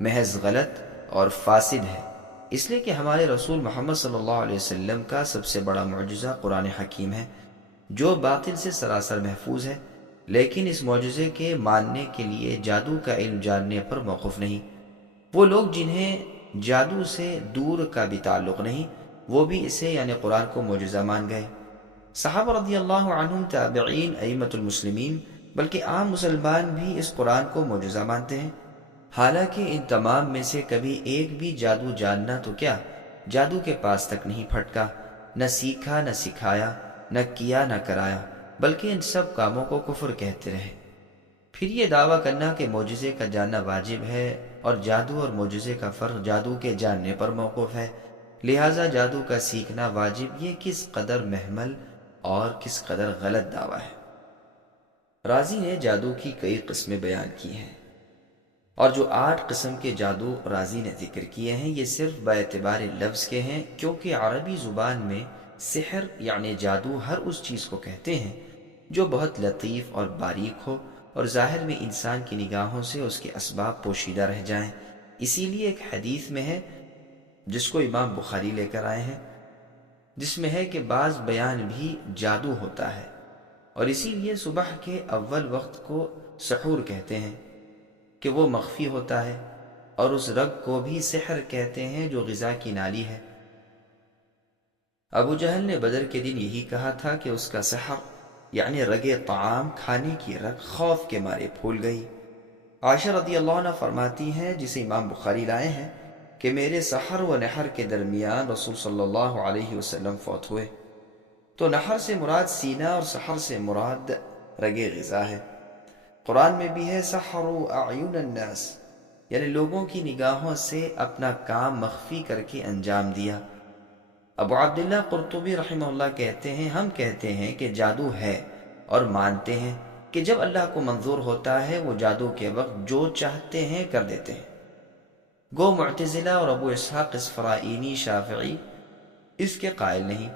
محض غلط اور فاسد ہے، اس لیے کہ ہمارے رسول محمد صلی اللہ علیہ وسلم کا سب سے بڑا معجزہ قرآن حکیم ہے، جو باطل سے سراسر محفوظ ہے، لیکن اس معجزے کے ماننے کے لیے جادو کا علم جاننے پر موقف نہیں۔ وہ لوگ جنہیں جادو سے دور کا بھی تعلق نہیں، وہ بھی اسے یعنی قرآن کو معجزہ مان گئے۔ صحابہ رضی اللہ عنہم، تابعین، ائمۃ المسلمین، بلکہ عام مسلمان بھی اس قرآن کو معجزہ مانتے ہیں، حالانکہ ان تمام میں سے کبھی ایک بھی جادو جاننا تو کیا جادو کے پاس تک نہیں پھٹکا، نہ سیکھا نہ سکھایا، نہ کیا نہ کرایا، بلکہ ان سب کاموں کو کفر کہتے رہے۔ پھر یہ دعویٰ کرنا کہ معجزے کا جاننا واجب ہے اور جادو اور معجزے کا فرق جادو کے جاننے پر موقف ہے، لہٰذا جادو کا سیکھنا واجب، یہ کس قدر محمل اور کس قدر غلط دعویٰ ہے۔ رازی نے جادو کی کئی قسمیں بیان کی ہیں، اور جو 8 قسم کے جادو رازی نے ذکر کیے ہیں یہ صرف باعتبار لفظ کے ہیں، کیونکہ عربی زبان میں سحر یعنی جادو ہر اس چیز کو کہتے ہیں جو بہت لطیف اور باریک ہو اور ظاہر میں انسان کی نگاہوں سے اس کے اسباب پوشیدہ رہ جائیں۔ اسی لیے ایک حدیث میں ہے جس کو امام بخاری لے کر آئے ہیں، جس میں ہے کہ بعض بیان بھی جادو ہوتا ہے، اور اسی لیے صبح کے اول وقت کو سحور کہتے ہیں کہ وہ مخفی ہوتا ہے، اور اس رگ کو بھی سحر کہتے ہیں جو غذا کی نالی ہے۔ ابو جہل نے بدر کے دن یہی کہا تھا کہ اس کا سحر یعنی رگ طعام کھانے کی رگ خوف کے مارے پھول گئی۔ عائشہ رضی اللہ عنہ فرماتی ہیں، جسے امام بخاری لائے ہیں، کہ میرے سحر و نحر کے درمیان رسول صلی اللہ علیہ وسلم فوت ہوئے۔ تو نحر سے مراد سینہ اور سحر سے مراد رگ غذا ہے۔ قرآن میں بھی ہے سحروا اعین الناس، یعنی لوگوں کی نگاہوں سے اپنا کام مخفی کر کے انجام دیا۔ ابو عبداللہ قرطبی رحمہ اللہ کہتے ہیں، ہم کہتے ہیں کہ جادو ہے اور مانتے ہیں کہ جب اللہ کو منظور ہوتا ہے وہ جادو کے وقت جو چاہتے ہیں کر دیتے ہیں۔ گو معتزلہ اور ابو اسحاق اسفرائینی شافعی اس کے قائل نہیں،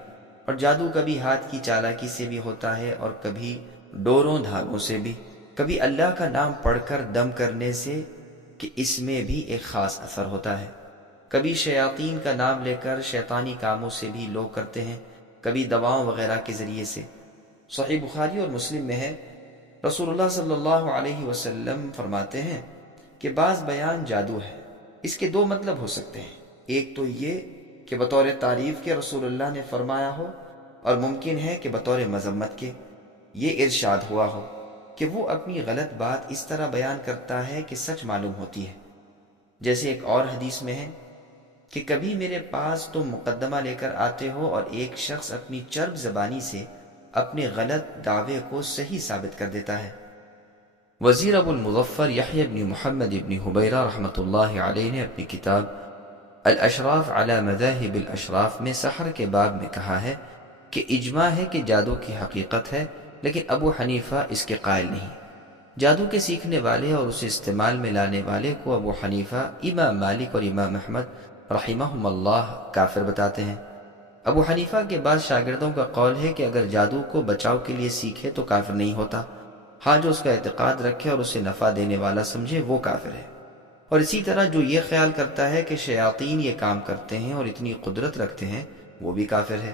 اور جادو کبھی ہاتھ کی چالاکی سے بھی ہوتا ہے اور کبھی ڈوروں دھاگوں سے بھی، کبھی اللہ کا نام پڑھ کر دم کرنے سے کہ اس میں بھی ایک خاص اثر ہوتا ہے، کبھی شیاطین کا نام لے کر شیطانی کاموں سے بھی لوگ کرتے ہیں، کبھی دواؤں وغیرہ کے ذریعے سے۔ صحیح بخاری اور مسلم میں ہے، رسول اللہ صلی اللہ علیہ وسلم فرماتے ہیں کہ بعض بیان جادو ہے، اس کے 2 مطلب ہو سکتے ہیں، ایک تو یہ کہ بطور تعریف کے رسول اللہ نے فرمایا ہو، اور ممکن ہے کہ بطور مذمت کے یہ ارشاد ہوا ہو کہ وہ اپنی غلط بات اس طرح بیان کرتا ہے کہ سچ معلوم ہوتی ہے۔ جیسے ایک اور حدیث میں ہے کہ کبھی میرے پاس تم مقدمہ لے کر آتے ہو اور ایک شخص اپنی چرب زبانی سے اپنے غلط دعوے کو صحیح ثابت کر دیتا ہے۔ وزیر ابو المظفر یحییٰ بن محمد بن حبیرہ رحمۃ اللہ علیہ نے اپنی کتاب الاشراف علی مذاہب الاشراف میں سحر کے باب میں کہا ہے کہ اجماع ہے کہ جادو کی حقیقت ہے، لیکن ابو حنیفہ اس کے قائل نہیں۔ جادو کے سیکھنے والے اور اسے استعمال میں لانے والے کو ابو حنیفہ، امام مالک اور امام احمد رحمہم اللہ کافر بتاتے ہیں۔ ابو حنیفہ کے بعد شاگردوں کا قول ہے کہ اگر جادو کو بچاؤ کے لیے سیکھے تو کافر نہیں ہوتا، ہاں جو اس کا اعتقاد رکھے اور اسے نفع دینے والا سمجھے وہ کافر ہے، اور اسی طرح جو یہ خیال کرتا ہے کہ شیاطین یہ کام کرتے ہیں اور اتنی قدرت رکھتے ہیں وہ بھی کافر ہے۔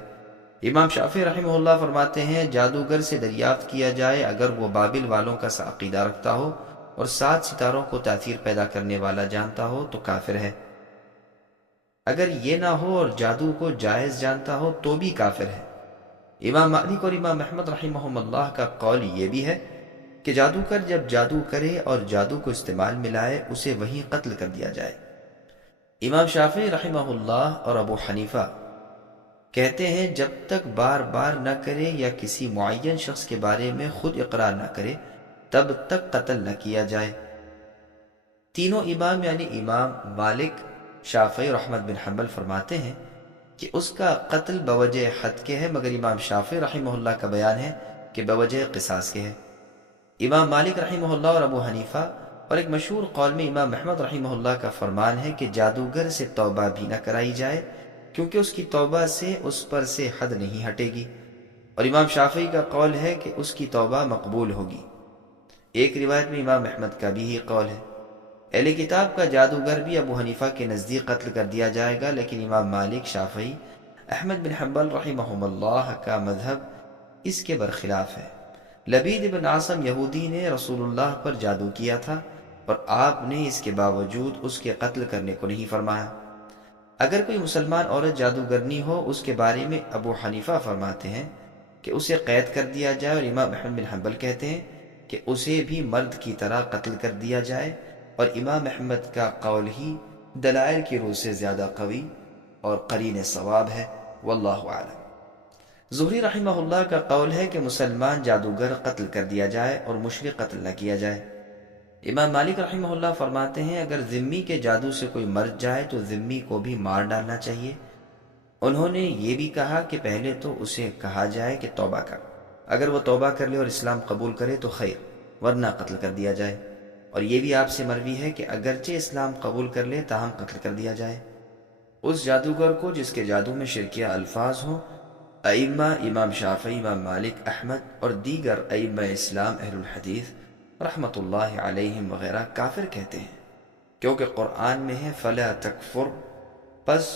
امام شافعی رحمہ اللہ فرماتے ہیں جادوگر سے دریافت کیا جائے اگر وہ بابل والوں کا سا عقیدہ رکھتا ہو اور 7 ستاروں کو تاثیر پیدا کرنے والا جانتا ہو تو کافر ہے، اگر یہ نہ ہو اور جادو کو جائز جانتا ہو تو بھی کافر ہے۔ امام مالک اور امام احمد رحمہم اللہ کا قول یہ بھی ہے کہ جادوگر جب جادو کرے اور جادو کو استعمال میں لائے اسے وہیں قتل کر دیا جائے۔ امام شافعی رحمہ اللہ اور ابو حنیفہ کہتے ہیں جب تک بار بار نہ کرے یا کسی معین شخص کے بارے میں خود اقرار نہ کرے تب تک قتل نہ کیا جائے۔ تینوں امام یعنی امام مالک، شافعی اور احمد بن حنبل فرماتے ہیں کہ اس کا قتل بوجہ حد کے ہے، مگر امام شافعی رحمہ اللہ کا بیان ہے کہ بوجہ قصاص کے ہے۔ امام مالک رحمہ اللہ اور ابو حنیفہ اور ایک مشہور قول میں امام احمد رحمہ اللہ کا فرمان ہے کہ جادوگر سے توبہ بھی نہ کرائی جائے، کیونکہ اس کی توبہ سے اس پر سے حد نہیں ہٹے گی، اور امام شافعی کا قول ہے کہ اس کی توبہ مقبول ہوگی۔ ایک روایت میں امام احمد کا بھی یہ قول ہے۔ اہل کتاب کا جادوگر بھی ابو حنیفہ کے نزدیک قتل کر دیا جائے گا، لیکن امام مالک، شافعی، احمد بن حنبل رحمہم اللہ کا مذہب اس کے برخلاف ہے۔ لبید بن عاصم یہودی نے رسول اللہ پر جادو کیا تھا اور آپ نے اس کے باوجود اس کے قتل کرنے کو نہیں فرمایا۔ اگر کوئی مسلمان عورت جادوگرنی ہو، اس کے بارے میں ابو حنیفہ فرماتے ہیں کہ اسے قید کر دیا جائے، اور امام احمد بن حنبل کہتے ہیں کہ اسے بھی مرد کی طرح قتل کر دیا جائے، اور امام احمد کا قول ہی دلائل کی روح سے زیادہ قوی اور قرین صواب ہے، واللہ اعلم۔ زہری رحمہ اللہ کا قول ہے کہ مسلمان جادوگر قتل کر دیا جائے اور مشرک قتل نہ کیا جائے۔ امام مالک رحمہ اللہ فرماتے ہیں اگر ذمی کے جادو سے کوئی مر جائے تو ذمی کو بھی مار ڈالنا چاہیے۔ انہوں نے یہ بھی کہا کہ پہلے تو اسے کہا جائے کہ توبہ کر، اگر وہ توبہ کر لے اور اسلام قبول کرے تو خیر، ورنہ قتل کر دیا جائے۔ اور یہ بھی آپ سے مروی ہے کہ اگرچہ اسلام قبول کر لے تاہم قتل کر دیا جائے اس جادوگر کو جس کے جادو میں شرکیہ الفاظ ہوں۔ ائمہ امام شافعی، امام مالک، احمد اور دیگر ائمہ اسلام اہل الحدیث رحمۃ اللہ علیہم وغیرہ کافر کہتے ہیں، کیونکہ قرآن میں ہے فلا تکفر، پس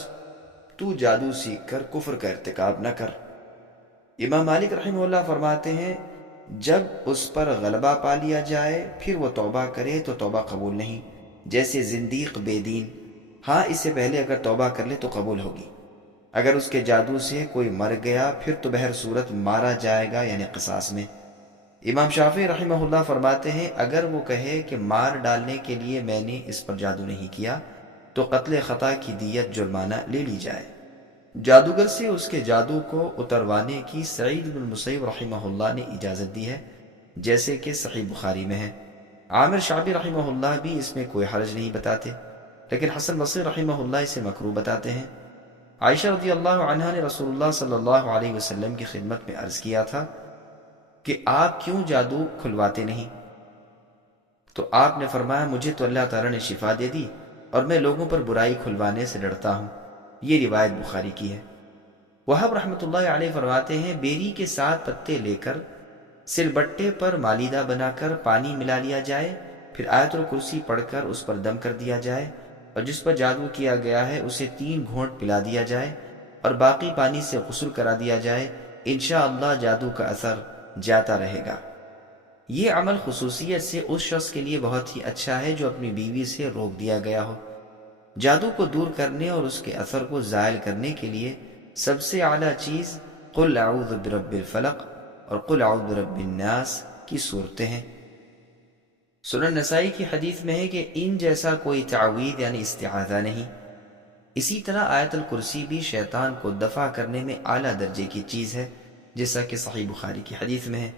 تو جادو سیکھ کر کفر کا ارتکاب نہ کر۔ امام مالک رحمہ اللہ فرماتے ہیں جب اس پر غلبہ پا لیا جائے پھر وہ توبہ کرے تو توبہ قبول نہیں، جیسے زندیق بے دین، ہاں اس سے پہلے اگر توبہ کر لے تو قبول ہوگی۔ اگر اس کے جادو سے کوئی مر گیا پھر تو بہر صورت مارا جائے گا، یعنی قصاص میں۔ امام شافعی رحمہ اللہ فرماتے ہیں اگر وہ کہے کہ مار ڈالنے کے لیے میں نے اس پر جادو نہیں کیا تو قتل خطا کی دیت جرمانہ لے لی جائے۔ جادوگر سے اس کے جادو کو اتروانے کی سعید بن المسیب رحمہ اللہ نے اجازت دی ہے، جیسے کہ صحیح بخاری میں ہے۔ عامر شعبی رحمہ اللہ بھی اس میں کوئی حرج نہیں بتاتے، لیکن حسن بصری رحمہ اللہ اسے مکروہ بتاتے ہیں۔ عائشہ رضی اللہ عنہا نے رسول اللہ صلی اللہ علیہ وسلم کی خدمت میں عرض کیا تھا کہ آپ کیوں جادو کھلواتے نہیں؟ تو آپ نے فرمایا مجھے تو اللہ تعالیٰ نے شفا دے دی اور میں لوگوں پر برائی کھلوانے سے ڈرتا ہوں۔ یہ روایت بخاری کی ہے۔ وہب رحمۃ اللہ علیہ فرماتے ہیں بیری کے 7 پتے لے کر سل بٹے پر مالیدہ بنا کر پانی ملا لیا جائے، پھر آیت الکرسی پڑھ کر اس پر دم کر دیا جائے، اور جس پر جادو کیا گیا ہے اسے 3 گھونٹ پلا دیا جائے اور باقی پانی سے غسل کرا دیا جائے، انشاءاللہ جادو کا اثر جاتا رہے گا۔ یہ عمل خصوصیت سے اس شخص کے لیے بہت ہی اچھا ہے جو اپنی بیوی سے روک دیا گیا ہو۔ جادو کو دور کرنے اور اس کے اثر کو زائل کرنے کے لیے سب سے اعلیٰ چیز قل اعوذ برب الفلق اور قل اعوذ برب الناس کی صورتیں ہیں۔ سنن نسائی کی حدیث میں ہے کہ ان جیسا کوئی تعویذ یعنی استعاذہ نہیں۔ اسی طرح آیت الکرسی بھی شیطان کو دفع کرنے میں اعلیٰ درجے کی چیز ہے، جیسا کہ صحیح بخاری کی حدیث میں ہے۔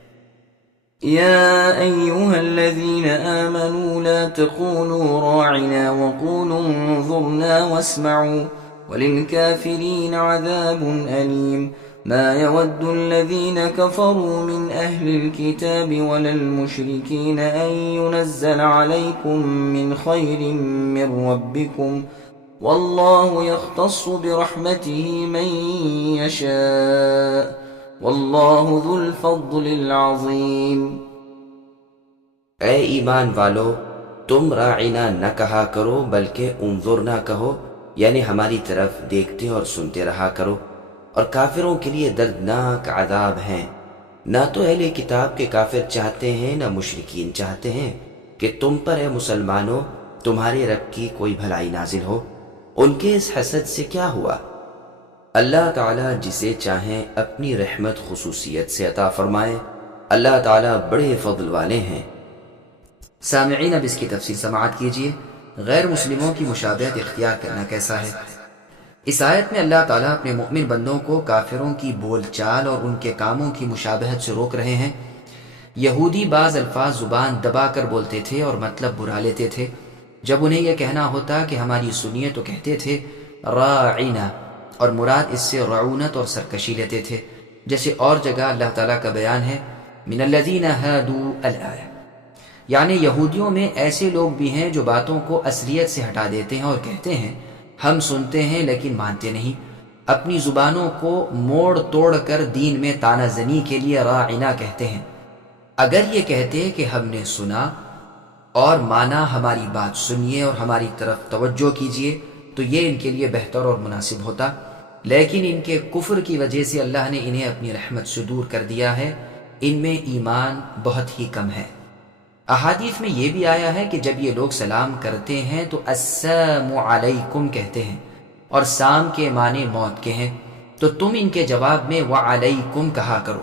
يا أيها الذين آمنوا لا تقولوا راعنا وقولوا انظرنا واسمعوا وللكافرين عذاب أليم ما يود الذين كفروا من أهل الكتاب ولا المشركين أن ينزل عليكم من خير من ربكم والله يختص برحمته من يشاء واللہ ذو الفضل العظیم۔ اے ایمان والو، تم راعنا نہ کہا کرو بلکہ انظرنا کہو، یعنی ہماری طرف دیکھتے اور سنتے رہا کرو، اور کافروں کے لیے دردناک عذاب ہیں۔ نہ تو اہل کتاب کے کافر چاہتے ہیں نہ مشرکین چاہتے ہیں کہ تم پر اے مسلمانوں تمہارے رب کی کوئی بھلائی نازل ہو۔ ان کے اس حسد سے کیا ہوا؟ اللہ تعالیٰ جسے چاہیں اپنی رحمت خصوصیت سے عطا فرمائے، اللہ تعالیٰ بڑے فضل والے ہیں۔ سامعین اب اس کی تفصیل سماعت کیجیے، غیر مسلموں کی مشابہت اختیار کرنا کیسا ہے۔ اس آیت میں اللہ تعالیٰ اپنے مؤمن بندوں کو کافروں کی بول چال اور ان کے کاموں کی مشابہت سے روک رہے ہیں۔ یہودی بعض الفاظ زبان دبا کر بولتے تھے اور مطلب برا لیتے تھے۔ جب انہیں یہ کہنا ہوتا کہ ہماری سنیے تو کہتے تھے راعنا، اور مراد اس سے رعونت اور سرکشی لیتے تھے، جیسے اور جگہ اللہ تعالیٰ کا بیان ہے من الذین ہادوا الآیہ، یعنی یہودیوں میں ایسے لوگ بھی ہیں جو باتوں کو اصلیت سے ہٹا دیتے ہیں اور کہتے ہیں ہم سنتے ہیں لیکن مانتے نہیں، اپنی زبانوں کو موڑ توڑ کر دین میں تانہ زنی کے لیے راعنا کہتے ہیں۔ اگر یہ کہتے کہ ہم نے سنا اور مانا، ہماری بات سنیے اور ہماری طرف توجہ کیجیے، تو یہ ان کے لیے بہتر اور مناسب ہوتا، لیکن ان کے کفر کی وجہ سے اللہ نے انہیں اپنی رحمت سے دور کر دیا ہے، ان میں ایمان بہت ہی کم ہے۔ احادیث میں یہ بھی آیا ہے کہ جب یہ لوگ سلام کرتے ہیں تو السلام علیکم کہتے ہیں، اور سام کے معنی موت کے ہیں، تو تم ان کے جواب میں وعلیکم کہا کرو،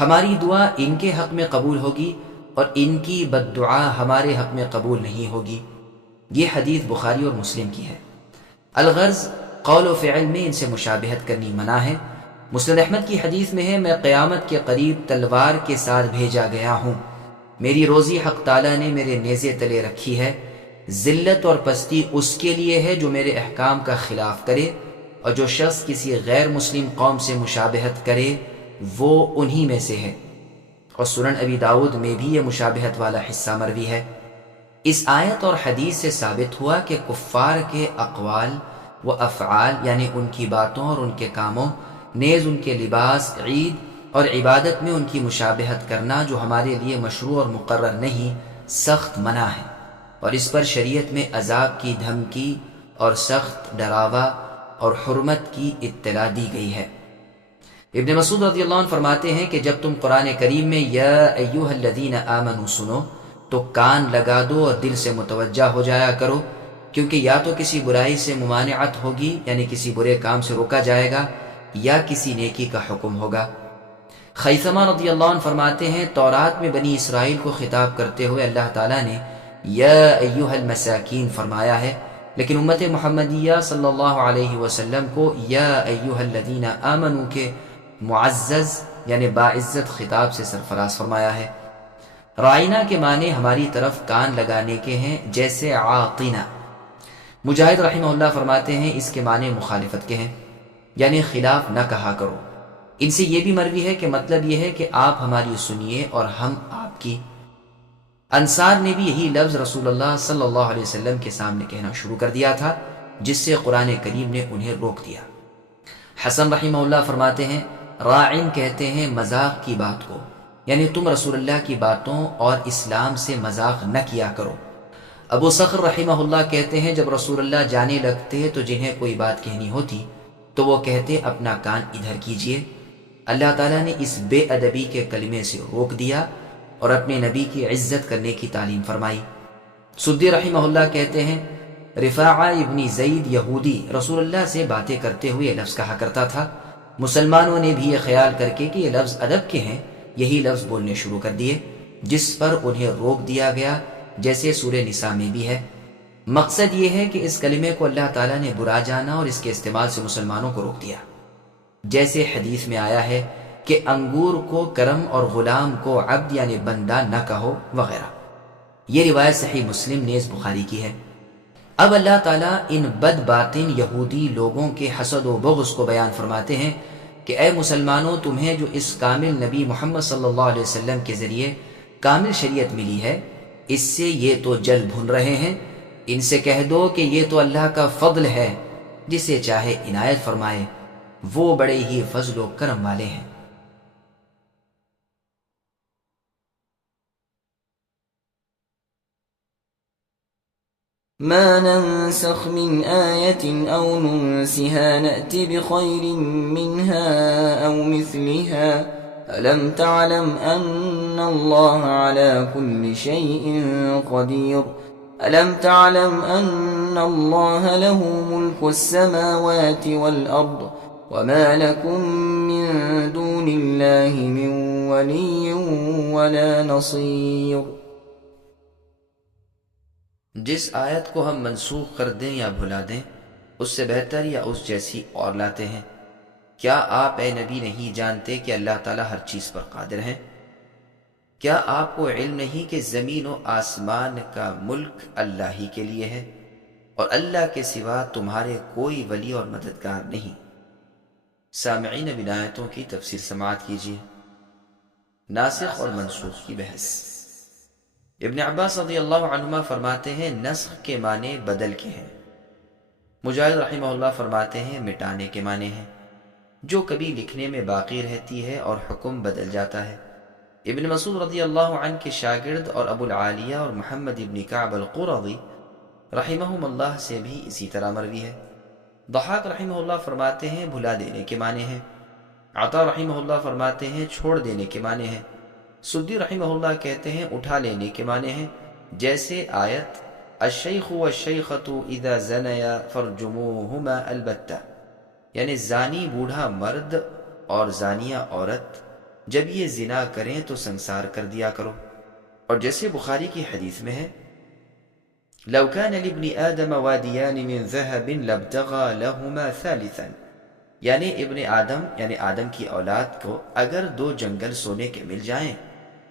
ہماری دعا ان کے حق میں قبول ہوگی اور ان کی بد دعا ہمارے حق میں قبول نہیں ہوگی۔ یہ حدیث بخاری اور مسلم کی ہے۔ الغرض قول و فعل میں ان سے مشابہت کرنی منع ہے۔ مسند احمد کی حدیث میں ہے میں قیامت کے قریب تلوار کے ساتھ بھیجا گیا ہوں، میری روزی حق تعالیٰ نے میرے نیزے تلے رکھی ہے، ذلت اور پستی اس کے لیے ہے جو میرے احکام کا خلاف کرے، اور جو شخص کسی غیر مسلم قوم سے مشابہت کرے وہ انہی میں سے ہے۔ اور سنن ابی داؤد میں بھی یہ مشابہت والا حصہ مروی ہے۔ اس آیت اور حدیث سے ثابت ہوا کہ کفار کے اقوال و افعال، یعنی ان کی باتوں اور ان کے کاموں، نیز ان کے لباس، عید اور عبادت میں ان کی مشابہت کرنا جو ہمارے لیے مشروع اور مقرر نہیں، سخت منع ہے، اور اس پر شریعت میں عذاب کی دھمکی اور سخت ڈراوا اور حرمت کی اطلاع دی گئی ہے۔ ابن مسعود رضی اللہ عنہ فرماتے ہیں کہ جب تم قرآن کریم میں یا ایھا الذین آمنوا سنو تو کان لگا دو اور دل سے متوجہ ہو جایا کرو، کیونکہ یا تو کسی برائی سے ممانعت ہوگی، یعنی کسی برے کام سے روکا جائے گا، یا کسی نیکی کا حکم ہوگا۔ خیثمہ رضی اللہ عنہ فرماتے ہیں تورات میں بنی اسرائیل کو خطاب کرتے ہوئے اللہ تعالیٰ نے یا ایھا المساکین فرمایا ہے، لیکن امت محمدیہ صلی اللہ علیہ وسلم کو یا ایھا الذین آمنوا کے معزز یعنی باعزت خطاب سے سرفراز فرمایا ہے۔ رائنا کے معنی ہماری طرف کان لگانے کے ہیں، جیسے عاقنا۔ مجاہد رحمہ اللہ فرماتے ہیں اس کے معنی مخالفت کے ہیں، یعنی خلاف نہ کہا کرو۔ ان سے یہ بھی مروی ہے کہ مطلب یہ ہے کہ آپ ہماری سنیے اور ہم آپ کی۔ انصار نے بھی یہی لفظ رسول اللہ صلی اللہ علیہ وسلم کے سامنے کہنا شروع کر دیا تھا، جس سے قرآن کریم نے انہیں روک دیا۔ حسن رحمہ اللہ فرماتے ہیں راعن کہتے ہیں مذاق کی بات کو، یعنی تم رسول اللہ کی باتوں اور اسلام سے مذاق نہ کیا کرو۔ ابو صخر رحمہ اللہ کہتے ہیں جب رسول اللہ جانے لگتے تو جنہیں کوئی بات کہنی ہوتی تو وہ کہتے اپنا کان ادھر کیجئے۔ اللہ تعالیٰ نے اس بے ادبی کے کلمے سے روک دیا اور اپنے نبی کی عزت کرنے کی تعلیم فرمائی۔ سدی رحمہ اللہ کہتے ہیں رفاعہ ابن زید یہودی رسول اللہ سے باتیں کرتے ہوئے یہ لفظ کہا کرتا تھا، مسلمانوں نے بھی یہ خیال کر کے کہ یہ لفظ ادب کے ہیں، یہی لفظ بولنے شروع کر دیے، جس پر انہیں روک دیا گیا، جیسے سورہ نساء میں بھی ہے۔ مقصد یہ ہے کہ اس کلمے کو اللہ تعالیٰ نے برا جانا اور اس کے استعمال سے مسلمانوں کو روک دیا، جیسے حدیث میں آیا ہے کہ انگور کو کرم اور غلام کو عبد یعنی بندہ نہ کہو وغیرہ۔ یہ روایت صحیح مسلم نیز بخاری کی ہے۔ اب اللہ تعالیٰ ان بد باطن یہودی لوگوں کے حسد و بغض کو بیان فرماتے ہیں کہ اے مسلمانوں، تمہیں جو اس کامل نبی محمد صلی اللہ علیہ وسلم کے ذریعے کامل شریعت ملی ہے، اس سے یہ تو جل بھن رہے ہیں، ان سے کہہ دو کہ یہ تو اللہ کا فضل ہے، جسے چاہے عنایت فرمائے، وہ بڑے ہی فضل و کرم والے ہیں۔ ما ننسخ من آية أو ننسها نأت بخير منها أو مثلها ألم تعلم أن الله على كل شيء قدير ألم تعلم أن الله له ملك السماوات والأرض وما لكم من دون الله من ولي ولا نصير۔ جس آیت کو ہم منسوخ کر دیں یا بھلا دیں، اس سے بہتر یا اس جیسی اور لاتے ہیں۔ کیا آپ اے نبی نہیں جانتے کہ اللہ تعالیٰ ہر چیز پر قادر ہیں؟ کیا آپ کو علم نہیں کہ زمین و آسمان کا ملک اللہ ہی کے لیے ہے، اور اللہ کے سوا تمہارے کوئی ولی اور مددگار نہیں؟ سامعین اب آیتوں کی تفسیر سماعت کیجیے۔ ناسخ اور منسوخ کی بحث۔ ابن عباس رضی اللہ عنہما فرماتے ہیں نسخ کے معنی بدل کے ہیں۔ مجاہد رحمہ اللہ فرماتے ہیں مٹانے کے معنی ہیں، جو کبھی لکھنے میں باقی رہتی ہے اور حکم بدل جاتا ہے۔ ابن مسعود رضی اللہ عنہ کے شاگرد اور ابو العالیہ اور محمد ابن کعب القرظی رحمہم اللہ سے بھی اسی طرح مروی ہے۔ ضحاک رحمہ اللہ فرماتے ہیں بھلا دینے کے معنی ہیں۔ عطا رحمہ اللہ فرماتے ہیں چھوڑ دینے کے معنی ہیں۔ سدی رحمہ اللہ کہتے ہیں اٹھا لینے کے معنی ہیں، جیسے آیت الشیخ والشیخۃ اذا زنیا فرجموہما البتہ، یعنی زانی بوڑھا مرد اور زانیہ عورت جب یہ زنا کریں تو سنسار کر دیا کرو، اور جیسے بخاری کی حدیث میں ہے لو كان لابن آدم وادیان من ذهب لابتغى لهما ثالثا، یعنی ابن آدم یعنی آدم کی اولاد کو اگر 2 جنگل سونے کے مل جائیں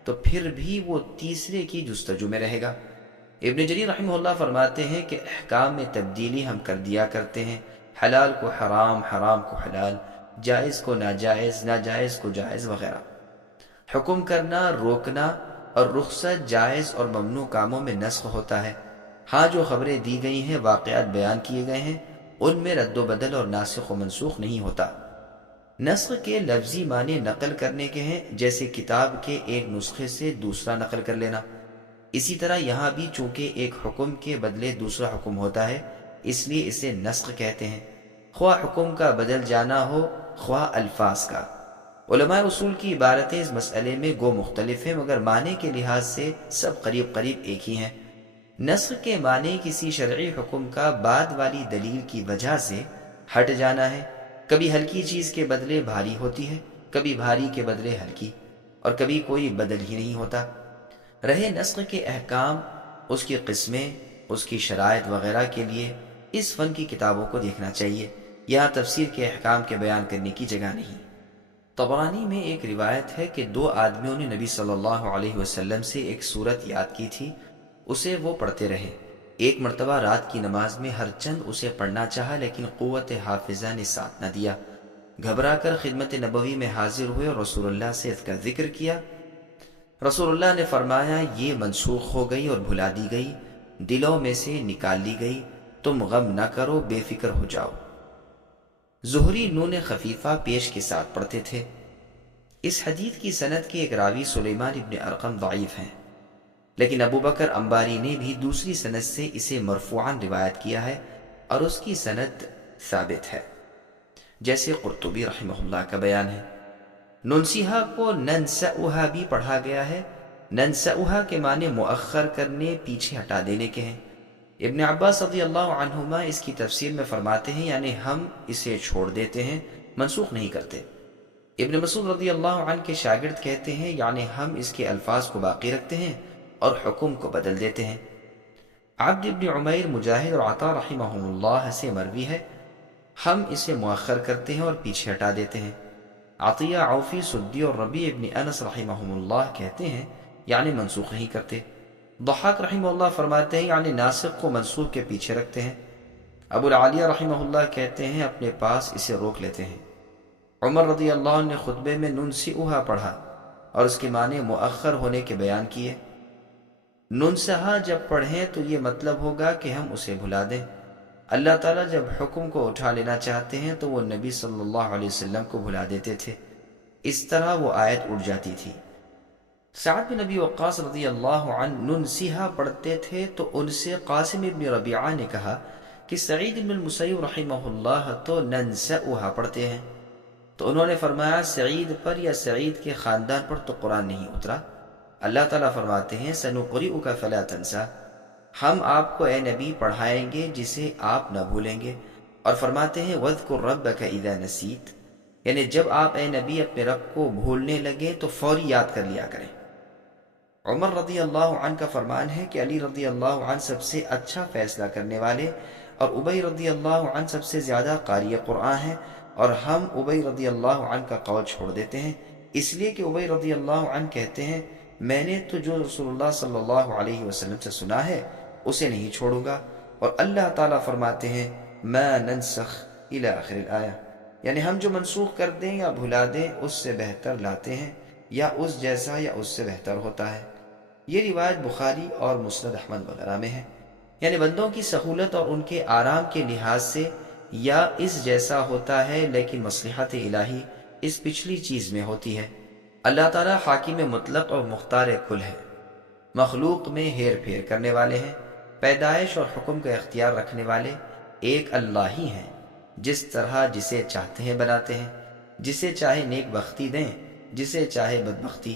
تو پھر بھی وہ تیسرے کی جستجو میں رہے گا۔ ابن جریر رحمہ اللہ فرماتے ہیں کہ احکام میں تبدیلی ہم کر دیا کرتے ہیں، حلال کو حرام، حرام کو حلال، جائز کو ناجائز، ناجائز کو جائز وغیرہ۔ حکم کرنا، روکنا اور رخصت جائز اور ممنوع کاموں میں نسخ ہوتا ہے۔ ہاں جو خبریں دی گئی ہیں، واقعات بیان کیے گئے ہیں، ان میں رد و بدل اور ناسخ و منسوخ نہیں ہوتا۔ نسخ کے لفظی معنی نقل کرنے کے ہیں، جیسے کتاب کے ایک نسخے سے دوسرا نقل کر لینا۔ اسی طرح یہاں بھی چونکہ ایک حکم کے بدلے دوسرا حکم ہوتا ہے، اس لیے اسے نسخ کہتے ہیں، خواہ حکم کا بدل جانا ہو خواہ الفاظ کا۔ علماء اصول کی عبارتیں اس مسئلے میں گو مختلف ہیں، مگر معنی کے لحاظ سے سب قریب قریب ایک ہی ہیں۔ نسخ کے معنی کسی شرعی حکم کا بعد والی دلیل کی وجہ سے ہٹ جانا ہے۔ کبھی ہلکی چیز کے بدلے بھاری ہوتی ہے، کبھی بھاری کے بدلے ہلکی، اور کبھی کوئی بدل ہی نہیں ہوتا۔ رہے نسخ کے احکام، اس کی قسمیں، اس کی شرائط وغیرہ کے لیے اس فن کی کتابوں کو دیکھنا چاہیے، یہاں تفسیر کے احکام کے بیان کرنے کی جگہ نہیں۔ طبرانی میں ایک روایت ہے کہ 2 آدمیوں نے نبی صلی اللہ علیہ وسلم سے ایک سورت یاد کی تھی، اسے وہ پڑھتے رہے۔ ایک مرتبہ رات کی نماز میں ہر چند اسے پڑھنا چاہا، لیکن قوت حافظہ نے ساتھ نہ دیا۔ گھبرا کر خدمت نبوی میں حاضر ہوئے اور رسول اللہ سے اس کا ذکر کیا۔ رسول اللہ نے فرمایا یہ منسوخ ہو گئی اور بھلا دی گئی، دلوں میں سے نکال لی گئی، تم غم نہ کرو، بے فکر ہو جاؤ۔ زہری نون خفیفہ پیش کے ساتھ پڑھتے تھے۔ اس حدیث کی سند کے ایک راوی سلیمان ابن ارقم ضعیف ہیں، لیکن ابو بکر انباری نے بھی دوسری سند سے اسے مرفوعاً روایت کیا ہے اور اس کی سند ثابت ہے، جیسے قرطبی رحمہ اللہ کا بیان ہے۔ ننسیہا کو ننسعہا بھی پڑھا گیا ہے۔ ننسعہا کے معنی مؤخر کرنے، پیچھے ہٹا دینے کے ہیں۔ ابن عباس رضی اللہ عنہما اس کی تفسیر میں فرماتے ہیں یعنی ہم اسے چھوڑ دیتے ہیں، منسوخ نہیں کرتے۔ ابن مسعود رضی اللہ عنہ کے شاگرد کہتے ہیں یعنی ہم اس کے الفاظ کو باقی رکھتے ہیں اور حکم کو بدل دیتے ہیں۔ عبد ابن عمیر، مجاہد اور عطا رحمہم اللہ سے مروی ہے ہم اسے مؤخر کرتے ہیں اور پیچھے ہٹا دیتے ہیں۔ عطیہ، عوفی، سدی اور ربیع ابن انس رحمہم اللہ کہتے ہیں یعنی منسوخ نہیں کرتے۔ ضحاک رحمہ اللہ فرماتے ہیں یعنی ناسخ کو منسوخ کے پیچھے رکھتے ہیں۔ ابو العالیہ رحمہ اللہ کہتے ہیں اپنے پاس اسے روک لیتے ہیں۔ عمر رضی اللہ عنہ نے خطبے میں ننسئھا پڑھا اور اس کے معنی مؤخر ہونے کے بیان کیے۔ ننسہا جب پڑھیں تو یہ مطلب ہوگا کہ ہم اسے بھلا دیں۔ اللہ تعالیٰ جب حکم کو اٹھا لینا چاہتے ہیں تو وہ نبی صلی اللہ علیہ وسلم کو بھلا دیتے تھے، اس طرح وہ آیت اٹھ جاتی تھی۔ سعد بن ابی وقاص رضی اللہ عنہ ننسیہا پڑھتے تھے تو ان سے قاسم ابن ربیعہ نے کہا کہ سعید بن المسیب رحمہ اللہ تو ننسئھا پڑھتے ہیں، تو انہوں نے فرمایا سعید پر یا سعید کے خاندان پر تو قرآن نہیں اترا۔ اللہ تعالیٰ فرماتے ہیں سنقرئک فلا تنسیٰ، ہم آپ کو اے نبی پڑھائیں گے جسے آپ نہ بھولیں گے، اور فرماتے ہیں وَاذْكُرْ رَبَّكَ إِذَا نَسِيتَ، یعنی جب آپ اے نبی اپنے رب کو بھولنے لگے تو فوری یاد کر لیا کریں۔ عمر رضی اللہ عنہ کا فرمان ہے کہ علی رضی اللہ عنہ سب سے اچھا فیصلہ کرنے والے اور ابی رضی اللہ عنہ سب سے زیادہ قاری قرآن ہیں، اور ہم ابی رضی اللہ عنہ کا قول چھوڑ دیتے ہیں، اس لیے کہ ابی رضی اللہ عنہ کہتے ہیں میں نے تو جو رسول اللہ صلی اللہ علیہ وسلم سے سنا ہے اسے نہیں چھوڑوں گا، اور اللہ تعالیٰ فرماتے ہیں ما ننسخ الی آخر الآیہ، یعنی ہم جو منسوخ کر دیں یا بھلا دیں اس سے بہتر لاتے ہیں، یا اس جیسا یا اس سے بہتر ہوتا ہے۔ یہ روایت بخاری اور مسند احمد وغیرہ میں ہے۔ یعنی بندوں کی سہولت اور ان کے آرام کے لحاظ سے یا اس جیسا ہوتا ہے، لیکن مصلحت الہی اس پچھلی چیز میں ہوتی ہے۔ اللہ تعالیٰ حاکم مطلق اور مختار کل ہے، مخلوق میں ہیر پھیر کرنے والے ہیں، پیدائش اور حکم کا اختیار رکھنے والے ایک اللہ ہی ہیں، جس طرح جسے چاہتے ہیں بناتے ہیں، جسے چاہے نیک بختی دیں، جسے چاہے بدبختی،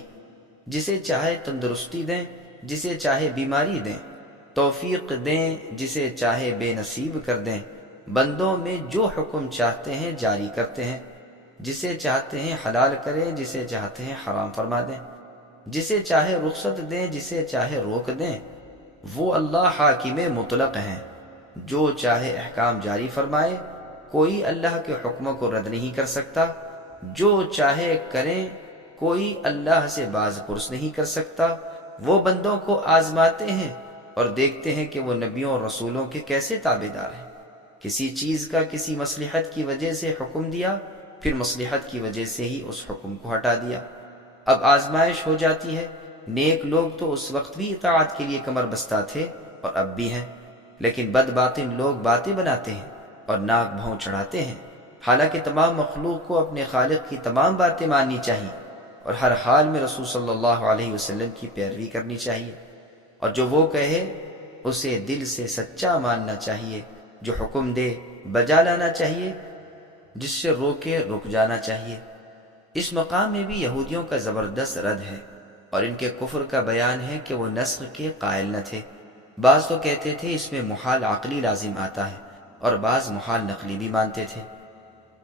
جسے چاہے تندرستی دیں، جسے چاہے بیماری دیں، توفیق دیں، جسے چاہے بے نصیب کر دیں، بندوں میں جو حکم چاہتے ہیں جاری کرتے ہیں، جسے چاہتے ہیں حلال کریں، جسے چاہتے ہیں حرام فرما دیں، جسے چاہے رخصت دیں، جسے چاہے روک دیں۔ وہ اللہ حاکم مطلق ہیں، جو چاہے احکام جاری فرمائے، کوئی اللہ کے حکموں کو رد نہیں کر سکتا، جو چاہے کریں، کوئی اللہ سے باز پرس نہیں کر سکتا۔ وہ بندوں کو آزماتے ہیں اور دیکھتے ہیں کہ وہ نبیوں اور رسولوں کے کیسے تابعدار ہیں۔ کسی چیز کا کسی مصلحت کی وجہ سے حکم دیا، پھر مصلحت کی وجہ سے ہی اس حکم کو ہٹا دیا۔ اب آزمائش ہو جاتی ہے۔ نیک لوگ تو اس وقت بھی اطاعت کے لیے کمر بستہ تھے اور اب بھی ہیں، لیکن بد باطن لوگ باتیں بناتے ہیں اور ناک بھوں چڑھاتے ہیں، حالانکہ تمام مخلوق کو اپنے خالق کی تمام باتیں ماننی چاہیے اور ہر حال میں رسول صلی اللہ علیہ وسلم کی پیروی کرنی چاہیے، اور جو وہ کہے اسے دل سے سچا ماننا چاہیے، جو حکم دے بجا لانا چاہیے، جس سے روکے رک جانا چاہیے۔ اس مقام میں بھی یہودیوں کا زبردست رد ہے اور ان کے کفر کا بیان ہے کہ وہ نسخ کے قائل نہ تھے۔ بعض تو کہتے تھے اس میں محال عقلی لازم آتا ہے، اور بعض محال نقلی بھی مانتے تھے۔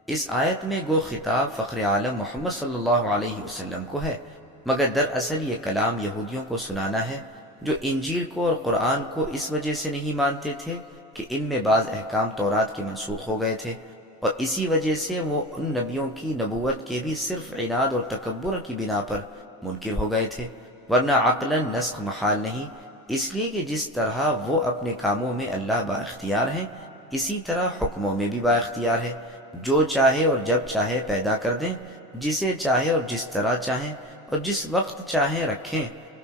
اس آیت میں گو خطاب فخر عالم محمد صلی اللہ علیہ وسلم کو ہے، مگر دراصل یہ کلام یہودیوں کو سنانا ہے، جو انجیل کو اور قرآن کو اس وجہ سے نہیں مانتے تھے کہ ان میں بعض احکام تورات کے منسوخ ہو گئے تھے، اور اسی وجہ سے وہ ان نبیوں کی نبوت کے بھی صرف عناد اور تکبر کی بنا پر منکر ہو گئے تھے، ورنہ عقلاً نسخ محال نہیں، اس لیے کہ جس طرح وہ اپنے کاموں میں اللہ با اختیار ہیں، اسی طرح حکموں میں بھی با اختیار ہے۔ جو چاہے اور جب چاہے پیدا کر دیں، جسے چاہے اور جس طرح چاہیں اور جس وقت چاہیں رکھیں،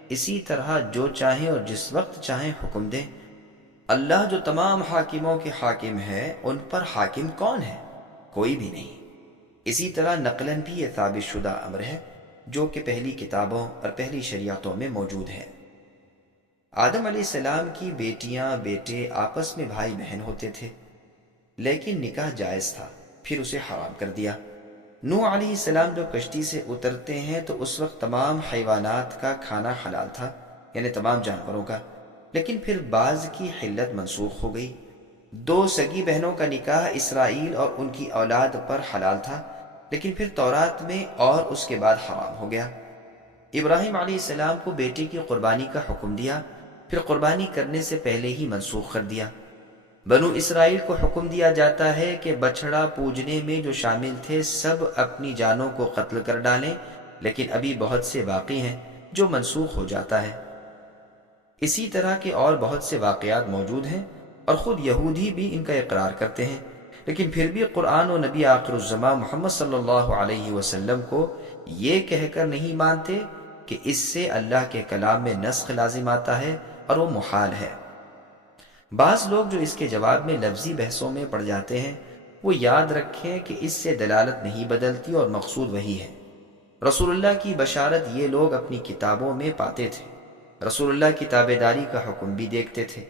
اسی طرح جو چاہیں اور جس وقت چاہیں حکم دیں۔ اللہ جو تمام حاکموں کے حاکم ہے، ان پر حاکم کون ہے؟ کوئی بھی نہیں۔ اسی طرح نقلاً بھی یہ ثابت شدہ امر ہے جو کہ پہلی کتابوں اور پہلی شریعتوں میں موجود ہے۔ آدم علیہ السلام کی بیٹیاں بیٹے آپس میں بھائی بہن ہوتے تھے، لیکن نکاح جائز تھا، پھر اسے حرام کر دیا۔ نوح علیہ السلام جو کشتی سے اترتے ہیں تو اس وقت تمام حیوانات کا کھانا حلال تھا، یعنی تمام جانوروں کا، لیکن پھر بعض کی حلت منسوخ ہو گئی۔ 2 سگی بہنوں کا نکاح اسرائیل اور ان کی اولاد پر حلال تھا، لیکن پھر تورات میں اور اس کے بعد حرام ہو گیا۔ ابراہیم علیہ السلام کو بیٹے کی قربانی کا حکم دیا، پھر قربانی کرنے سے پہلے ہی منسوخ کر دیا۔ بنو اسرائیل کو حکم دیا جاتا ہے کہ بچڑا پوجنے میں جو شامل تھے سب اپنی جانوں کو قتل کر ڈالیں، لیکن ابھی بہت سے باقی ہیں جو منسوخ ہو جاتا ہے۔ اسی طرح کے اور بہت سے واقعات موجود ہیں، اور خود یہودی بھی ان کا اقرار کرتے ہیں، لیکن پھر بھی قرآن و نبی آخر الزماں محمد صلی اللہ علیہ وسلم کو یہ کہہ کر نہیں مانتے کہ اس سے اللہ کے کلام میں نسخ لازم آتا ہے اور وہ محال ہے۔ بعض لوگ جو اس کے جواب میں لفظی بحثوں میں پڑ جاتے ہیں، وہ یاد رکھیں کہ اس سے دلالت نہیں بدلتی اور مقصود وہی ہے۔ رسول اللہ کی بشارت یہ لوگ اپنی کتابوں میں پاتے تھے، رسول اللہ کی تابعداری کا حکم بھی دیکھتے تھے۔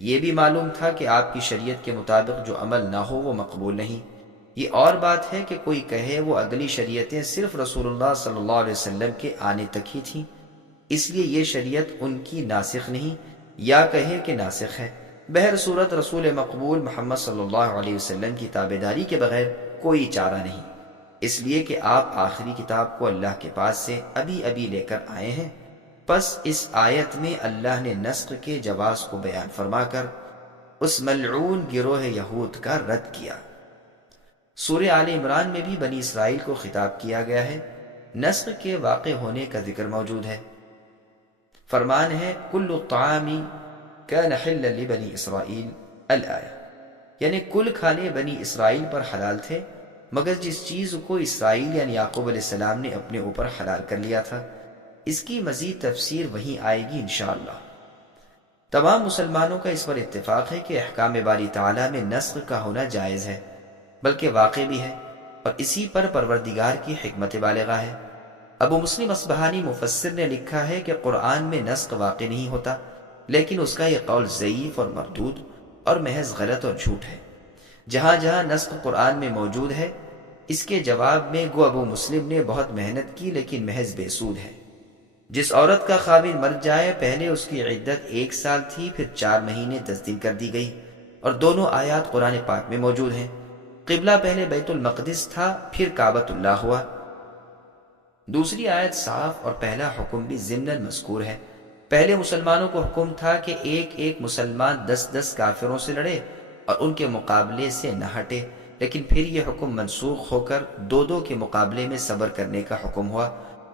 یہ بھی معلوم تھا کہ آپ کی شریعت کے مطابق جو عمل نہ ہو وہ مقبول نہیں۔ یہ اور بات ہے کہ کوئی کہے وہ اگلی شریعتیں صرف رسول اللہ صلی اللہ علیہ وسلم کے آنے تک ہی تھیں، اس لیے یہ شریعت ان کی ناسخ نہیں، یا کہے کہ ناسخ ہے۔ بہر صورت رسول مقبول محمد صلی اللہ علیہ وسلم کی تابعداری کے بغیر کوئی چارہ نہیں، اس لیے کہ آپ آخری کتاب کو اللہ کے پاس سے ابھی ابھی لے کر آئے ہیں۔ پس اس آیت میں اللہ نے نسخ کے جواز کو بیان فرما کر اس ملعون گروہ یہود کا رد کیا۔ سورہ آل عمران میں بھی بنی اسرائیل کو خطاب کیا گیا ہے، نسخ کے واقع ہونے کا ذکر موجود ہے۔ فرمان ہے کل الطعام کان حلا لبنی اسرائیل الآیہ، یعنی کل کھانے بنی اسرائیل پر حلال تھے، مگر جس چیز کو اسرائیل یعنی یعقوب علیہ السلام نے اپنے اوپر حلال کر لیا تھا۔ اس کی مزید تفسیر وہیں آئے گی انشاءاللہ۔ تمام مسلمانوں کا اس پر اتفاق ہے کہ احکام باری تعالیٰ میں نسخ کا ہونا جائز ہے، بلکہ واقع بھی ہے، اور اسی پر پروردگار کی حکمت بالغہ ہے۔ ابو مسلم اصبہانی مفسر نے لکھا ہے کہ قرآن میں نسخ واقع نہیں ہوتا، لیکن اس کا یہ قول ضعیف اور مردود اور محض غلط اور جھوٹ ہے۔ جہاں جہاں نسخ قرآن میں موجود ہے، اس کے جواب میں گو ابو مسلم نے بہت محنت کی، لیکن محض بے سود ہے۔ جس عورت کا خاوند مر جائے، پہلے اس کی عدت 1 سال تھی، پھر 4 مہینے 10 دن کر دی گئی، اور دونوں آیات قرآن پاک میں موجود ہیں۔ قبلہ پہلے بیت المقدس تھا، پھر کعبۃ اللہ ہوا۔ دوسری آیت صاف اور پہلا حکم بھی ضمناً مذکور ہے۔ پہلے مسلمانوں کو حکم تھا کہ ایک ایک مسلمان 10 کافروں سے لڑے اور ان کے مقابلے سے نہ ہٹے، لیکن پھر یہ حکم منسوخ ہو کر 2 کے مقابلے میں صبر کرنے کا حکم ہوا،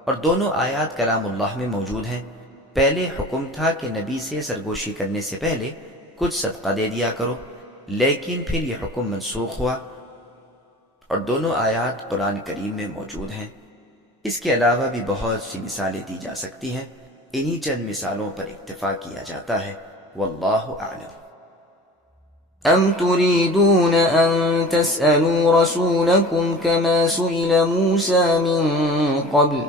اور دونوں آیات کلام اللہ میں موجود ہیں۔ پہلے حکم تھا کہ نبی سے سرگوشی کرنے سے پہلے کچھ صدقہ دے دیا کرو، لیکن پھر یہ حکم منسوخ ہوا، اور دونوں آیات قرآن کریم میں موجود ہیں۔ اس کے علاوہ بھی بہت سی مثالیں دی جا سکتی ہیں، انہی چند مثالوں پر اکتفا کیا جاتا ہے۔ واللہ اعلم۔ أم تريدون أن تسألوا رسولكم كما سئل موسى من قبل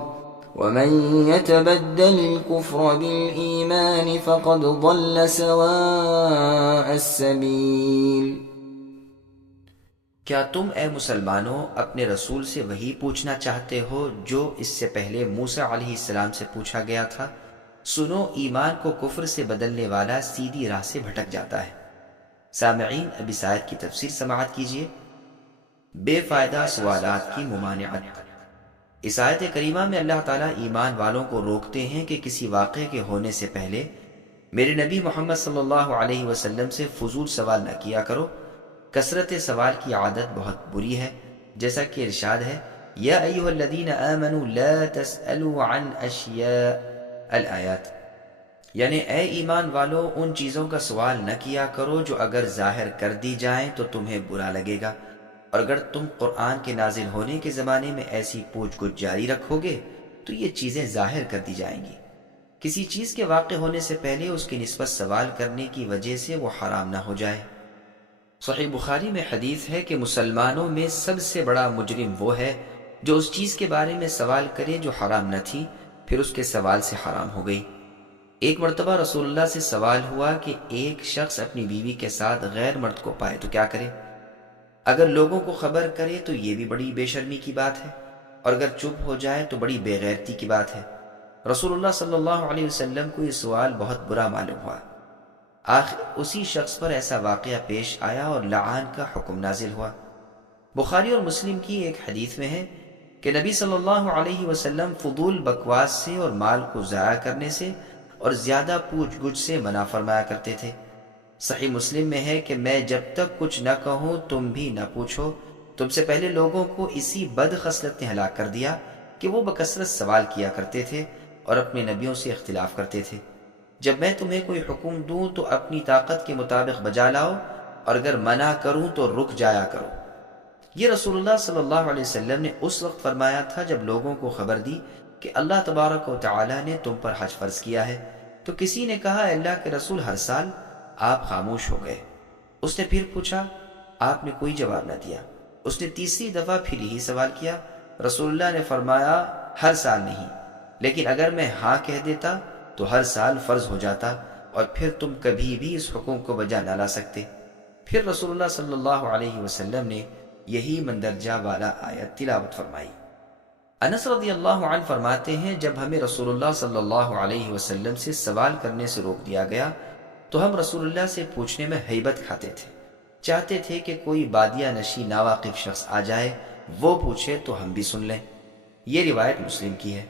ومن يتبدل الكفر بالإيمان فقد ضل سواء السبيل۔ کیا تم اے مسلمانوں اپنے رسول سے وہی پوچھنا چاہتے ہو جو اس سے پہلے موسیٰ علیہ السلام سے پوچھا گیا تھا؟ سنو، ایمان کو کفر سے بدلنے والا سیدھی راہ سے بھٹک جاتا ہے۔ سامعین، اب اس آیت کی تفسیر سماعت کیجیے۔ بے فائدہ سوالات کی ممانعت۔ اس آیت کریمہ میں اللہ تعالیٰ ایمان والوں کو روکتے ہیں کہ کسی واقعے کے ہونے سے پہلے میرے نبی محمد صلی اللہ علیہ وسلم سے فضول سوال نہ کیا کرو۔ کثرت سوال کی عادت بہت بری ہے، جیسا کہ ارشاد ہے، یا ایھا الذین آمنوا لا تسألوا عن اشیاء الآیات، یعنی اے ایمان والو، ان چیزوں کا سوال نہ کیا کرو جو اگر ظاہر کر دی جائیں تو تمہیں برا لگے گا، اور اگر تم قرآن کے نازل ہونے کے زمانے میں ایسی پوچھ گچھ جاری رکھو گے تو یہ چیزیں ظاہر کر دی جائیں گی۔ کسی چیز کے واقع ہونے سے پہلے اس کی نسبت سوال کرنے کی وجہ سے وہ حرام نہ ہو جائے۔ صحیح بخاری میں حدیث ہے کہ مسلمانوں میں سب سے بڑا مجرم وہ ہے جو اس چیز کے بارے میں سوال کرے جو حرام نہ تھی، پھر اس کے سوال سے حرام ہو گئی۔ ایک مرتبہ رسول اللہ سے سوال ہوا کہ ایک شخص اپنی بیوی کے ساتھ غیر مرد کو پائے تو کیا کرے؟ اگر لوگوں کو خبر کرے تو یہ بھی بڑی بے شرمی کی بات ہے، اور اگر چپ ہو جائے تو بڑی بے غیرتی کی بات ہے۔ رسول اللہ صلی اللہ علیہ وسلم کو یہ سوال بہت برا معلوم ہوا۔ آخر اسی شخص پر ایسا واقعہ پیش آیا اور لعان کا حکم نازل ہوا۔ بخاری اور مسلم کی ایک حدیث میں ہے کہ نبی صلی اللہ علیہ وسلم فضول بکواس سے اور مال کو ضائع کرنے سے اور زیادہ پوچھ گچھ سے منع فرمایا کرتے تھے۔ صحیح مسلم میں ہے کہ میں جب تک کچھ نہ کہوں تم بھی نہ پوچھو۔ تم سے پہلے لوگوں کو اسی بد خصلت نے ہلاک کر دیا کہ وہ بکثرت سوال کیا کرتے تھے اور اپنے نبیوں سے اختلاف کرتے تھے۔ جب میں تمہیں کوئی حکم دوں تو اپنی طاقت کے مطابق بجا لاؤ، اور اگر منع کروں تو رک جایا کرو۔ یہ رسول اللہ صلی اللہ علیہ وسلم نے اس وقت فرمایا تھا جب لوگوں کو خبر دی کہ اللہ تبارک و تعالی نے تم پر حج فرض کیا ہے۔ تو کسی نے کہا، اے اللہ کے رسول، ہر سال؟ آپ خاموش ہو گئے۔ اس نے پھر پوچھا، آپ نے کوئی جواب نہ دیا۔ اس نے تیسری دفعہ پھر یہی سوال کیا۔ رسول اللہ نے فرمایا، ہر سال نہیں، لیکن اگر میں ہاں کہہ دیتا تو ہر سال فرض ہو جاتا، اور پھر تم کبھی بھی اس حکم کو بجا نہ لا سکتے۔ پھر رسول اللہ صلی اللہ علیہ وسلم نے یہی مندرجہ والا آیت تلاوت فرمائی۔ انس رضی اللہ عنہ فرماتے ہیں، جب ہمیں رسول اللہ صلی اللہ علیہ وسلم سے سوال کرنے سے روک دیا گیا تو ہم رسول اللہ سے پوچھنے میں ہیبت کھاتے تھے، چاہتے تھے کہ کوئی بادیہ نشی ناواقف شخص آ جائے، وہ پوچھے تو ہم بھی سن لیں۔ یہ روایت مسلم کی ہے۔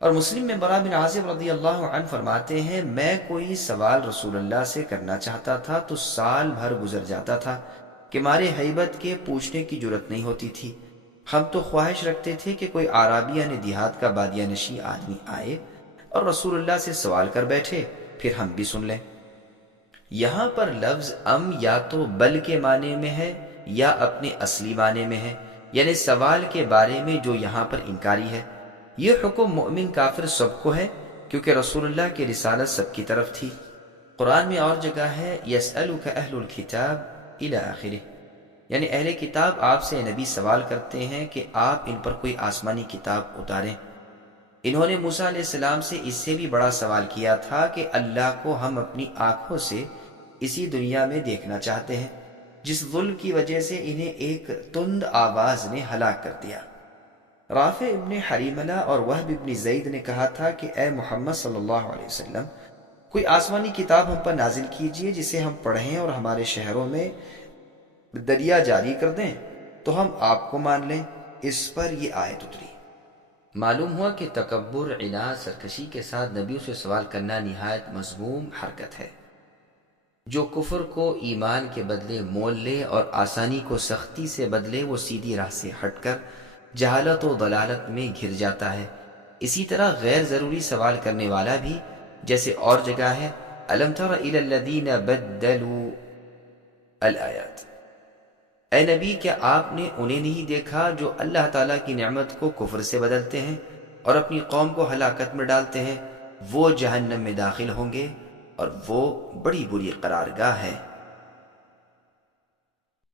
اور مسلم میں برا بن عازب رضی اللہ عنہ فرماتے ہیں، میں کوئی سوال رسول اللہ سے کرنا چاہتا تھا تو سال بھر گزر جاتا تھا کہ مارے ہیبت کے پوچھنے کی جرت نہیں ہوتی تھی۔ ہم تو خواہش رکھتے تھے کہ کوئی عرابیہ نے دیہات کا بادیہ نشی آدمی آئے اور رسول اللہ سے سوال کر بیٹھے، پھر ہم بھی سن لیں۔ یہاں پر لفظ ام یا تو بل کے معنی میں ہے یا اپنے اصلی معنی میں ہے، یعنی سوال کے بارے میں جو یہاں پر انکاری ہے۔ یہ حکم مؤمن کافر سب کو ہے، کیونکہ رسول اللہ کی رسالت سب کی طرف تھی۔ قرآن میں اور جگہ ہے یسألک اہل الکتاب الی آخرہ، یعنی اہل کتاب آپ سے نبی سوال کرتے ہیں کہ آپ ان پر کوئی آسمانی کتاب اتاریں۔ انہوں نے موسیٰ علیہ السلام سے اس سے بھی بڑا سوال کیا تھا کہ اللہ کو ہم اپنی آنکھوں سے اسی دنیا میں دیکھنا چاہتے ہیں، جس ظلم کی وجہ سے انہیں ایک تند آواز نے ہلاک کر دیا۔ رافع ابن حریملہ اور وہب ابن زید نے کہا تھا کہ اے محمد صلی اللہ علیہ وسلم، کوئی آسمانی کتاب ہم پر نازل کیجئے جسے ہم پڑھیں اور ہمارے شہروں میں دریا جاری کر دیں تو ہم آپ کو مان لیں۔ اس پر یہ آیت اتری۔ معلوم ہوا کہ تکبر، عناد، سرکشی کے ساتھ نبیوں سے سوال کرنا نہایت مذموم حرکت ہے۔ جو کفر کو ایمان کے بدلے مول لے اور آسانی کو سختی سے بدلے، وہ سیدھی راہ سے ہٹ کر جہالت و ضلالت میں گر جاتا ہے۔ اسی طرح غیر ضروری سوال کرنے والا بھی، جیسے اور جگہ ہے الم تر الی الذین بدلوا الآیات، اے نبی کیا آپ نے انہیں نہیں دیکھا جو اللہ تعالیٰ کی نعمت کو کفر سے بدلتے ہیں اور اپنی قوم کو ہلاکت میں ڈالتے ہیں؟ وہ جہنم میں داخل ہوں گے اور وہ بڑی بری قرارگاہ ہے۔